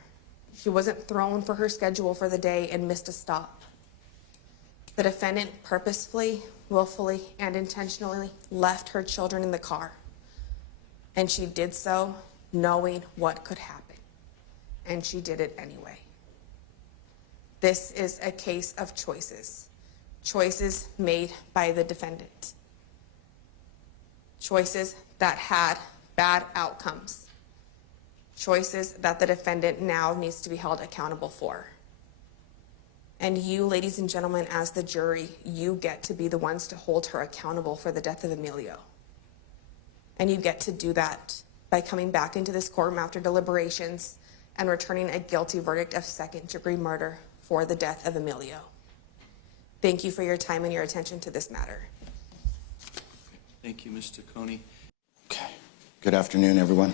She wasn't thrown for her schedule for the day and missed a stop. The defendant purposefully, willfully, and intentionally left her children in the car. And she did so knowing what could happen. And she did it anyway. This is a case of choices. Choices made by the defendant. Choices that had bad outcomes. Choices that the defendant now needs to be held accountable for. And you, ladies and gentlemen, as the jury, you get to be the ones to hold her accountable for the death of Emilio. And you get to do that by coming back into this courtroom after deliberations and returning a guilty verdict of second-degree murder for the death of Emilio. Thank you for your time and your attention to this matter. Thank you, Mr. Coney. Okay. Good afternoon, everyone.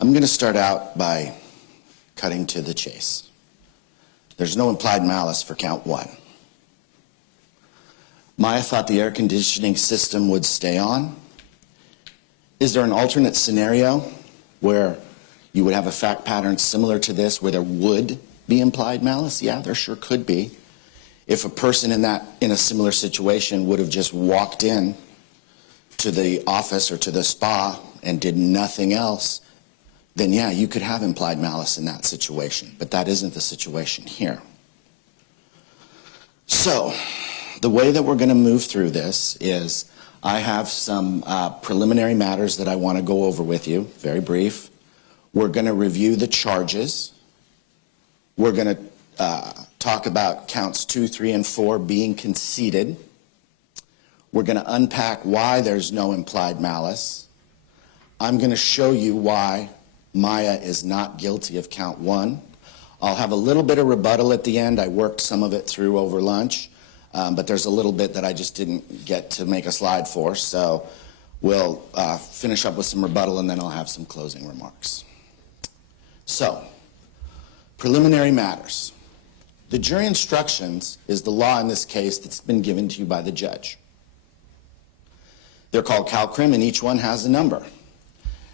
I'm going to start out by cutting to the chase. There's no implied malice for count one. Maya thought the air conditioning system would stay on. Is there an alternate scenario where you would have a fact pattern similar to this where there would be implied malice? Yeah, there sure could be. If a person in a similar situation would have just walked in to the office or to the spa and did nothing else, then yeah, you could have implied malice in that situation. But that isn't the situation here. So, the way that we're going to move through this is I have some preliminary matters that I want to go over with you, very brief. We're going to review the charges. We're going to talk about counts 2, 3, and 4 being conceded. We're going to unpack why there's no implied malice. I'm going to show you why Maya is not guilty of count 1. I'll have a little bit of rebuttal at the end. I worked some of it through over lunch, but there's a little bit that I just didn't get to make a slide for, so we'll finish up with some rebuttal and then I'll have some closing remarks. So, preliminary matters. The jury instructions is the law in this case that's been given to you by the judge. They're called CalCrim and each one has a number.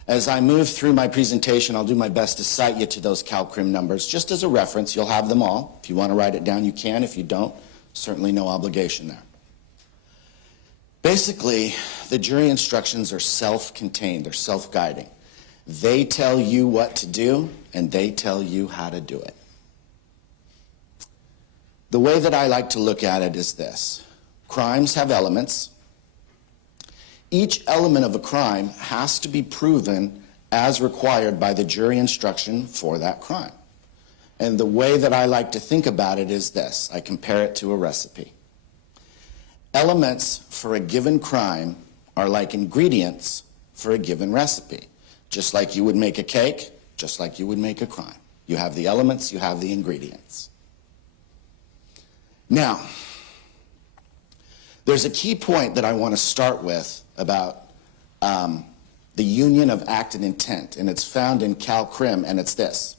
As I move through my presentation, I'll do my best to cite you to those CalCrim numbers. Just as a reference, you'll have them all. If you want to write it down, you can. If you don't, certainly no obligation there. Basically, the jury instructions are self-contained. They're self-guiding. They tell you what to do, and they tell you how to do it. The way that I like to look at it is this. Crimes have elements. Each element of a crime has to be proven as required by the jury instruction for that crime. And the way that I like to think about it is this. I compare it to a recipe. Elements for a given crime are like ingredients for a given recipe. Just like you would make a cake, just like you would make a crime. You have the elements, you have the ingredients. Now, there's a key point that I want to start with about the union of act and intent, and it's found in CalCrim, and it's this.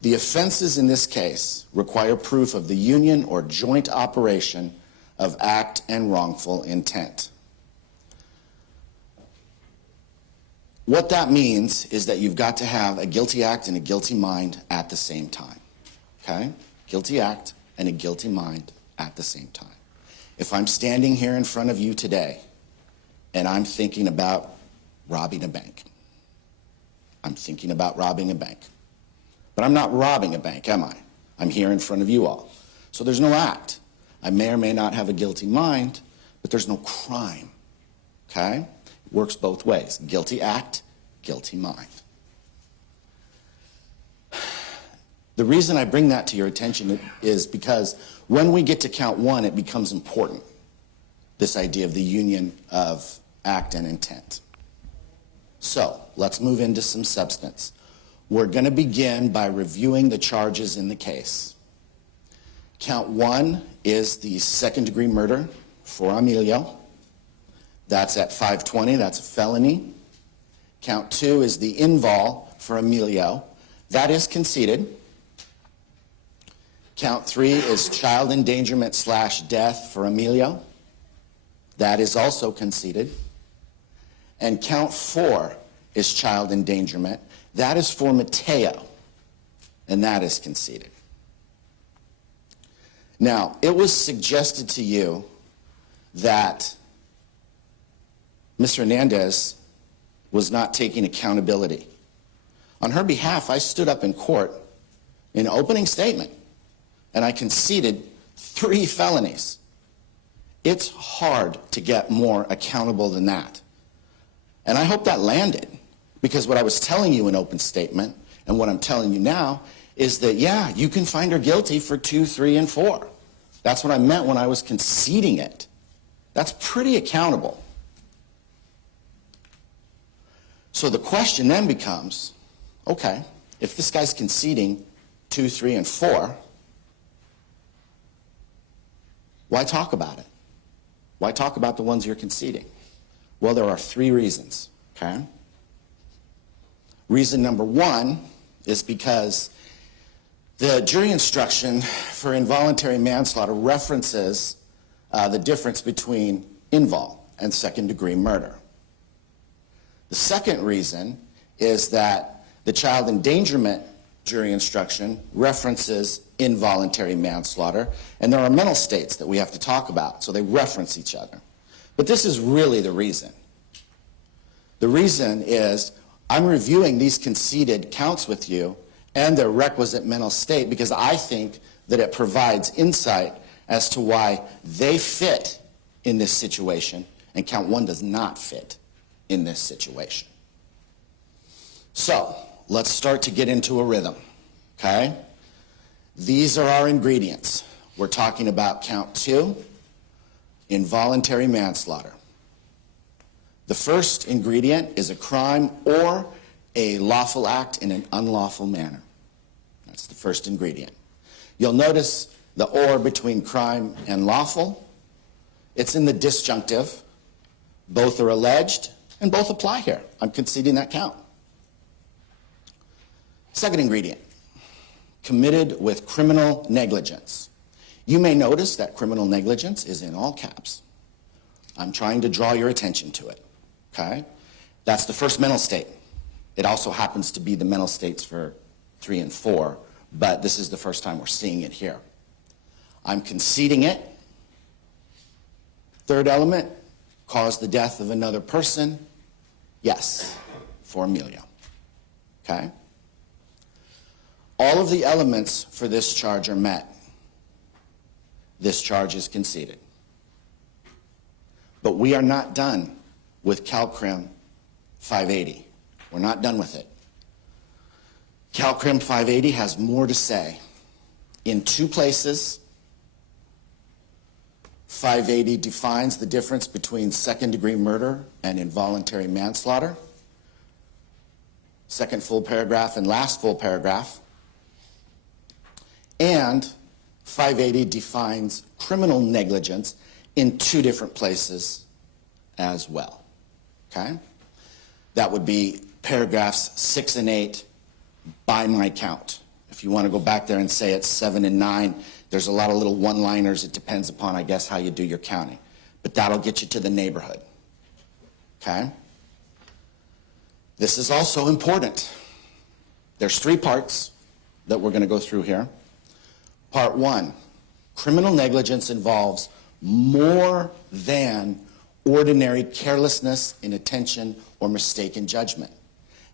The offenses in this case require proof of the union or joint operation of act and wrongful intent. What that means is that you've got to have a guilty act and a guilty mind at the same time, okay? Guilty act and a guilty mind at the same time. If I'm standing here in front of you today and I'm thinking about robbing a bank, I'm thinking about robbing a bank. But I'm not robbing a bank, am I? I'm here in front of you all. So there's no act. I may or may not have a guilty mind, but there's no crime, okay? It works both ways. Guilty act, guilty mind. The reason I bring that to your attention is because when we get to count 1, it becomes important, this idea of the union of act and intent. So let's move into some substance. We're going to begin by reviewing the charges in the case. Count 1 is the second-degree murder for Emilio. That's at 520. That's a felony. Count 2 is the invol for Emilio. That is conceded. Count 3 is child endangerment / death for Emilio. That is also conceded. And count 4 is child endangerment. That is for Mateo, and that is conceded. Now, it was suggested to you that Ms. Hernandez was not taking accountability. On her behalf, I stood up in court in an opening statement, and I conceded 3 felonies. It's hard to get more accountable than that. And I hope that landed, because what I was telling you in open statement and what I'm telling you now is that, yeah, you can find her guilty for 2, 3, and 4. That's what I meant when I was conceding it. That's pretty accountable. So the question then becomes, okay, if this guy's conceding 2, 3, and 4, why talk about it? Why talk about the ones you're conceding? Well, there are 3 reasons, okay? Reason number 1 is because the jury instruction for involuntary manslaughter references the difference between invol and second-degree murder. The second reason is that the child endangerment jury instruction references involuntary manslaughter, and there are mental states that we have to talk about, so they reference each other. But this is really the reason. The reason is I'm reviewing these conceded counts with you and their requisite mental state because I think that it provides insight as to why they fit in this situation and count 1 does not fit in this situation. So let's start to get into a rhythm, okay? These are our ingredients. We're talking about count 2, involuntary manslaughter. The first ingredient is a crime or a lawful act in an unlawful manner. That's the first ingredient. You'll notice the or between crime and lawful. It's in the disjunctive. Both are alleged and both apply here. I'm conceding that count. Second ingredient, committed with criminal negligence. You may notice that criminal negligence is in all caps. I'm trying to draw your attention to it, okay? That's the first mental state. It also happens to be the mental states for 3 and 4, but this is the first time we're seeing it here. I'm conceding it. Third element, cause the death of another person. Yes, for Emilio, okay? All of the elements for this charge are met. This charge is conceded. But we are not done with CalCrim 580. We're not done with it. CalCrim 580 has more to say. In 2 places, 580 defines the difference between second-degree murder and involuntary manslaughter. Second full paragraph and last full paragraph. And 580 defines criminal negligence in 2 different places as well, okay? That would be paragraphs 6 and 8 by my count. If you want to go back there and say it's 7 and 9, there's a lot of little one-liners. It depends upon, I guess, how you do your counting. But that'll get you to the neighborhood, okay? This is also important. There's 3 parts that we're going to go through here. Part 1, criminal negligence involves more than ordinary carelessness, inattention, or mistaken judgment.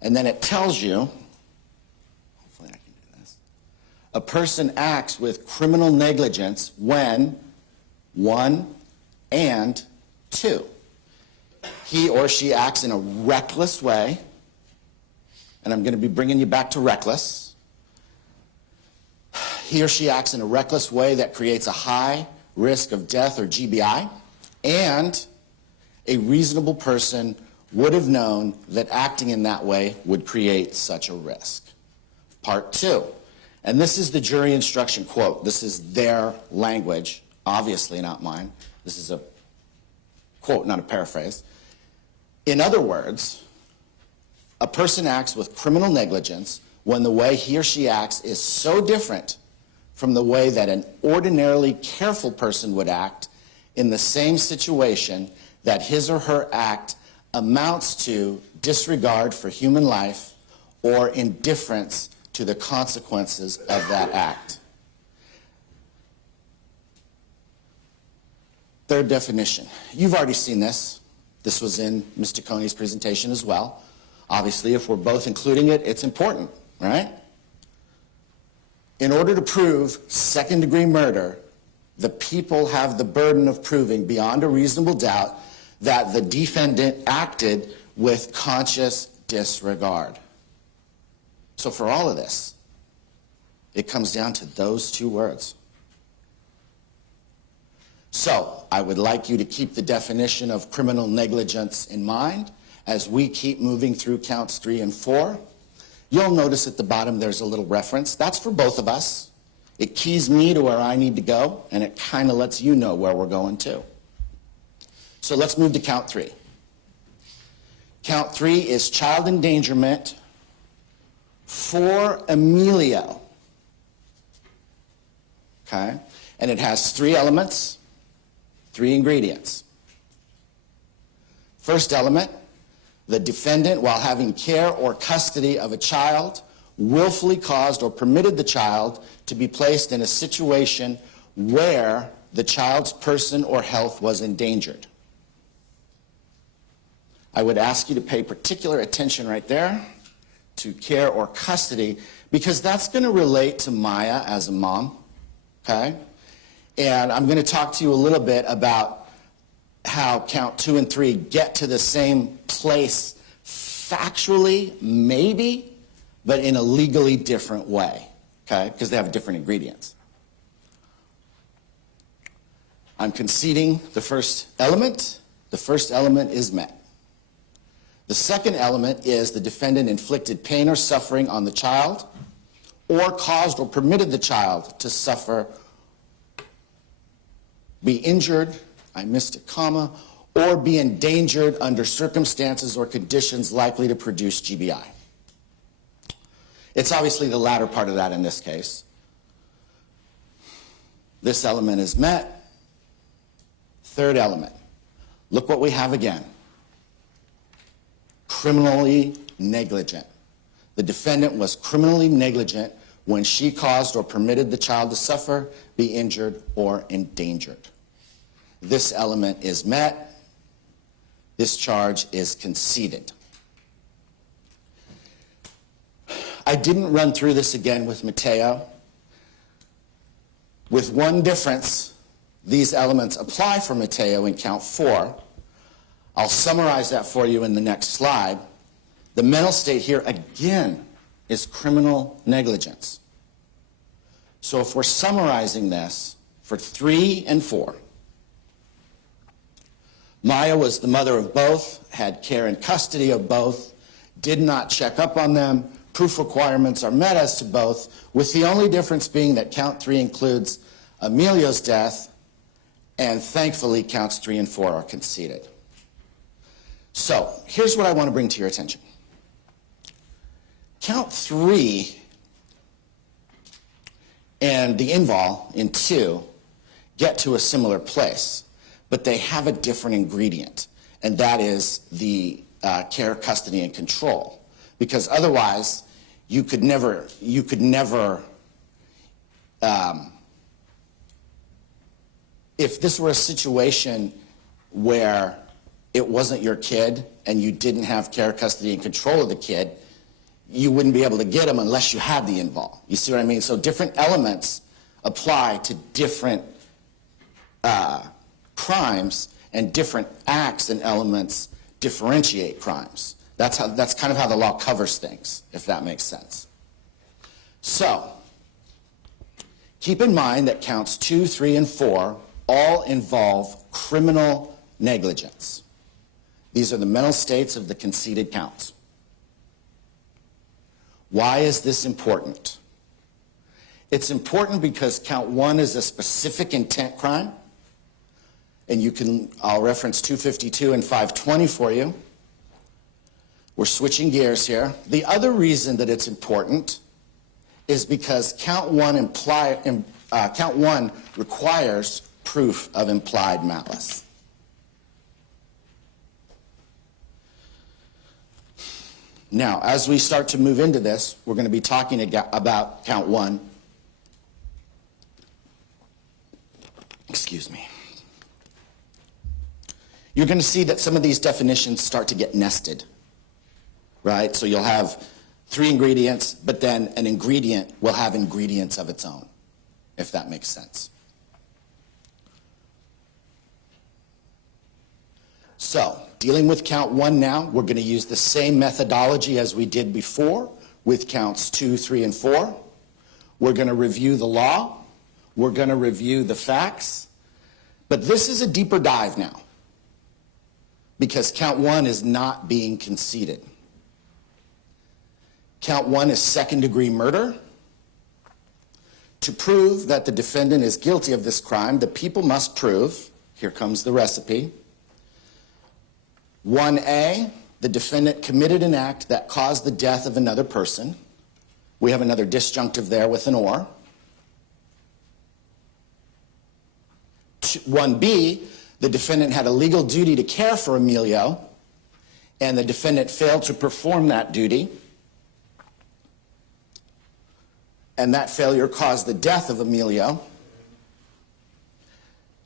And then it tells you, hopefully I can do this, a person acts with criminal negligence when 1 and 2. He or she acts in a reckless way, and I'm going to be bringing you back to reckless. he or she acts in a reckless way that creates a high risk of death or GBI, and a reasonable person would have known that acting in that way would create such a risk. Part 2, and this is the jury instruction quote. This is their language, obviously not mine. This is a quote, not a paraphrase. In other words, a person acts with criminal negligence when the way he or she acts is so different from the way that an ordinarily careful person would act in the same situation that his or her act amounts to disregard for human life or indifference to the consequences of that act. Third definition. You've already seen this. This was in Mr. Coney's presentation as well. Obviously, if we're both including it, it's important, right? In order to prove second-degree murder, the people have the burden of proving beyond a reasonable doubt that the defendant acted with conscious disregard. So for all of this, it comes down to those two words. So I would like you to keep the definition of criminal negligence in mind as we keep moving through counts 3 and 4. You'll notice at the bottom there's a little reference. That's for both of us. It keys me to where I need to go, and it kind of lets you know where we're going to. So let's move to count 3. Count 3 is child endangerment for Emilio. Okay? And it has 3 elements, 3 ingredients. First element, the defendant, while having care or custody of a child, willfully caused or permitted the child to be placed in a situation where the child's person or health was endangered. I would ask you to pay particular attention right there to care or custody, because that's going to relate to Maya as a mom, okay? And I'm going to talk to you a little bit about how count 2 and 3 get to the same place factually, maybe, but in a legally different way, okay? Because they have different ingredients. I'm conceding the first element. The first element is met. The second element is the defendant inflicted pain or suffering on the child, or caused or permitted the child to suffer, be injured, I missed a comma, or be endangered under circumstances or conditions likely to produce GBI. It's obviously the latter part of that in this case. This element is met. Third element. Look what we have again. Criminally negligent. The defendant was criminally negligent when she caused or permitted the child to suffer, be injured, or endangered. This element is met. This charge is conceded. I didn't run through this again with Mateo. With one difference, these elements apply for Mateo in count 4. I'll summarize that for you in the next slide. The mental state here, again, is criminal negligence. So if we're summarizing this for 3 and 4, Maya was the mother of both, had care and custody of both, did not check up on them. Proof requirements are met as to both, with the only difference being that count 3 includes Emilio's death, and thankfully counts 3 and 4 are conceded. So here's what I want to bring to your attention. Count 3 and the invol in 2 get to a similar place, but they have a different ingredient, and that is the care, custody, and control. Because otherwise, you could never, if this were a situation where it wasn't your kid and you didn't have care, custody, and control of the kid, you wouldn't be able to get them unless you had the invol. You see what I mean? So different elements apply to different crimes, and different acts and elements differentiate crimes. That's kind of how the law covers things, if that makes sense. So, Keep in mind that counts 2, 3, and 4 all involve criminal negligence. These are the mental states of the conceded counts. Why is this important? It's important because count 1 is a specific intent crime, and I'll reference 252 and 520 for you. We're switching gears here. The other reason that it's important is because count 1 requires proof of implied malice. Now, as we start to move into this, we're going to be talking about count 1. Excuse me. You're going to see that some of these definitions start to get nested, right? So you'll have 3 ingredients, but then an ingredient will have ingredients of its own, if that makes sense. So, dealing with count 1 now, we're going to use the same methodology as we did before with counts 2, 3, and 4. We're going to review the law. We're going to review the facts. But this is a deeper dive now, because count 1 is not being conceded. Count 1 is second-degree murder. To prove that the defendant is guilty of this crime, the people must prove, here comes the recipe, 1A, the defendant committed an act that caused the death of another person. We have another disjunctive there with an or. 1B, the defendant had a legal duty to care for Emilio, and the defendant failed to perform that duty, and that failure caused the death of Emilio.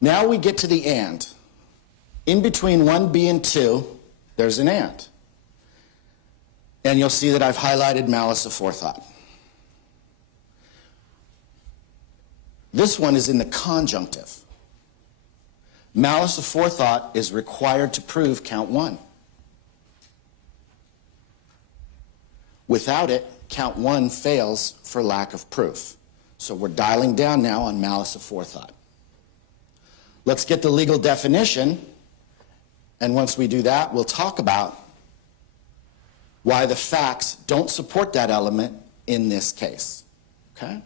Now we get to the and. In between 1B and 2, there's an and. And you'll see that I've highlighted malice aforethought. This one is in the conjunctive. Malice aforethought is required to prove count 1. Without it, count 1 fails for lack of proof. So we're dialing down now on malice aforethought. Let's get the legal definition, and once we do that, we'll talk about why the facts don't support that element in this case. Okay?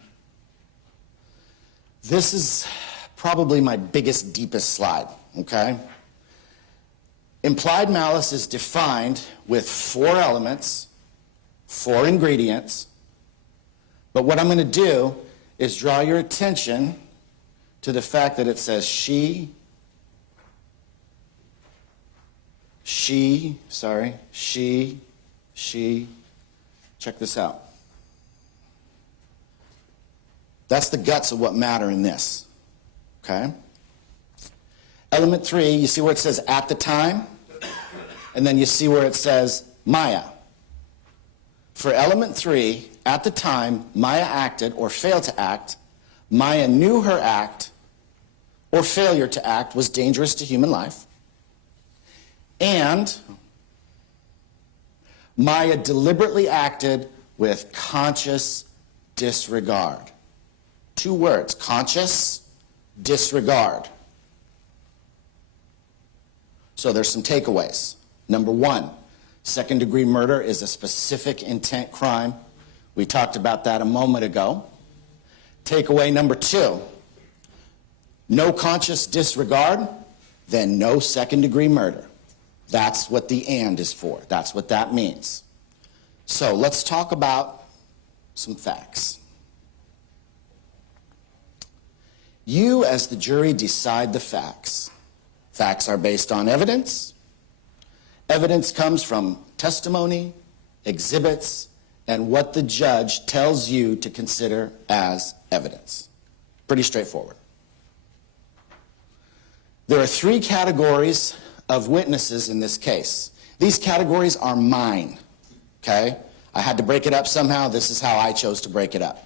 This is probably my biggest, deepest slide, okay? Implied malice is defined with 4 elements, 4 ingredients, but what I'm going to do is draw your attention to the fact that it says she, check this out. That's the guts of what matter in this, okay? Element 3, you see where it says at the time? And then you see where it says Maya. For element 3, at the time Maya acted or failed to act, Maya knew her act or failure to act was dangerous to human life, and Maya deliberately acted with conscious disregard. 2 words, conscious disregard. So there's some takeaways. Number 1, second-degree murder is a specific intent crime. We talked about that a moment ago. Takeaway number 2, no conscious disregard, then no second-degree murder. That's what the and is for. That's what that means. So let's talk about some facts. You, as the jury, decide the facts. Facts are based on evidence. Evidence comes from testimony, exhibits, and what the judge tells you to consider as evidence. Pretty straightforward. There are 3 categories of witnesses in this case. These categories are mine, okay? I had to break it up somehow. This is how I chose to break it up.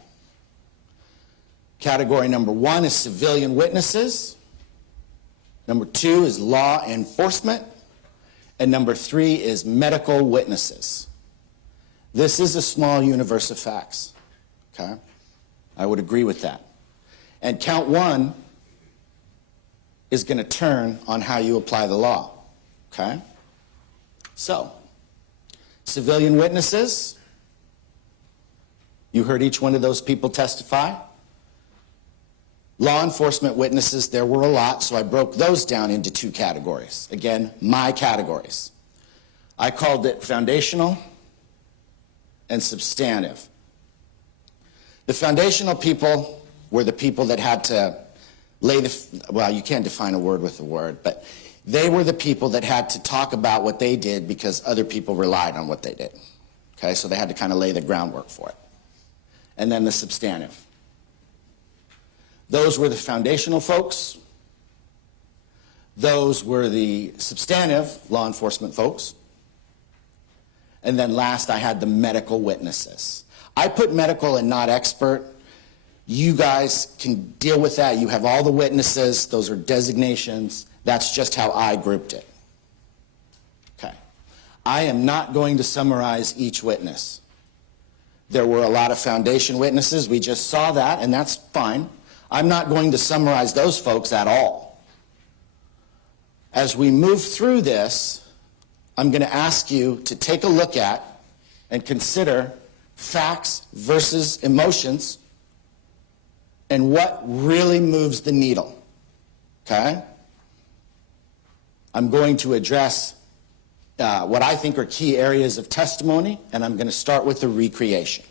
Category number 1 is civilian witnesses. Number 2 is law enforcement. And number 3 is medical witnesses. This is a small universe of facts, okay? I would agree with that. And count one is going to turn on how you apply the law, okay? So, civilian witnesses, you heard each one of those people testify. Law enforcement witnesses, there were a lot, so I broke those down into two categories. Again, my categories. I called it foundational and substantive. The foundational people were the people that had to lay well, you can't define a word with a word, but they were the people that had to talk about what they did because other people relied on what they did. Okay, so they had to kind of lay the groundwork for it. And then the substantive. Those were the foundational folks. Those were the substantive law enforcement folks. And then last, I had the medical witnesses. I put medical and not expert. You guys can deal with that. You have all the witnesses. Those are designations. That's just how I grouped it. Okay. I am not going to summarize each witness. There were a lot of foundation witnesses. We just saw that, and that's fine. I'm not going to summarize those folks at all. As we move through this, I'm going to ask you to take a look at and consider facts versus emotions and what really moves the needle, okay? I'm going to address what I think are key areas of testimony, and I'm going to start with the recreation.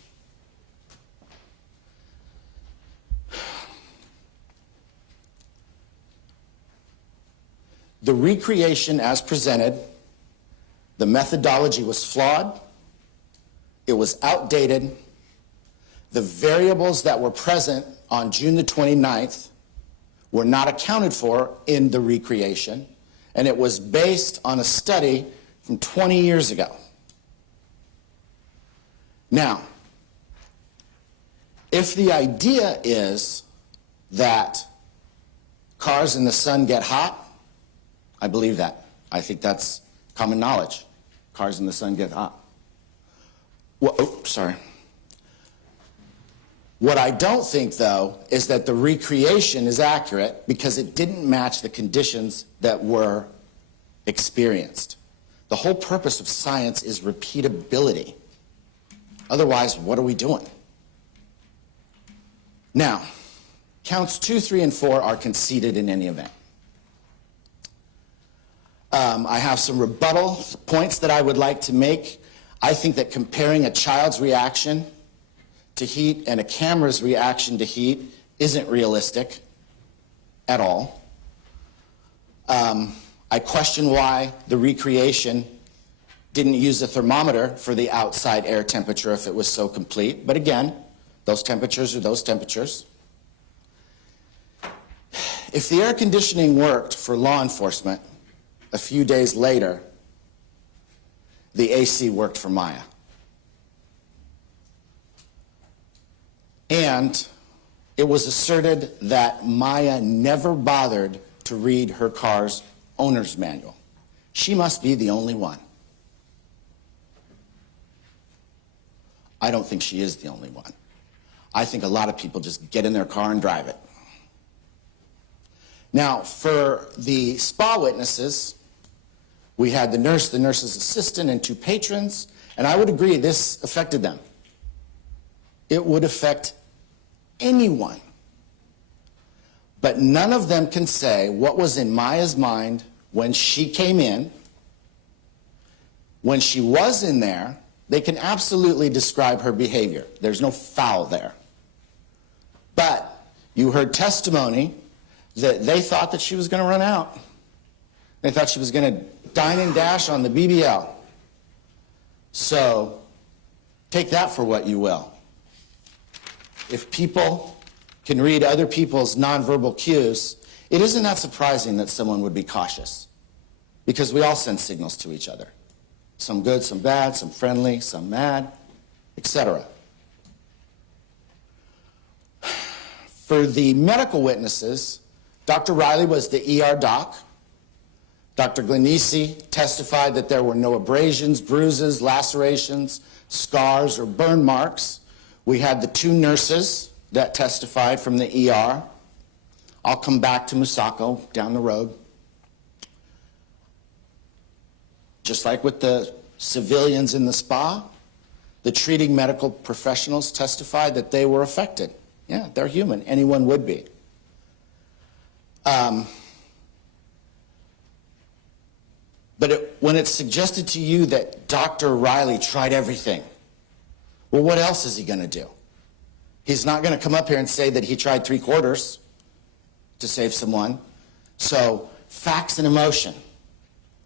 The recreation as presented, the methodology was flawed, it was outdated, the variables that were present on June the 29th were not accounted for in the recreation, and it was based on a study from 20 years ago. Now, if the idea is that cars in the sun get hot, I believe that. I think that's common knowledge. Cars in the sun get hot. Well, sorry. What I don't think, though, is that the recreation is accurate because it didn't match the conditions that were experienced. The whole purpose of science is repeatability. Otherwise, what are we doing? Now, counts 2, 3, and 4 are conceded in any event. I have some rebuttal points that I would like to make. I think that comparing a child's reaction to heat and a camera's reaction to heat isn't realistic at all. I question why the recreation didn't use a thermometer for the outside air temperature if it was so complete. But again, those temperatures are those temperatures. If the air conditioning worked for law enforcement, a few days later, the AC worked for Maya. And it was asserted that Maya never bothered to read her car's owner's manual. She must be the only one. I don't think she is the only one. I think a lot of people just get in their car and drive it. Now, for the spa witnesses, we had the nurse, the nurse's assistant, and 2 patrons, and I would agree this affected them. It would affect anyone. But none of them can say what was in Maya's mind when she came in. When she was in there, they can absolutely describe her behavior. There's no foul there. But you heard testimony that they thought that she was going to run out. They thought she was going to dine and dash on the BBL. So take that for what you will. If people can read other people's nonverbal cues, it isn't that surprising that someone would be cautious, because we all send signals to each other. Some good, some bad, some friendly, some mad, etc. For the medical witnesses, Dr. Riley was the ER doc. Dr. Glenisi testified that there were no abrasions, bruises, lacerations, scars, or burn marks. We had the 2 nurses that testified from the ER. I'll come back to Musako down the road. Just like with the civilians in the spa, the treating medical professionals testified that they were affected. Yeah, they're human. Anyone would be. But when it's suggested to you that Dr. Riley tried everything, well, what else is he going to do? He's not going to come up here and say that he tried 3/4 to save someone. So, facts and emotion.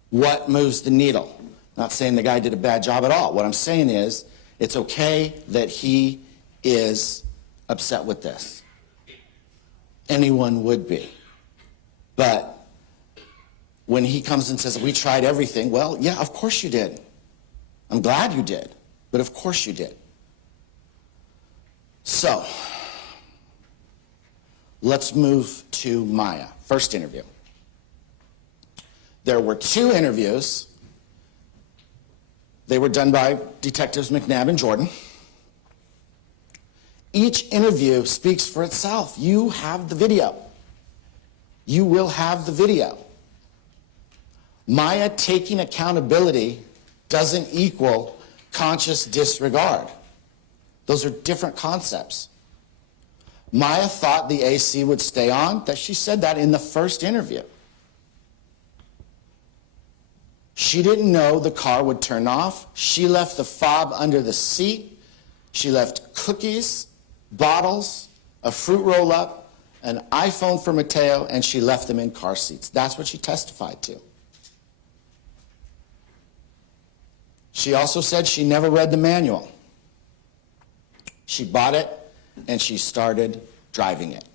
What moves the needle? Not saying the guy did a bad job at all. What I'm saying is, it's okay that he is upset with this. Anyone would be. But when he comes and says, we tried everything, well, yeah, of course you did. I'm glad you did, but of course you did. So, let's move to Maya. First interview. There were 2 interviews. They were done by Detectives McNabb and Jordan. Each interview speaks for itself. You have the video. You will have the video. Maya taking accountability doesn't equal conscious disregard. Those are different concepts. Maya thought the AC would stay on. That she said that in the first interview. She didn't know the car would turn off. She left the fob under the seat. She left cookies, bottles, a fruit roll-up, an iPhone for Mateo, and she left them in car seats. That's what she testified to. She also said she never read the manual. She bought it, and she started driving it.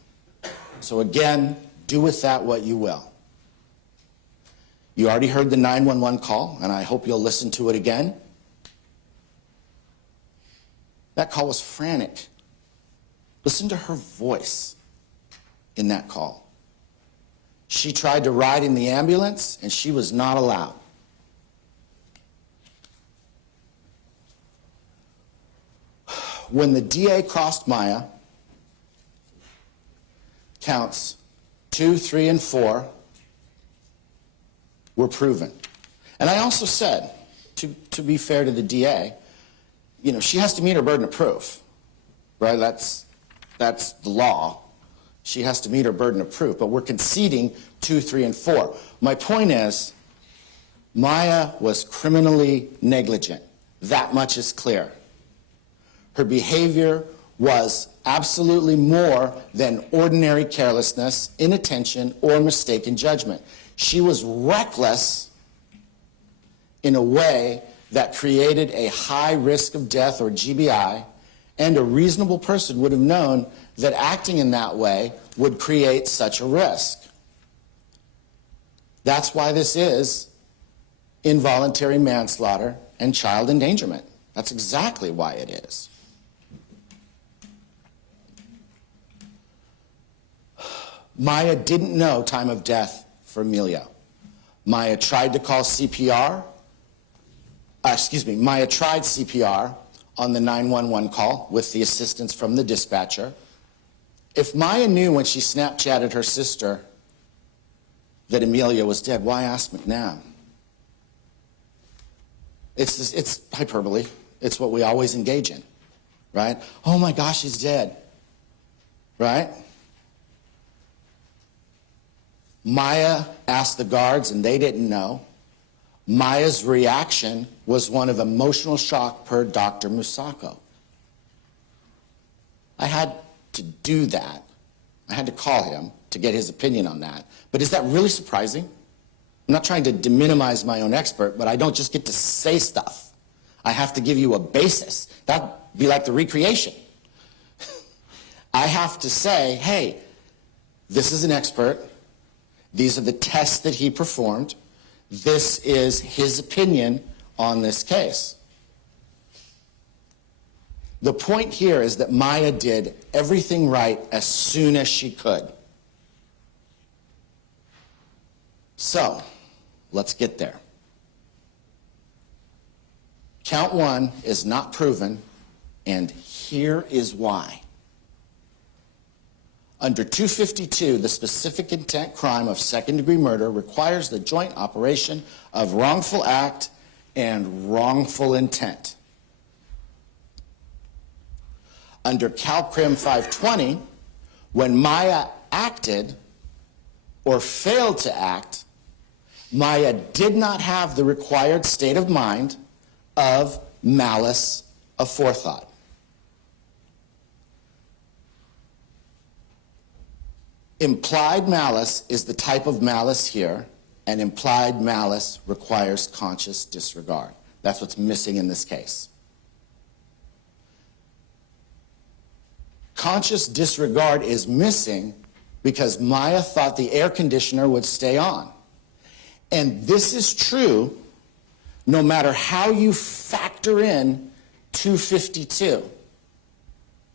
So again, do with that what you will. You already heard the 911 call, and I hope you'll listen to it again. That call was frantic. Listen to her voice in that call. She tried to ride in the ambulance, and she was not allowed. When the DA crossed Maya, counts 2, 3, and 4 were proven. And I also said, to be fair to the DA, you know, she has to meet her burden of proof, right? That's the law. She has to meet her burden of proof, but we're conceding 2, 3, and 4. My point is, Maya was criminally negligent. That much is clear. Her behavior was absolutely more than ordinary carelessness, inattention, or mistaken judgment. She was reckless in a way that created a high risk of death, or GBI, and a reasonable person would have known that acting in that way would create such a risk. That's why this is involuntary manslaughter and child endangerment. That's exactly why it is. Maya didn't know time of death for Emilio. Maya tried to call CPR. Maya tried CPR on the 911 call with the assistance from the dispatcher. If Maya knew when she Snapchatted her sister that Emilio was dead, why ask McNabb? It's hyperbole. It's what we always engage in, right? Oh my gosh, he's dead, right? Maya asked the guards, and they didn't know. Maya's reaction was one of emotional shock per Dr. Musako. I had to do that. I had to call him to get his opinion on that. But is that really surprising? I'm not trying to deminimize my own expert, but I don't just get to say stuff. I have to give you a basis. That'd be like the recreation. I have to say, hey, this is an expert. These are the tests that he performed. This is his opinion on this case. The point here is that Maya did everything right as soon as she could. So, let's get there. Count 1 is not proven, and here is why. Under 252, the specific intent crime of second-degree murder requires the joint operation of wrongful act and wrongful intent. Under CalCrim 520, when Maya acted or failed to act, Maya did not have the required state of mind of malice aforethought. Implied malice is the type of malice here, and implied malice requires conscious disregard. That's what's missing in this case. Conscious disregard is missing because Maya thought the air conditioner would stay on. And this is true no matter how you factor in 252.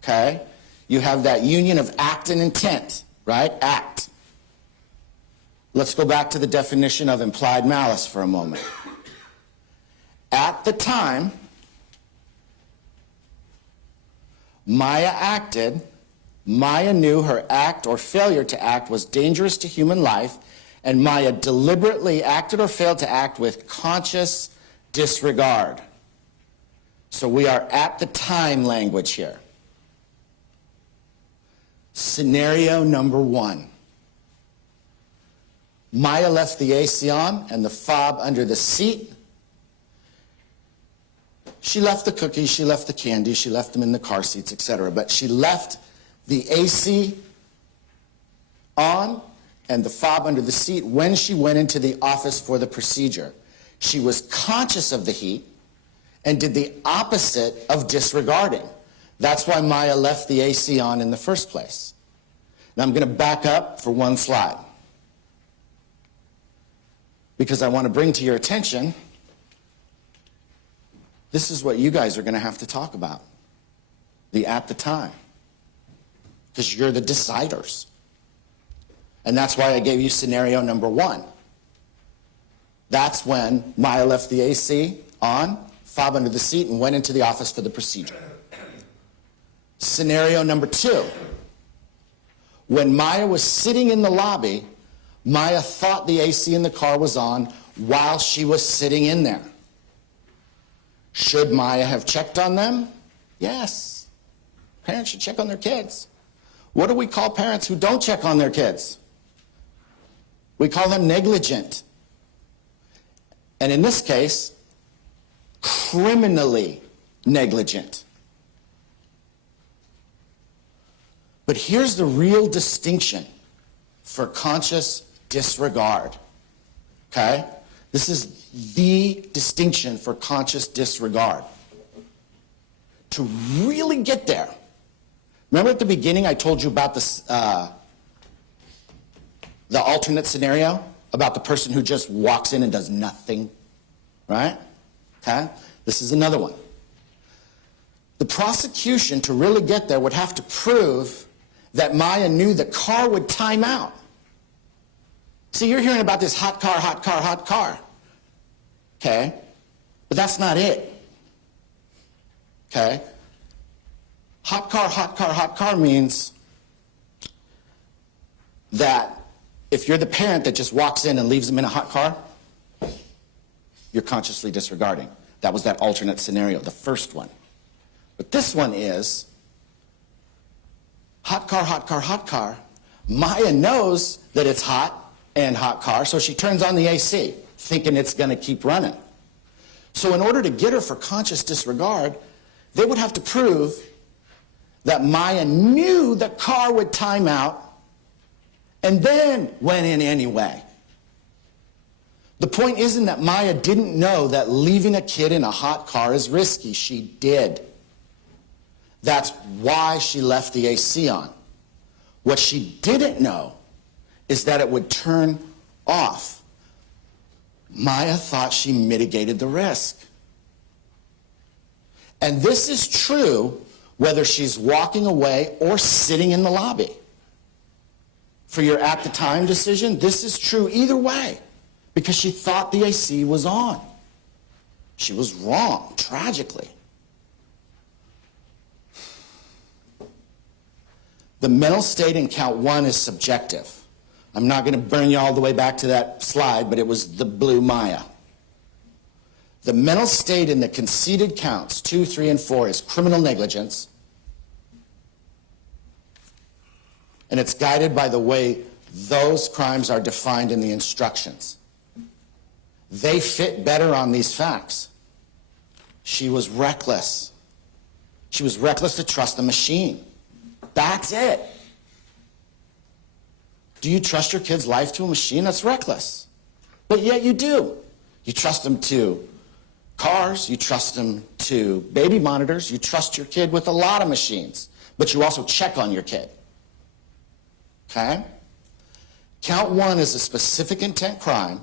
Okay? You have that union of act and intent, right? Act. Let's go back to the definition of implied malice for a moment. At the time Maya acted, Maya knew her act or failure to act was dangerous to human life, and Maya deliberately acted or failed to act with conscious disregard. So we are at the time language here. Scenario number 1. Maya left the AC on and the fob under the seat. She left the cookies, she left the candy, she left them in the car seats, etc. But she left the AC on and the fob under the seat when she went into the office for the procedure. She was conscious of the heat and did the opposite of disregarding. That's why Maya left the AC on in the first place. Now I'm going to back up for one slide because I want to bring to your attention this is what you guys are going to have to talk about. The at the time. Because you're the deciders. And that's why I gave you scenario number 1. That's when Maya left the AC on, fob under the seat, and went into the office for the procedure. Scenario number 2. When Maya was sitting in the lobby, Maya thought the AC in the car was on while she was sitting in there. Should Maya have checked on them? Yes. Parents should check on their kids. What do we call parents who don't check on their kids? We call them negligent. And in this case, criminally negligent. But here's the real distinction for conscious disregard. Okay? This is the distinction for conscious disregard. To really get there. Remember at the beginning I told you about this, the alternate scenario? About the person who just walks in and does nothing? Right? Okay? This is another one. The prosecution, to really get there, would have to prove that Maya knew the car would time out. See, you're hearing about this hot car, hot car, hot car. Okay? But that's not it. Okay? Hot car, hot car, hot car means that if you're the parent that just walks in and leaves them in a hot car, you're consciously disregarding. That was that alternate scenario, the first one. But this one is hot car, hot car, hot car. Maya knows that it's hot and hot car, so she turns on the AC, thinking it's going to keep running. So in order to get her for conscious disregard, they would have to prove that Maya knew the car would time out and then went in anyway. The point isn't that Maya didn't know that leaving a kid in a hot car is risky. She did. That's why she left the AC on. What she didn't know is that it would turn off. Maya thought she mitigated the risk. And this is true whether she's walking away or sitting in the lobby. For your at the time decision, this is true either way, because she thought the AC was on. She was wrong, tragically. The mental state in count 1 is subjective. I'm not going to burn you all the way back to that slide, but it was the blue Maya. The mental state in the conceded counts 2, 3, and 4 is criminal negligence, and it's guided by the way those crimes are defined in the instructions. They fit better on these facts. She was reckless. She was reckless to trust the machine. That's it. Do you trust your kid's life to a machine? That's reckless. But yet you do. You trust them to cars, you trust them to baby monitors, you trust your kid with a lot of machines, but you also check on your kid. Okay? Count 1 is a specific intent crime,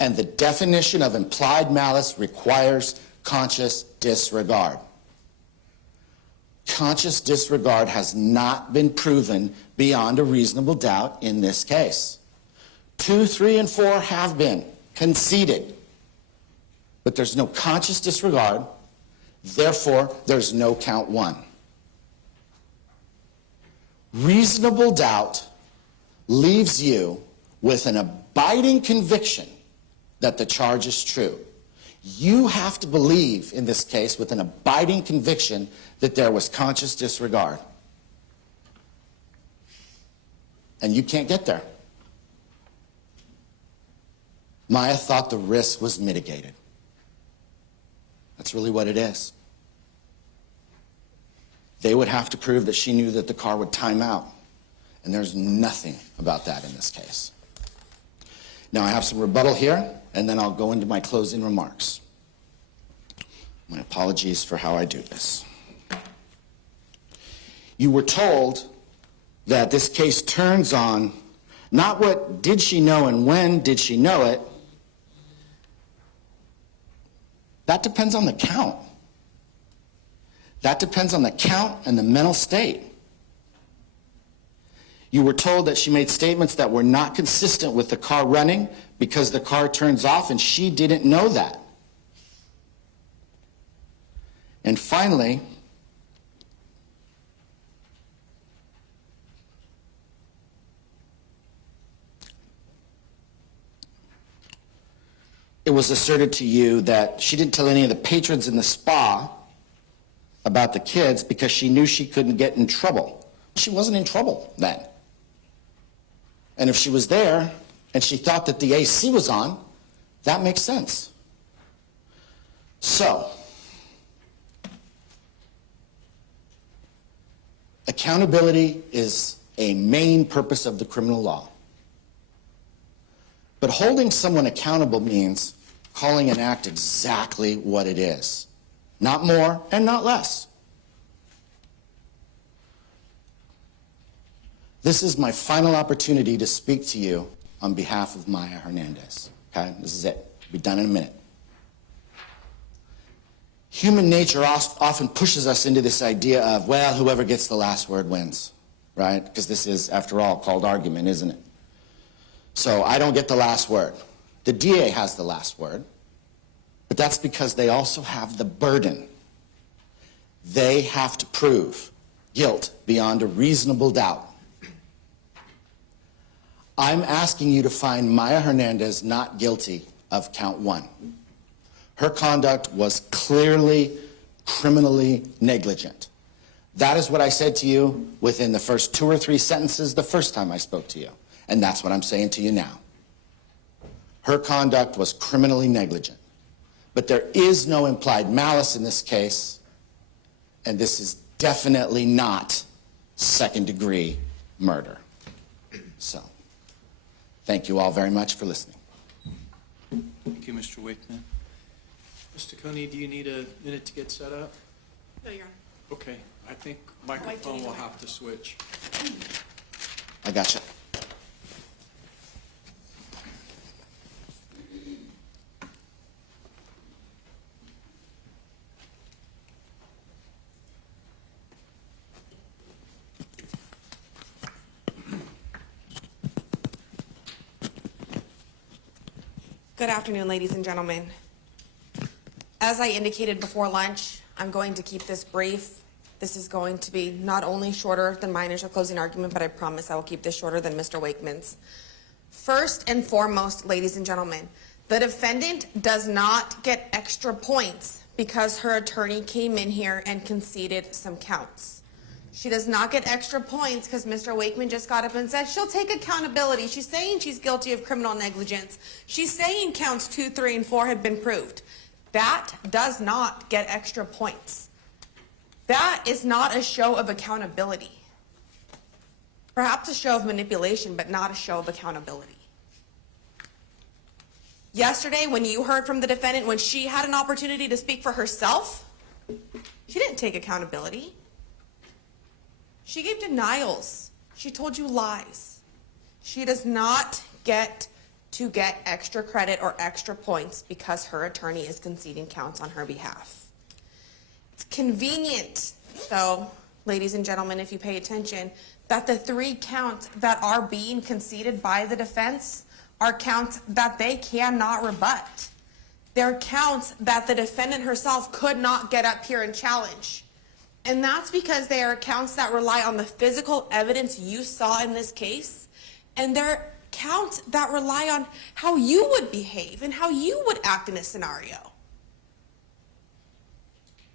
and the definition of implied malice requires conscious disregard. Conscious disregard has not been proven beyond a reasonable doubt in this case. 2, 3, and 4 have been conceded, but there's no conscious disregard, therefore there's no count 1. Reasonable doubt leaves you with an abiding conviction that the charge is true. You have to believe, in this case, with an abiding conviction that there was conscious disregard. And you can't get there. Maya thought the risk was mitigated. That's really what it is. They would have to prove that she knew that the car would time out. And there's nothing about that in this case. Now, I have some rebuttal here, and then I'll go into my closing remarks. My apologies for how I do this. You were told that this case turns on not what did she know and when did she know it. That depends on the count. That depends on the count and the mental state. You were told that she made statements that were not consistent with the car running because the car turns off, and she didn't know that. And finally, it was asserted to you that she didn't tell any of the patrons in the spa about the kids because she knew she couldn't get in trouble. She wasn't in trouble then. And if she was there and she thought that the AC was on, that makes sense. So, accountability is a main purpose of the criminal law. But holding someone accountable means calling an act exactly what it is. Not more and not less. This is my final opportunity to speak to you on behalf of Maya Hernandez. Okay? This is it. I'll be done in a minute. Human nature often pushes us into this idea of, well, whoever gets the last word wins, right? Because this is, after all, called argument, isn't it? So I don't get the last word. The DA has the last word, but that's because they also have the burden. They have to prove guilt beyond a reasonable doubt. I'm asking you to find Maya Hernandez not guilty of count 1. Her conduct was clearly criminally negligent. That is what I said to you within the first 2 or 3 sentences the first time I spoke to you. And that's what I'm saying to you now. Her conduct was criminally negligent. But there is no implied malice in this case, and this is definitely not second-degree murder. So, thank you all very much for listening. Thank you, Mr. Wakeman. Mr. Coney, do you need a minute to get set up? No, Your Honor. Okay, I think microphone will have to switch. I gotcha. Good afternoon, ladies and gentlemen. As I indicated before lunch, I'm going to keep this brief This is going to be not only shorter than my initial closing argument, but I promise I will keep this shorter than Mr. Wakeman's. First and foremost, ladies and gentlemen, the defendant does not get extra points because her attorney came in here and conceded some counts. She does not get extra points because Mr. Wakeman just got up and said she'll take accountability. She's saying she's guilty of criminal negligence. She's saying counts 2, 3, and 4 have been proved. That does not get extra points. That is not a show of accountability. Perhaps a show of manipulation, but not a show of accountability. Yesterday, when you heard from the defendant, when she had an opportunity to speak for herself, she didn't take accountability. She gave denials. She told you lies. She does not get to get extra credit or extra points because her attorney is conceding counts on her behalf. It's convenient, though, ladies and gentlemen, if you pay attention, that the 3 counts that are being conceded by the defense are counts that they cannot rebut. They're counts that the defendant herself could not get up here and challenge. And that's because they are counts that rely on the physical evidence you saw in this case, and they're counts that rely on how you would behave and how you would act in a scenario.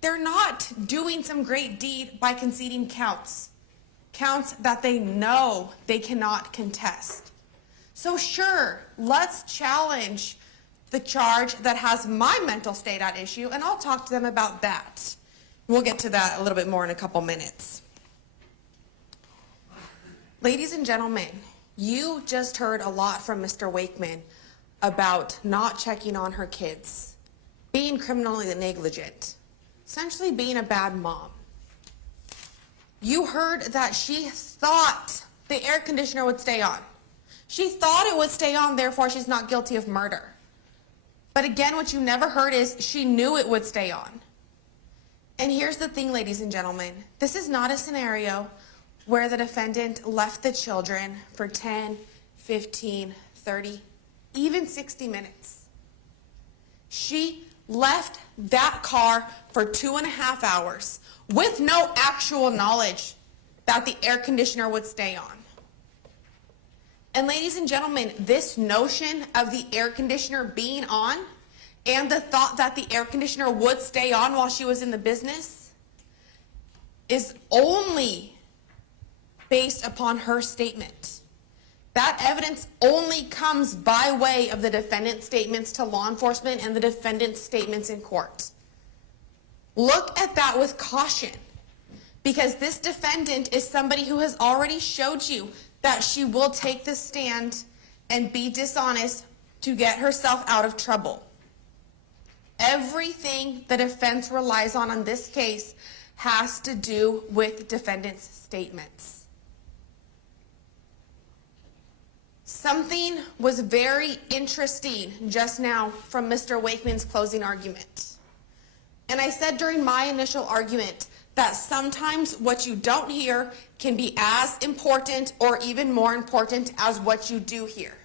They're not doing some great deed by conceding counts that they know they cannot contest. So sure, let's challenge the charge that has my mental state at issue, and I'll talk to them about that. We'll get to that a little bit more in a couple minutes. Ladies and gentlemen, you just heard a lot from Mr. Wakeman about not checking on her kids, being criminally negligent, essentially being a bad mom. You heard that she thought the air conditioner would stay on. She thought it would stay on, therefore she's not guilty of murder. But again, what you never heard is she knew it would stay on. And here's the thing, ladies and gentlemen. This is not a scenario where the defendant left the children for 10, 15, 30, even 60 minutes. She left that car for 2.5 hours with no actual knowledge that the air conditioner would stay on. And ladies and gentlemen, this notion of the air conditioner being on and the thought that the air conditioner would stay on while she was in the business is only based upon her statement. That evidence only comes by way of the defendant's statements to law enforcement and the defendant's statements in court. Look at that with caution, because this defendant is somebody who has already showed you that she will take the stand and be dishonest to get herself out of trouble. Everything the defense relies on this case has to do with defendant's statements. Something was very interesting just now from Mr. Wakeman's closing argument. And I said during my initial argument that sometimes what you don't hear can be as important or even more important as what you do hear.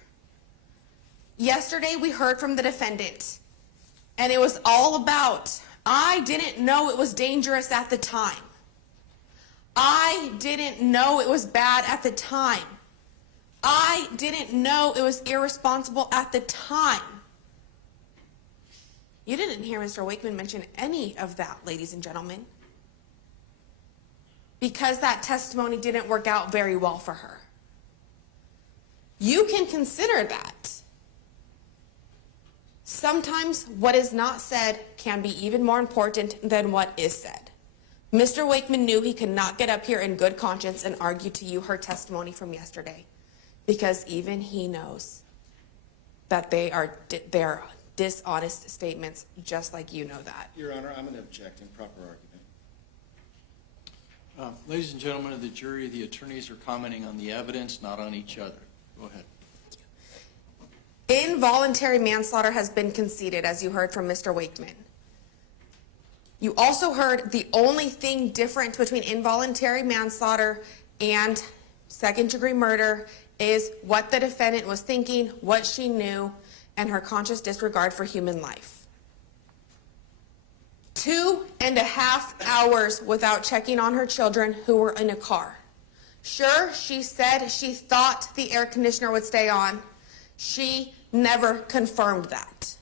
Yesterday we heard from the defendant, and it was all about, I didn't know it was dangerous at the time. I didn't know it was bad at the time. I didn't know it was irresponsible at the time. You didn't hear Mr. Wakeman mention any of that, ladies and gentlemen, because that testimony didn't work out very well for her. You can consider that. Sometimes what is not said can be even more important than what is said. Mr. Wakeman knew he could not get up here in good conscience and argue to you her testimony from yesterday, because even he knows that they are dishonest statements, just like you know that. Your Honor, I'm going to object in proper argument. Ladies and gentlemen of the jury, the attorneys are commenting on the evidence, not on each other. Go ahead. Involuntary manslaughter has been conceded, as you heard from Mr. Wakeman. You also heard the only thing different between involuntary manslaughter and second-degree murder is what the defendant was thinking, what she knew, and her conscious disregard for human life. 2.5 hours without checking on her children who were in a car. Sure, she said she thought the air conditioner would stay on. She never confirmed that.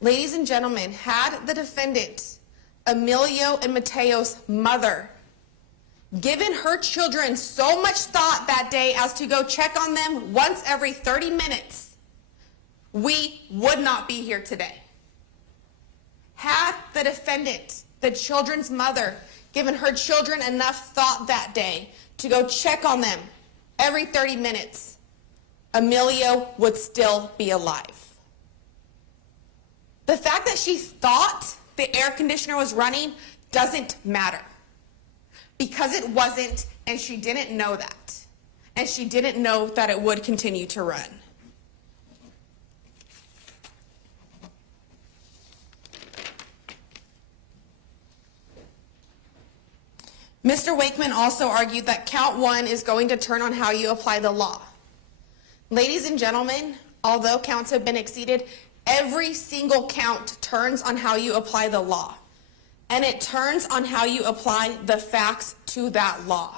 Ladies and gentlemen, had the defendant, Emilio and Mateo's mother, given her children so much thought that day as to go check on them once every 30 minutes, we would not be here today. Had the defendant, the children's mother, given her children enough thought that day to go check on them every 30 minutes, Emilio would still be alive. The fact that she thought the air conditioner was running doesn't matter, because it wasn't, and she didn't know that. And she didn't know that it would continue to run. Mr. Wakeman also argued that count 1 is going to turn on how you apply the law. Ladies and gentlemen, although counts have been exceeded, every single count turns on how you apply the law. And it turns on how you apply the facts to that law.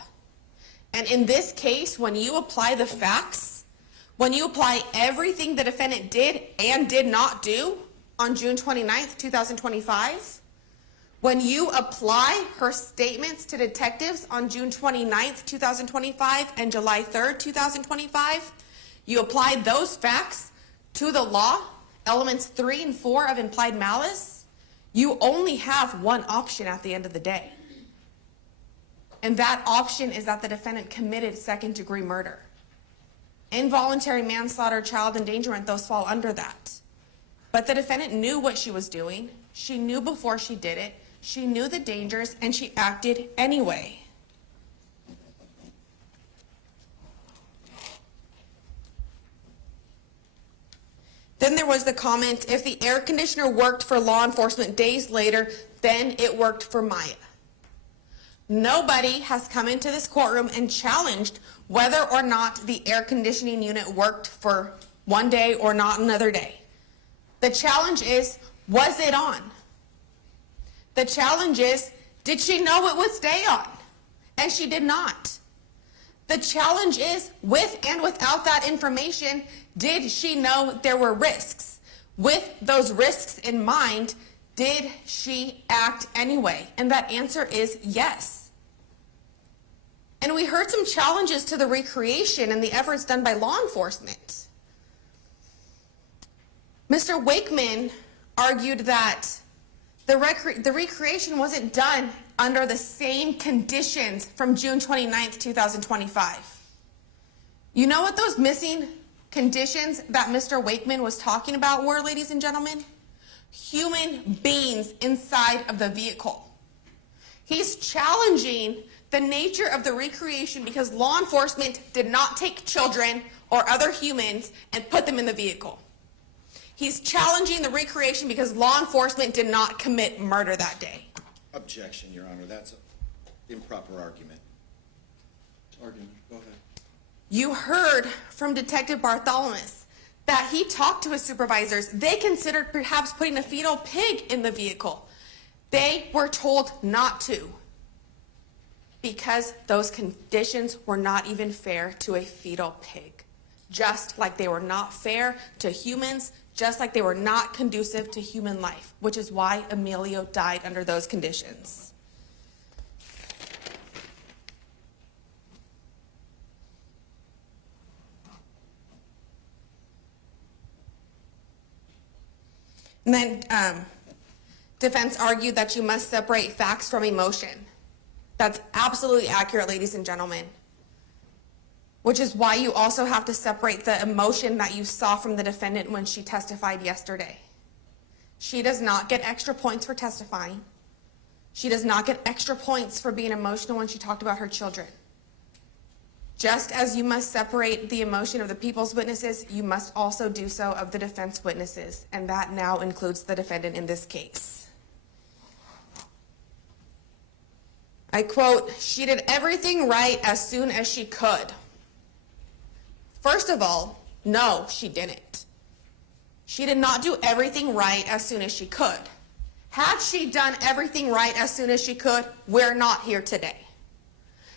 And in this case, when you apply the facts, when you apply everything the defendant did and did not do on June 29th, 2025, when you apply her statements to detectives on June 29th, 2025 and July 3rd, 2025, you apply those facts to the law, elements 3 and 4 of implied malice, you only have one option at the end of the day. And that option is that the defendant committed second-degree murder. Involuntary manslaughter, child endangerment, those fall under that. But the defendant knew what she was doing. She knew before she did it. She knew the dangers, and she acted anyway. Then there was the comment, if the air conditioner worked for law enforcement days later, then it worked for Maya. Nobody has come into this courtroom and challenged whether or not the air conditioning unit worked for one day or not another day. The challenge is, was it on? The challenge is, did she know it would stay on? And she did not. The challenge is, with and without that information, did she know there were risks? With those risks in mind, did she act anyway? And that answer is yes. And we heard some challenges to the recreation and the efforts done by law enforcement. Mr. Wakeman argued that the recreation wasn't done under the same conditions from June 29th, 2025. You know what those missing conditions that Mr. Wakeman was talking about were, ladies and gentlemen? Human beings inside of the vehicle. He's challenging the nature of the recreation because law enforcement did not take children or other humans and put them in the vehicle. He's challenging the recreation because law enforcement did not commit murder that day. Objection, Your Honor. That's an improper argument. Argument. Go ahead. You heard from Detective Bartholomew that he talked to his supervisors. They considered perhaps putting a fetal pig in the vehicle. They were told not to because those conditions were not even fair to a fetal pig. Just like they were not fair to humans, just like they were not conducive to human life, which is why Emilio died under those conditions. And then defense argued that you must separate facts from emotion. That's absolutely accurate, ladies and gentlemen. Which is why you also have to separate the emotion that you saw from the defendant when she testified yesterday. She does not get extra points for testifying. She does not get extra points for being emotional when she talked about her children. Just as you must separate the emotion of the people's witnesses, you must also do so of the defense witnesses, and that now includes the defendant in this case. I quote, "She did everything right as soon as she could." First of all, no, she didn't. She did not do everything right as soon as she could. Had she done everything right as soon as she could, we're not here today.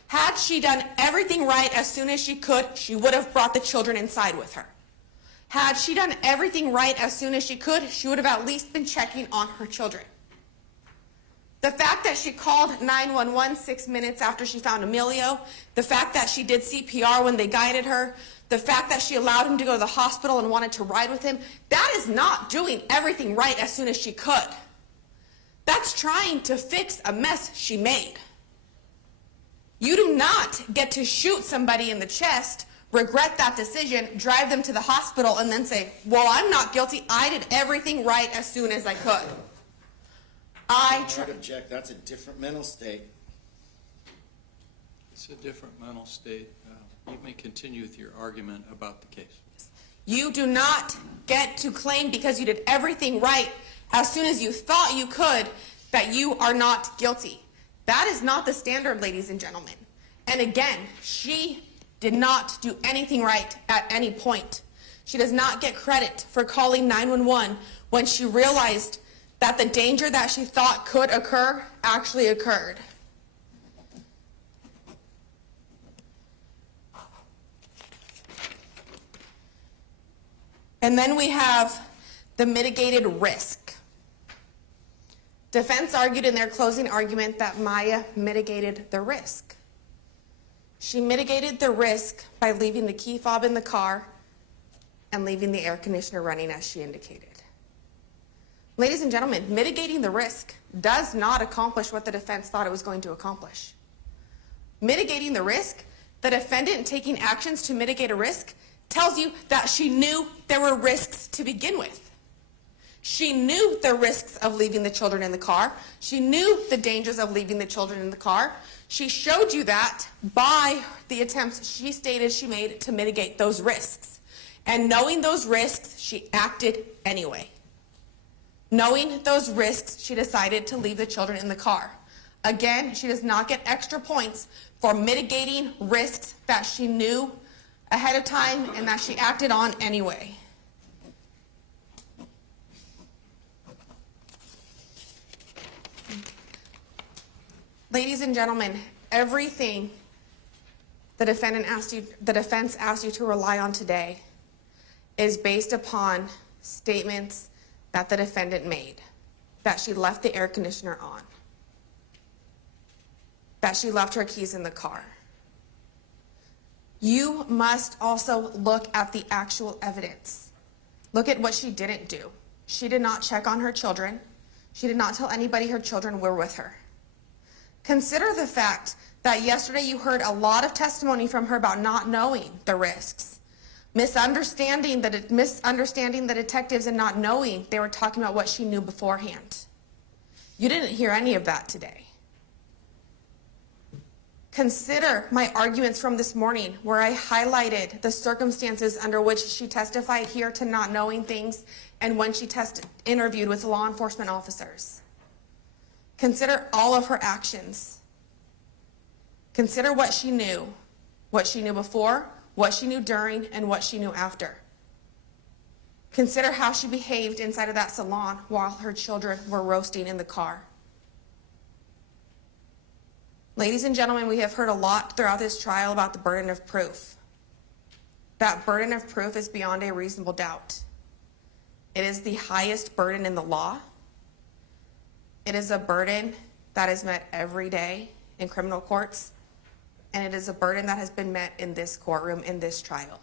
Had she done everything right as soon as she could, she would have brought the children inside with her. Had she done everything right as soon as she could, she would have at least been checking on her children. The fact that she called 911 6 minutes after she found Emilio, the fact that she did CPR when they guided her, the fact that she allowed him to go to the hospital and wanted to ride with him, that is not doing everything right as soon as she could. That's trying to fix a mess she made. You do not get to shoot somebody in the chest, regret that decision, drive them to the hospital, and then say, well, I'm not guilty. I did everything right as soon as I could. I object. That's a different mental state. It's a different mental state. You may continue with your argument about the case. You do not get to claim because you did everything right as soon as you thought you could that you are not guilty. That is not the standard, ladies and gentlemen. And again, she did not do anything right at any point. She does not get credit for calling 911 when she realized that the danger that she thought could occur actually occurred. And then we have the mitigated risk. Defense argued in their closing argument that Maya mitigated the risk. She mitigated the risk by leaving the key fob in the car and leaving the air conditioner running as she indicated. Ladies and gentlemen, mitigating the risk does not accomplish what the defense thought it was going to accomplish. Mitigating the risk, the defendant taking actions to mitigate a risk, tells you that she knew there were risks to begin with. She knew the risks of leaving the children in the car. She knew the dangers of leaving the children in the car. She showed you that by the attempts she stated she made to mitigate those risks. And knowing those risks, she acted anyway. Knowing those risks, she decided to leave the children in the car. Again, she does not get extra points for mitigating risks that she knew ahead of time and that she acted on anyway. Ladies and gentlemen, everything the defense asked you to rely on today is based upon statements that the defendant made, that she left the air conditioner on, that she left her keys in the car. You must also look at the actual evidence. Look at what she didn't do. She did not check on her children. She did not tell anybody her children were with her. Consider the fact that yesterday you heard a lot of testimony from her about not knowing the risks, misunderstanding the detectives and not knowing they were talking about what she knew beforehand. You didn't hear any of that today. Consider my arguments from this morning where I highlighted the circumstances under which she testified here to not knowing things and when she interviewed with law enforcement officers. Consider all of her actions. Consider what she knew before, what she knew during, and what she knew after. Consider how she behaved inside of that salon while her children were roasting in the car. Ladies and gentlemen, we have heard a lot throughout this trial about the burden of proof. That burden of proof is beyond a reasonable doubt. It is the highest burden in the law. It is a burden that is met every day in criminal courts, and it is a burden that has been met in this courtroom in this trial.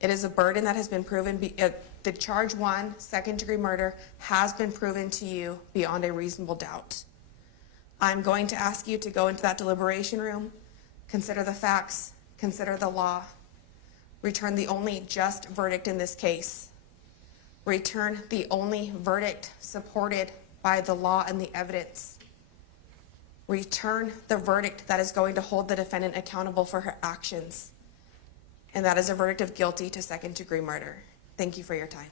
It is a burden that has been proven, the charge 1, second-degree murder, has been proven to you beyond a reasonable doubt. I'm going to ask you to go into that deliberation room, consider the facts, consider the law, return the only just verdict in this case, return the only verdict supported by the law and the evidence. Return the verdict that is going to hold the defendant accountable for her actions. And that is a verdict of guilty to second-degree murder. Thank you for your time.